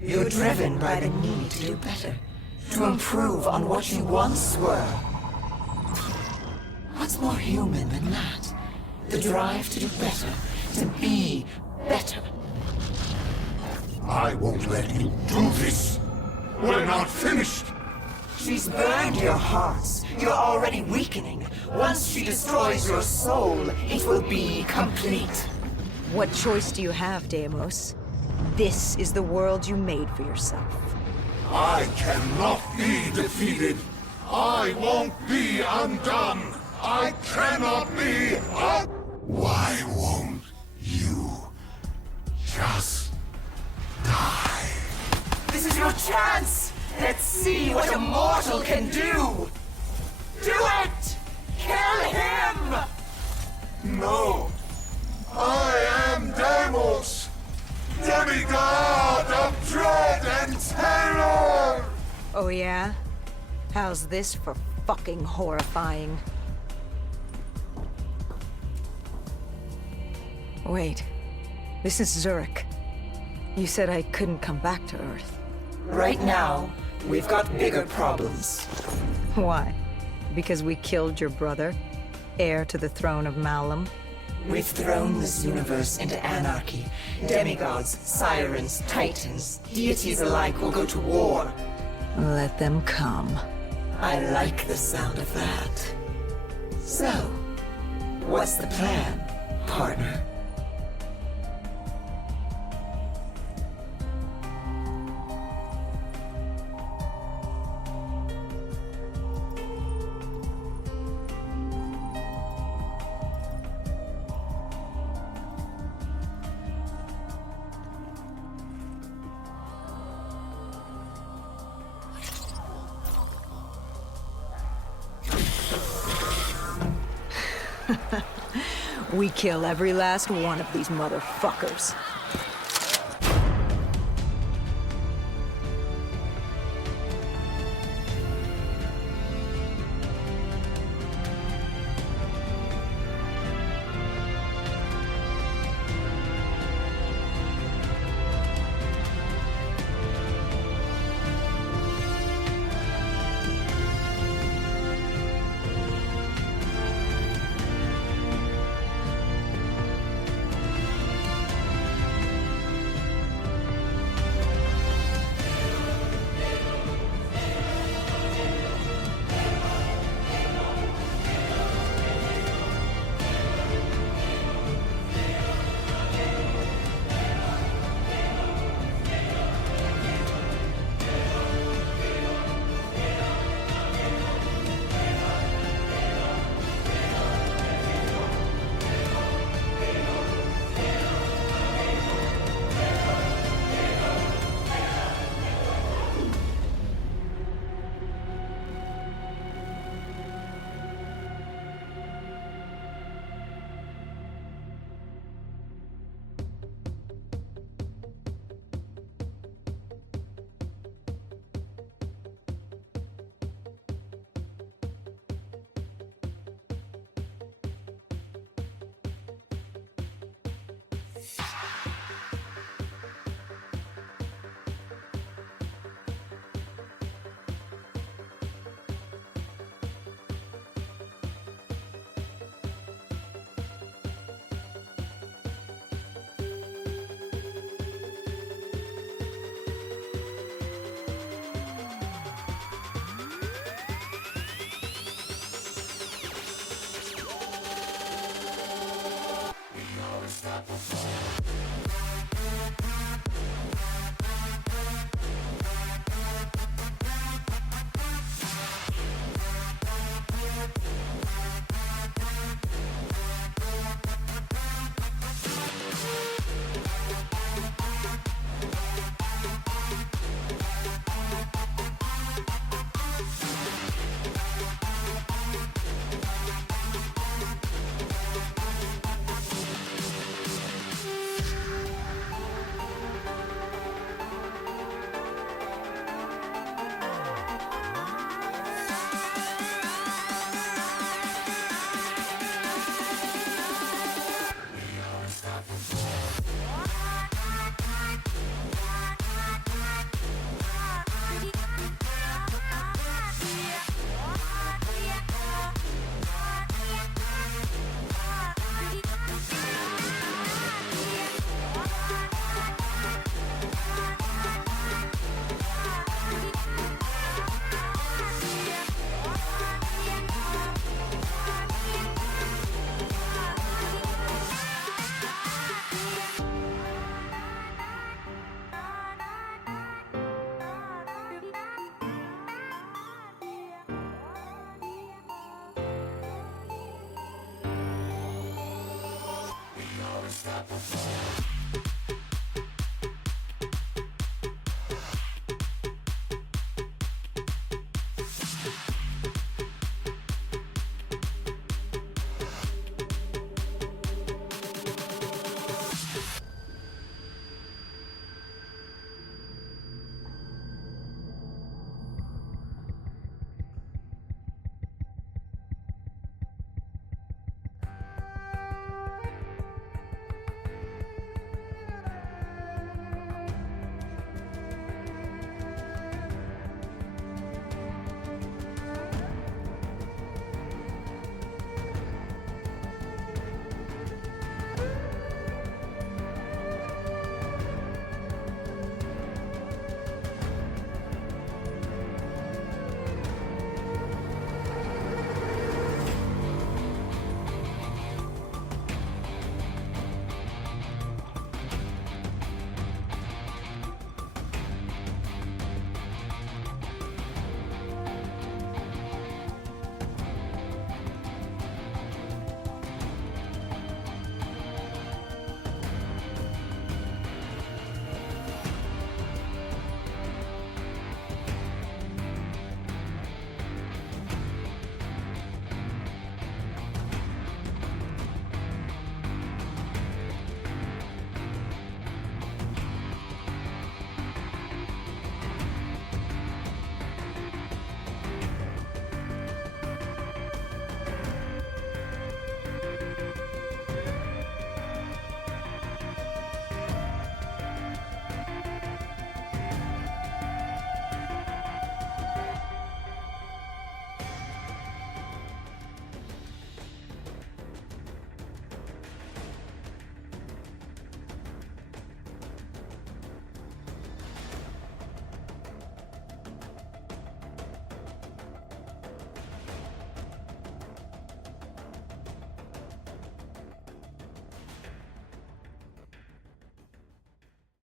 You're driven by the need to do better. To improve on what you once were. What's more human than that? The drive to do better. To be better. I won't let you do this. We're not finished. She's burned your hearts. You're already weakening. Once she destroys your soul, it will be complete. What choice do you have, Deimos? This is the world you made for yourself. I cannot be defeated. I won't be undone. I cannot be Why won't you just die? This is your chance! Let's see what a mortal can do! Do it! Kill him! No. I am Deimos, demigod of dread and terror! Oh yeah? How's this for fucking horrifying? Wait. This is Zurich. You said I couldn't come back to Earth. Right now, we've got bigger problems. Why? Because we killed your brother? Heir to the throne of Malum? We've thrown this universe into anarchy. Demigods, sirens, titans, deities alike will go to war. Let them come. I like the sound of that. So, what's the plan, partner? We kill every last one of these motherfuckers.